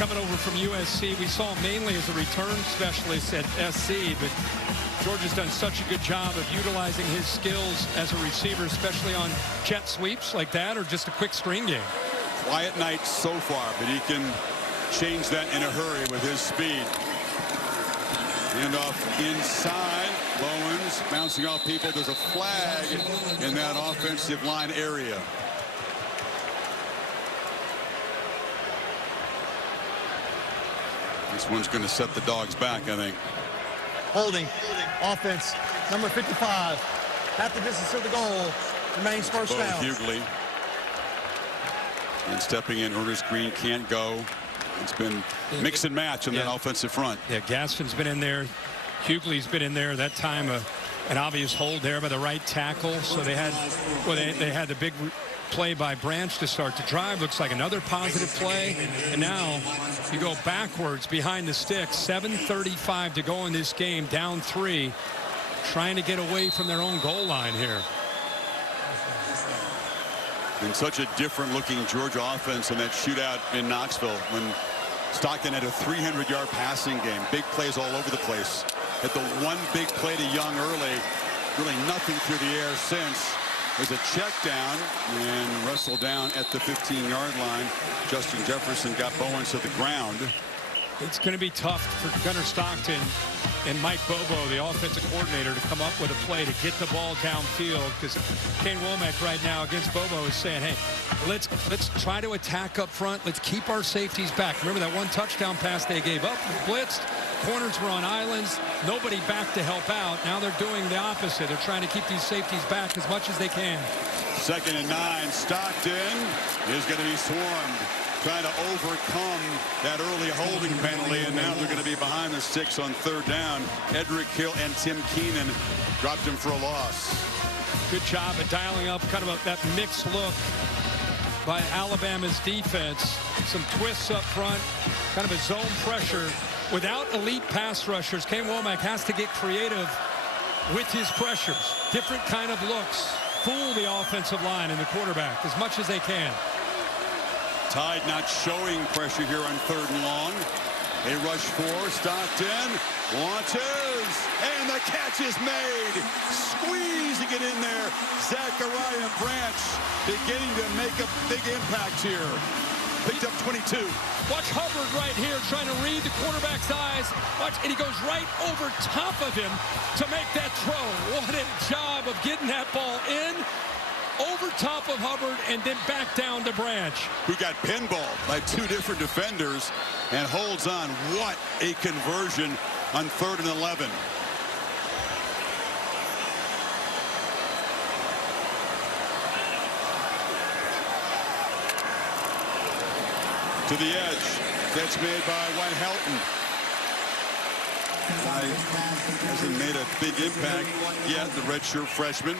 coming over from USC. We saw him mainly as a return specialist at SC, but Georgia's done such a good job of utilizing his skills as a receiver, especially on jet sweeps like that or just a quick screen game. Quiet night so far, but he can change that in a hurry with his speed. Handoff inside. Bowens bouncing off people. There's a flag in that offensive line area. This one's going to set the Dogs back, I think. Holding. Offense. Number 55. Half the distance of the goal. Remains 1st down. Hughley. And stepping in, Ernest Green can't go. It's been mix and match on that offensive front. Yeah, Gaston's been in there. Hughley's been in there. That time an obvious hold there by the right tackle. So they had, well, they had the big play by Branch to start the drive. Looks like another positive play. And now you go backwards behind the sticks. 7:35 to go in this game. Down 3. Trying to get away from their own goal line here. And such a different looking Georgia offense in that shootout in Knoxville when Stockton had a 300-yard passing game. Big plays all over the place. Had the one big play to Young early. Really nothing through the air since. There's a check down and wrestled down at the 15-yard line. Justin Jefferson got Bowens to the ground. It's going to be tough for Gunnar Stockton and Mike Bobo, the offensive coordinator, to come up with a play to get the ball downfield, because Kane Womack right now against Bobo is saying, hey, let's try to attack up front. Let's keep our safeties back. Remember that one touchdown pass they gave up? Blitzed. Corners were on islands. Nobody back to help out. Now they're doing the opposite. They're trying to keep these safeties back as much as they can. 2nd and 9. Stockton is going to be swarmed, trying to overcome that early holding penalty, and now they're going to be behind the sticks on 3rd down. Edric Hill and Tim Keenan dropped him for a loss. Good job at dialing up kind of that mixed look by Alabama's defense. Some twists up front, kind of a zone pressure. Without elite pass rushers, Kane Womack has to get creative with his pressures. Different kind of looks. Fool the offensive line and the quarterback as much as they can. Tide not showing pressure here on 3rd and long. They rush for Stockton. Launches. And the catch is made. Squeezing it in there. Zachariah Branch beginning to make a big impact here. Picked up 22. Watch Hubbard right here trying to read the quarterback's eyes. Watch, and he goes right over top of him to make that throw. What a job of getting that ball in, over top of Hubbard, and then back down to Branch. Who got pinballed by two different defenders and holds on. What a conversion on 3rd and 11. To the edge. Catch made by White Helton. Hasn't made a big impact yet, the redshirt freshman,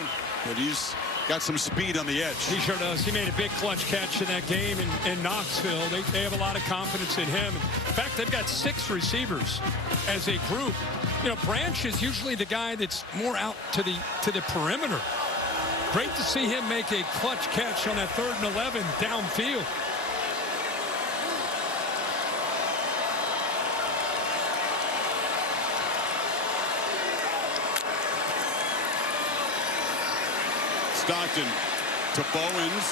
but he's got some speed on the edge. He sure does. He made a big clutch catch in that game in Knoxville. They have a lot of confidence in him. In fact, they've got 6 receivers as a group. You know, Branch is usually the guy that's more out to the perimeter. Great to see him make a clutch catch on that 3rd and 11 downfield. Stockton to Bowens.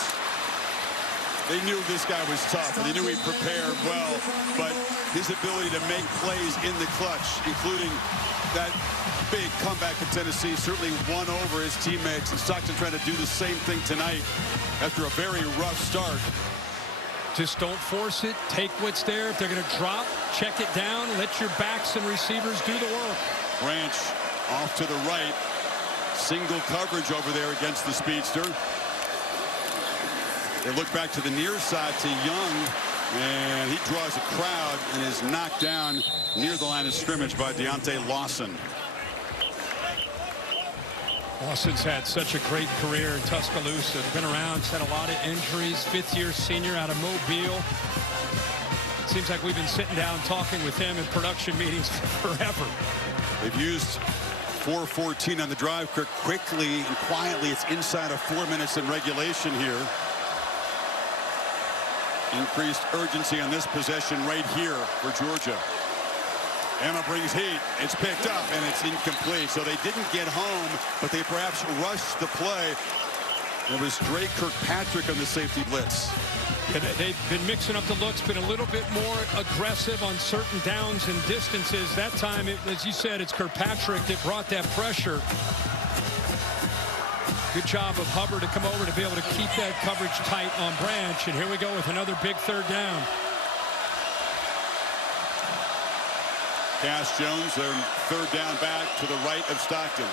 They knew this guy was tough, and they knew he prepared well, but his ability to make plays in the clutch, including that big comeback in Tennessee, certainly won over his teammates, and Stockton trying to do the same thing tonight after a very rough start. Just don't force it. Take what's there. If they're going to drop, check it down. Let your backs and receivers do the work. Branch off to the right. Single coverage over there against the speedster. They look back to the near side to Young, and he draws a crowd and is knocked down near the line of scrimmage by Deontay Lawson. Lawson's had such a great career in Tuscaloosa. Been around, he's had a lot of injuries. 5th-year senior out of Mobile. Seems like we've been sitting down talking with him in production meetings forever. They've used 4:14 on the drive. Quickly and quietly, it's inside of 4 minutes in regulation here. Increased urgency on this possession right here for Georgia. Emma brings heat. It's picked up, and it's incomplete. So they didn't get home, but they perhaps rushed the play. It was Drake Kirkpatrick on the safety blitz. And they've been mixing up the looks, been a little bit more aggressive on certain downs and distances. That time, as you said, it's Kirkpatrick that brought that pressure. Good job of Hubbard to come over to be able to keep that coverage tight on Branch. And here we go with another big 3rd down. Cass Jones, their 3rd down back to the right of Stockton.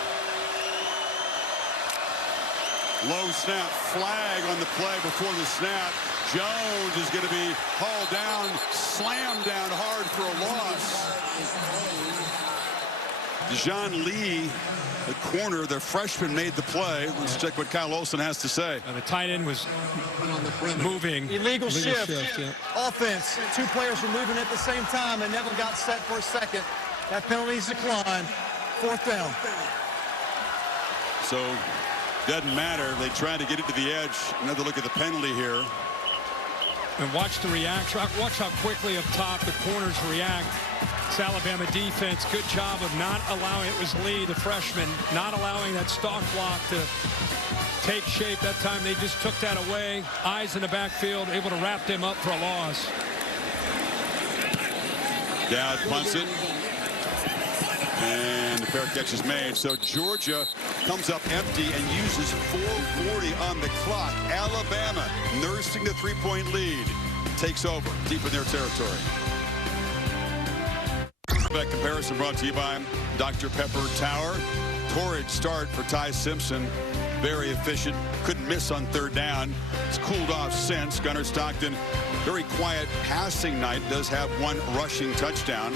Low snap, flag on the play before the snap. Jones is going to be hauled down, slammed down hard for a loss. Dejon Lee, the corner, the freshman, made the play. Let's check what Kyle Olson has to say. And the tight end was moving. Illegal shift. Yeah. Offense. 2 players were moving at the same time and never got set for a second. That penalty's declined. 4th down. So, doesn't matter. They try to get it to the edge. Another look at the penalty here. And watch the reaction. Watch how quickly up top the corners react. It's Alabama defense. Good job of not allowing, it was Lee, the freshman, not allowing that stalk block to take shape. That time they just took that away. Eyes in the backfield, able to wrap them up for a loss. Dowd punts it. And the fair catch is made. So Georgia comes up empty and uses 4:40 on the clock. Alabama, nursing the 3-point lead, takes over deep in their territory. That comparison brought to you by Dr. Pepper Tower. Torrid start for Ty Simpson. Very efficient. Couldn't miss on 3rd down. It's cooled off since. Gunnar Stockton, very quiet passing night. Does have 1 rushing touchdown.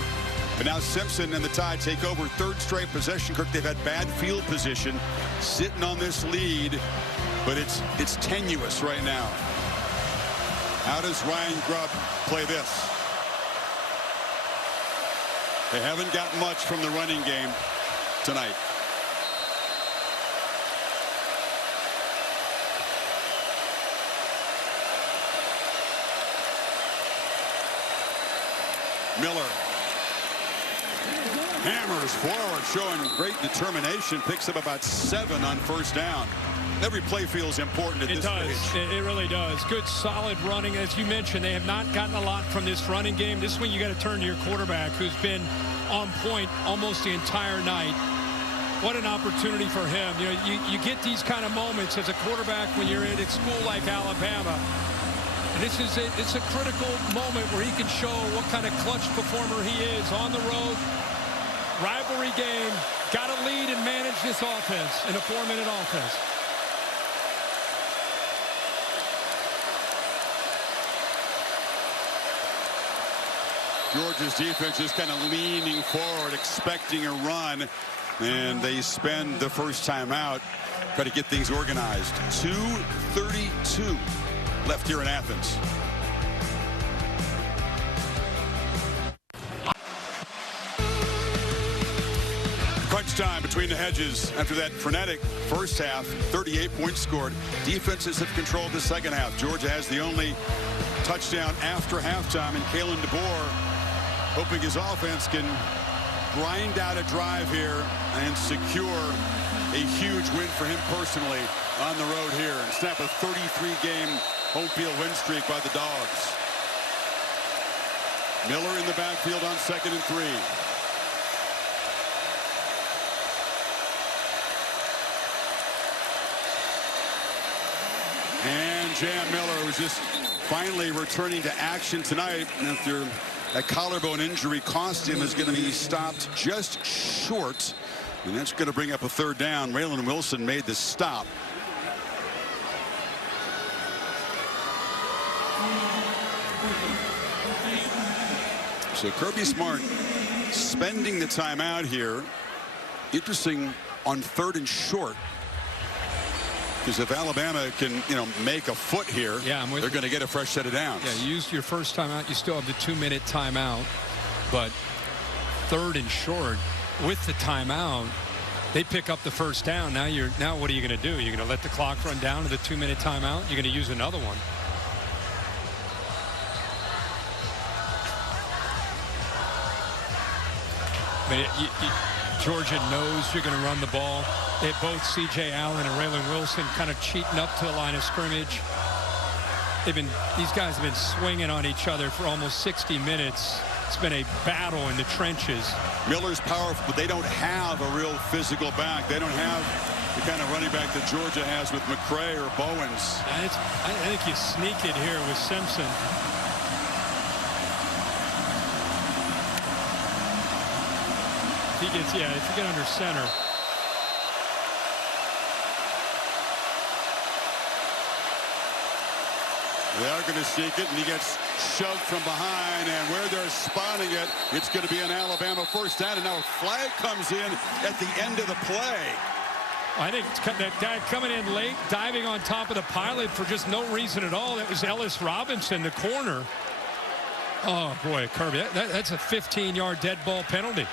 But now Simpson and the Tide take over 3rd straight possession. Kirk, they've had bad field position, sitting on this lead, but it's tenuous right now. How does Ryan Grubb play this? They haven't got much from the running game tonight. Miller Hammers forward, showing great determination. Picks up about 7 on first down. Every play feels important at this stage. It really does. Good, solid running. As you mentioned, they have not gotten a lot from this running game. This one you got to turn to your quarterback, who's been on point almost the entire night. What an opportunity for him. You know, you get these kind of moments as a quarterback when you're at a school like Alabama. And it's a critical moment where he can show what kind of clutch performer he is on the road. Rivalry game. Got to lead and manage this offense in a 4-minute offense. Georgia's defense is kind of leaning forward, expecting a run, and they spend the first time out, try to get things organized. 2:32 left here in Athens. Crunch time between the hedges after that frenetic first half. 38 points scored. Defenses have controlled the second half. Georgia has the only touchdown after halftime, and Kalen DeBoer hoping his offense can grind out a drive here and secure a huge win for him personally on the road here and snap a 33-game home field win streak by the Dogs. Miller in the backfield on 2nd and 3. And Jam Miller was just finally returning to action tonight after that collarbone injury cost him, is going to be stopped just short, and that's going to bring up a 3rd down. Raylan Wilson made the stop. So Kirby Smart spending the timeout here. Interesting on 3rd and short. Because if Alabama can, make a foot here, they're going to get a fresh set of downs. Yeah, you use your first timeout. You still have the 2-minute timeout. But 3rd and short, with the timeout, they pick up the first down. Now what are you going to do? You're going to let the clock run down to the 2-minute timeout? You're going to use another one. I mean, Georgia knows you're going to run the ball. They have both C.J. Allen and Raylan Wilson kind of cheating up to the line of scrimmage. These guys have been swinging on each other for almost 60 minutes. It's been a battle in the trenches. Miller's powerful, but they don't have a real physical back. They don't have the kind of running back that Georgia has with McCray or Bowens. I think you sneak it here with Simpson. If you get under center. They are going to sneak it, and he gets shoved from behind, and where they're spotting it, it's going to be an Alabama first down, and now a flag comes in at the end of the play. I think it's that guy coming in late, diving on top of the pilot for just no reason at all. That was Ellis Robinson, the corner. Oh, boy, Kirby, that's a 15-yard dead ball penalty.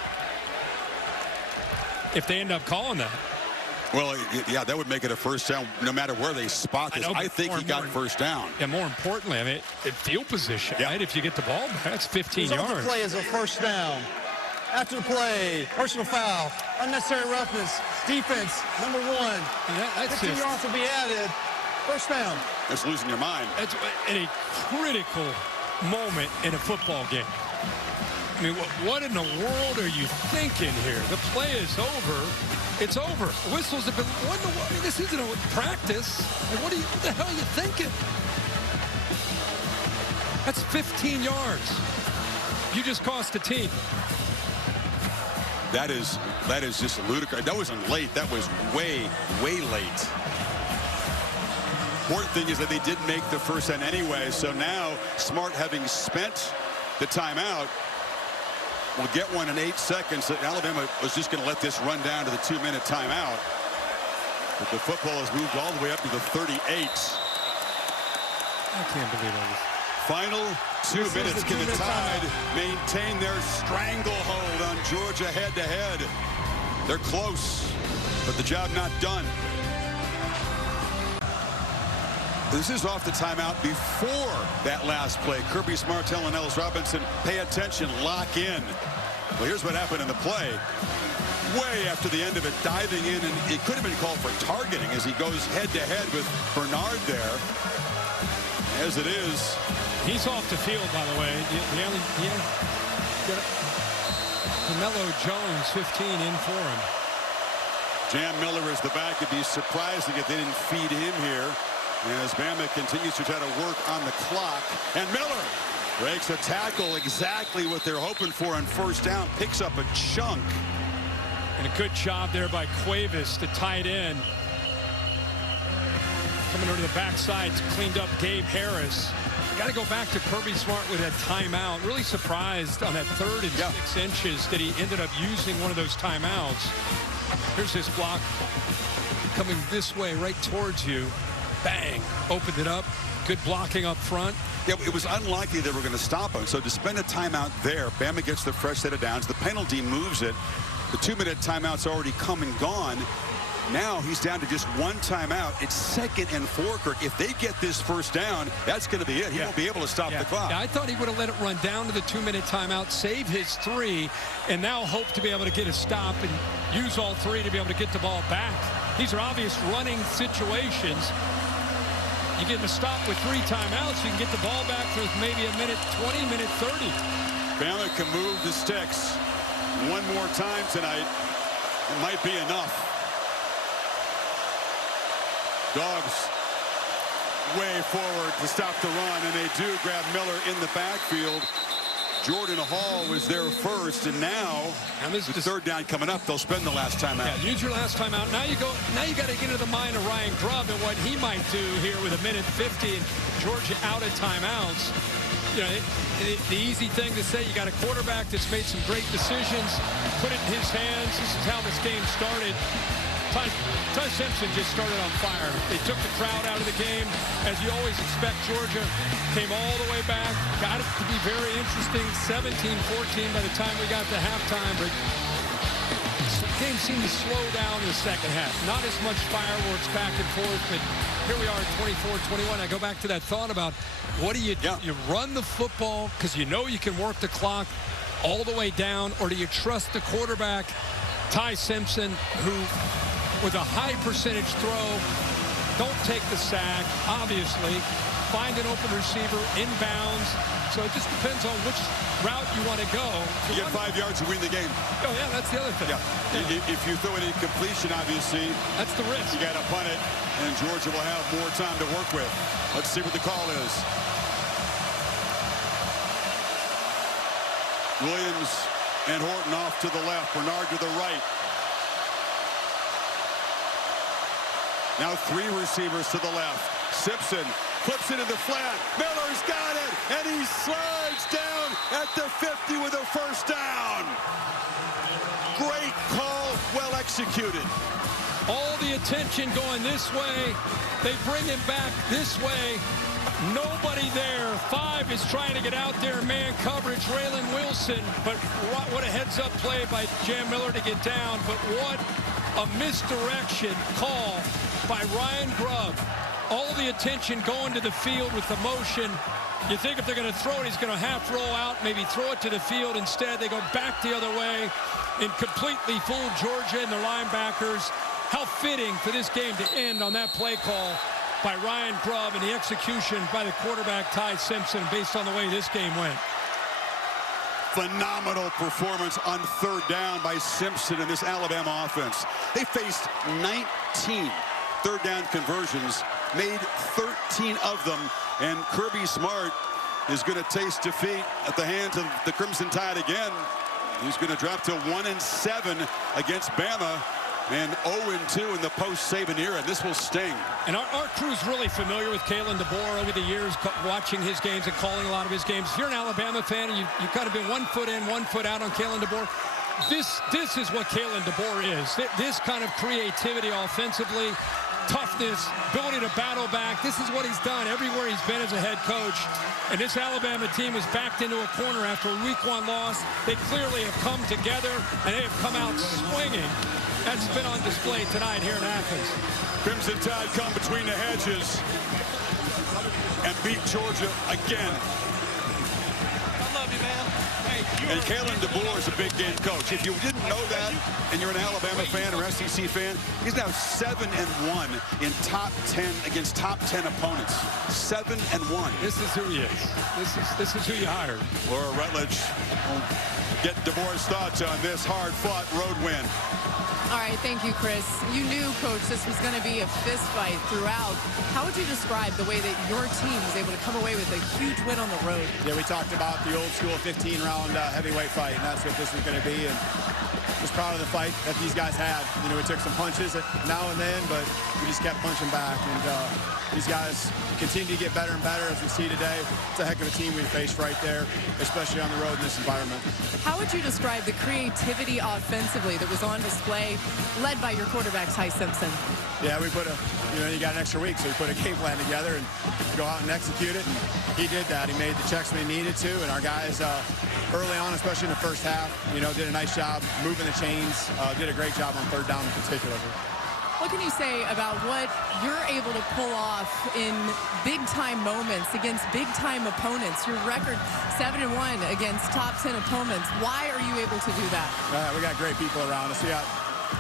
If they end up calling that. Well, yeah, that would make it a first down no matter where they spot this. I think he got first down. Yeah, more importantly, I mean, in field position, right? If you get the ball, that's 15 yards. The play is a first down. After the play, personal foul, unnecessary roughness, defense, number 1. 15 yards will be added. First down. That's losing your mind. That's in a critical moment in a football game. I mean, what in the world are you thinking here? The play is over. It's over. Whistles have been. I mean, this isn't a practice. Like, what the hell are you thinking? That's 15 yards. You just cost the team. That is just ludicrous. That wasn't late. That was way late. Important thing is that they did make the first down anyway. So now Smart, having spent the timeout, will get one in 8 seconds. Alabama was just going to let this run down to the 2-minute timeout. But the football has moved all the way up to the 38. I can't believe it. Final 2 minutes. Can the Tide maintain their stranglehold on Georgia head-to-head? They're close, but the job not done. This is off the timeout before that last play. Kirby Smart telling Ellis Robinson, pay attention, lock in. Well, here's what happened in the play. Way after the end of it, diving in, and it could have been called for targeting as he goes head-to-head with Bernard there. As it is. He's off the field, by the way. Carmelo Jones, 15 in for him. Jam Miller is the back. It'd be surprising if they didn't feed him here. As Bama continues to try to work on the clock. And Miller breaks a tackle, exactly what they're hoping for on first down. Picks up a chunk. And a good job there by Cuevas, the tight end. Coming over to the backside, cleaned up Gabe Harris. Got to go back to Kirby Smart with that timeout. Really surprised on that 3rd and 6 inches that he ended up using one of those timeouts. Here's this block coming this way right towards you. Bang, opened it up. Good blocking up front. Yeah, it was unlikely they were going to stop him. So to spend a timeout there, Bama gets the fresh set of downs. The penalty moves it. The 2-minute timeout's already come and gone. Now he's down to just one timeout. It's 2nd and 4, Kirk. If they get this first down, that's going to be it. He won't be able to stop the clock. Yeah, I thought he would have let it run down to the 2-minute timeout, save his 3, and now hope to be able to get a stop and use all 3 to be able to get the ball back. These are obvious running situations. You get a stop with 3 timeouts, you can get the ball back for maybe a minute 20, minute 30. Bama can move the sticks one more time tonight. It might be enough. Dogs way forward to stop the run, and they do grab Miller in the backfield. Jordan Hall was there first, and now with 3rd down coming up, they'll spend the last time out. Yeah, use your last time out. Now you got to get into the mind of Ryan Grubb and what he might do here with a minute 50 and Georgia out of timeouts. You know, the easy thing to say, you got a quarterback that's made some great decisions, put it in his hands. This is how this game started. Ty Simpson just started on fire. They took the crowd out of the game. As you always expect, Georgia came all the way back. Got it to be very interesting. 17-14 by the time we got to halftime. But the game seemed to slow down in the second half. Not as much fireworks back and forth, but here we are at 24-21. I go back to that thought about what do you do? You run the football because you know you can work the clock all the way down, or do you trust the quarterback, Ty Simpson, who with a high percentage throw, don't take the sack, obviously, find an open receiver, inbounds. So it just depends on which route you want to go. You get 5 yards to win the game. Oh, yeah, that's the other thing. Yeah. If you throw it in completion, obviously, that's the risk. You got to punt it, and Georgia will have more time to work with. Let's see what the call is. Williams and Horton off to the left, Bernard to the right. Now 3 receivers to the left. Simpson flips it in the flat. Miller's got it, and he slides down at the 50 with a first down. Great call, well executed. All the attention going this way. They bring him back this way. Nobody there. 5 is trying to get out there. Man coverage, Raylan Wilson. But what a heads-up play by Jam Miller to get down. But what a misdirection call by Ryan Grubb. All the attention going to the field with the motion. You think if they're going to throw it, he's going to half roll out, maybe throw it to the field. Instead, they go back the other way and completely fooled Georgia and the linebackers. How fitting for this game to end on that play call by Ryan Grubb and the execution by the quarterback, Ty Simpson, based on the way this game went. Phenomenal performance on 3rd down by Simpson in this Alabama offense. They faced 19 3rd down conversions, made 13 of them, and Kirby Smart is going to taste defeat at the hands of the Crimson Tide again. He's going to drop to 1-7 against Bama and 0-2 in the post-Saban era. This will sting. And our crew's really familiar with Kalen DeBoer over the years, watching his games and calling a lot of his games. If you're an Alabama fan and you've kind of been 1 foot in, 1 foot out on Kalen DeBoer, this is what Kalen DeBoer is. This kind of creativity offensively, toughness, ability to battle back. This is what he's done everywhere he's been as a head coach. And this Alabama team was backed into a corner after a week 1 loss. They clearly have come together, and they have come out swinging. That's been on display tonight here in Athens. Crimson Tide come between the hedges and beat Georgia again. I love you, man. Hey, And Kalen DeBoer is a big game coach. If you didn't know that, and you're an Alabama fan or SEC fan, he's now 7-1 in top 10 against top 10 opponents. 7-1. This is who he is. This is who you hired. Laura Rutledge will get DeBoer's thoughts on this hard-fought road win. All right, thank you, Chris. You knew, Coach, this was going to be a fist fight throughout. How would you describe the way that your team was able to come away with a huge win on the road? Yeah, we talked about the old school 15-round heavyweight fight, and that's what this was going to be. And just proud of the fight that these guys had. You know, we took some punches now and then, but we just kept punching back. And these guys continue to get better and better, as we see today. It's a heck of a team we faced right there, especially on the road in this environment. How would you describe the creativity offensively that was on display, led by your quarterback, Ty Simpson? Yeah, we put you got an extra week, so we put a game plan together and go out and execute it. And he did that. He made the checks when he needed to, and our guys early on, especially in the first half, did a nice job moving the chains, did a great job on third down in particular. What can you say about what you're able to pull off in big-time moments against big-time opponents? Your record 7-1 against top 10 opponents. Why are you able to do that? We got great people around us.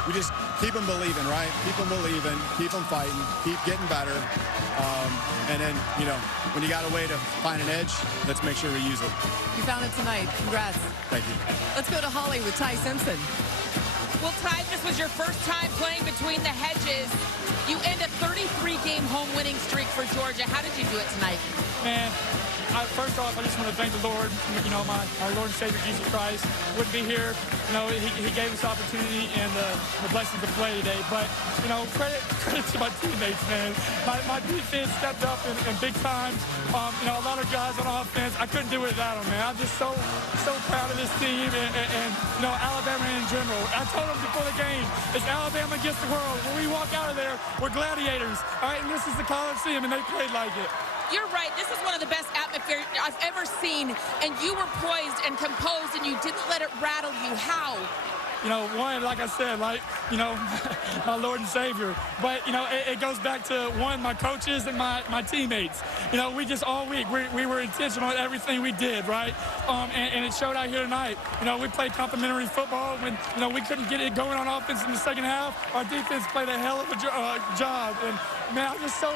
We just keep them believing, right? Keep them believing, keep them fighting, keep getting better. And then, when you got a way to find an edge, let's make sure we use it. You found it tonight. Congrats. Thank you. Let's go to Holly with Ty Simpson. Well, Ty, this was your first time playing between the hedges. You end a 33-game home winning streak for Georgia. How did you do it tonight? Man, first off, I just want to thank the Lord. My Lord and Savior Jesus Christ wouldn't be here. He gave us the opportunity and the blessings to play today. But credit to my teammates, man. My defense stepped up in big times. A lot of guys on offense, I couldn't do it without them, man. I'm just so proud of this team and Alabama in general. I told them before the game, it's Alabama against the world. When we walk out of there, we're gladiators. All right, and this is the Coliseum, and they played like it. You're right. This is one of the best atmospheres I've ever seen. And you were poised and composed, and you didn't let it rattle you. How? One, like I said, my Lord and Savior. But, it goes back to, one, my coaches and my teammates. We just all week, we were intentional in everything we did, right? And it showed out here tonight. We played complimentary football. When, we couldn't get it going on offense in the second half, our defense played a hell of a job. And, man, I'm just so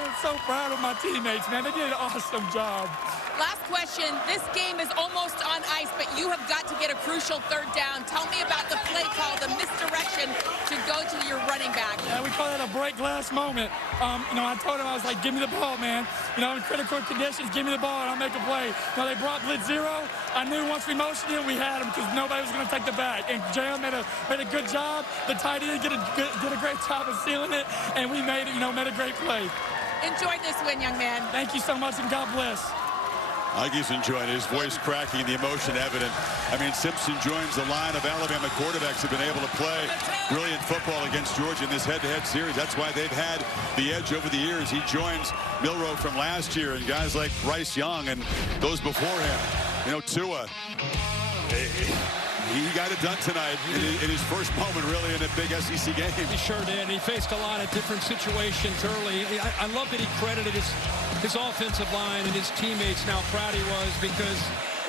proud of my teammates, man. They did an awesome job. Last question. This game is almost on ice, but you have got to get a crucial third down. Tell me about the play call, the misdirection to go to your running back. Yeah, we call that a break glass moment. I told him, I was like, give me the ball, man. In critical conditions, give me the ball and I'll make a play. They brought blitz zero. I knew once we motioned it, we had him because nobody was going to take the back. And Jam made a good job. The tight end did a great job of sealing it, and we made a great play. Enjoy this win, young man. Thank you so much, and God bless. He's enjoying his voice cracking, the emotion evident. Simpson joins the line of Alabama quarterbacks who've been able to play brilliant football against Georgia in this head-to-head series. That's why they've had the edge over the years. He joins Milroe from last year and guys like Bryce Young and those before him. Tua. He got it done tonight in his first moment, really, in a big SEC game. He sure did. He faced a lot of different situations early. I love that he credited his offensive line and his teammates, and how proud he was, because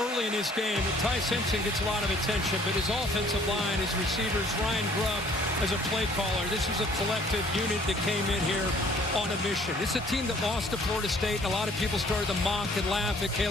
early in his game, Ty Simpson gets a lot of attention, but his offensive line, his receivers, Ryan Grubb as a play caller. This is a collective unit that came in here on a mission. It's a team that lost to Florida State, and a lot of people started to mock and laugh at Caleb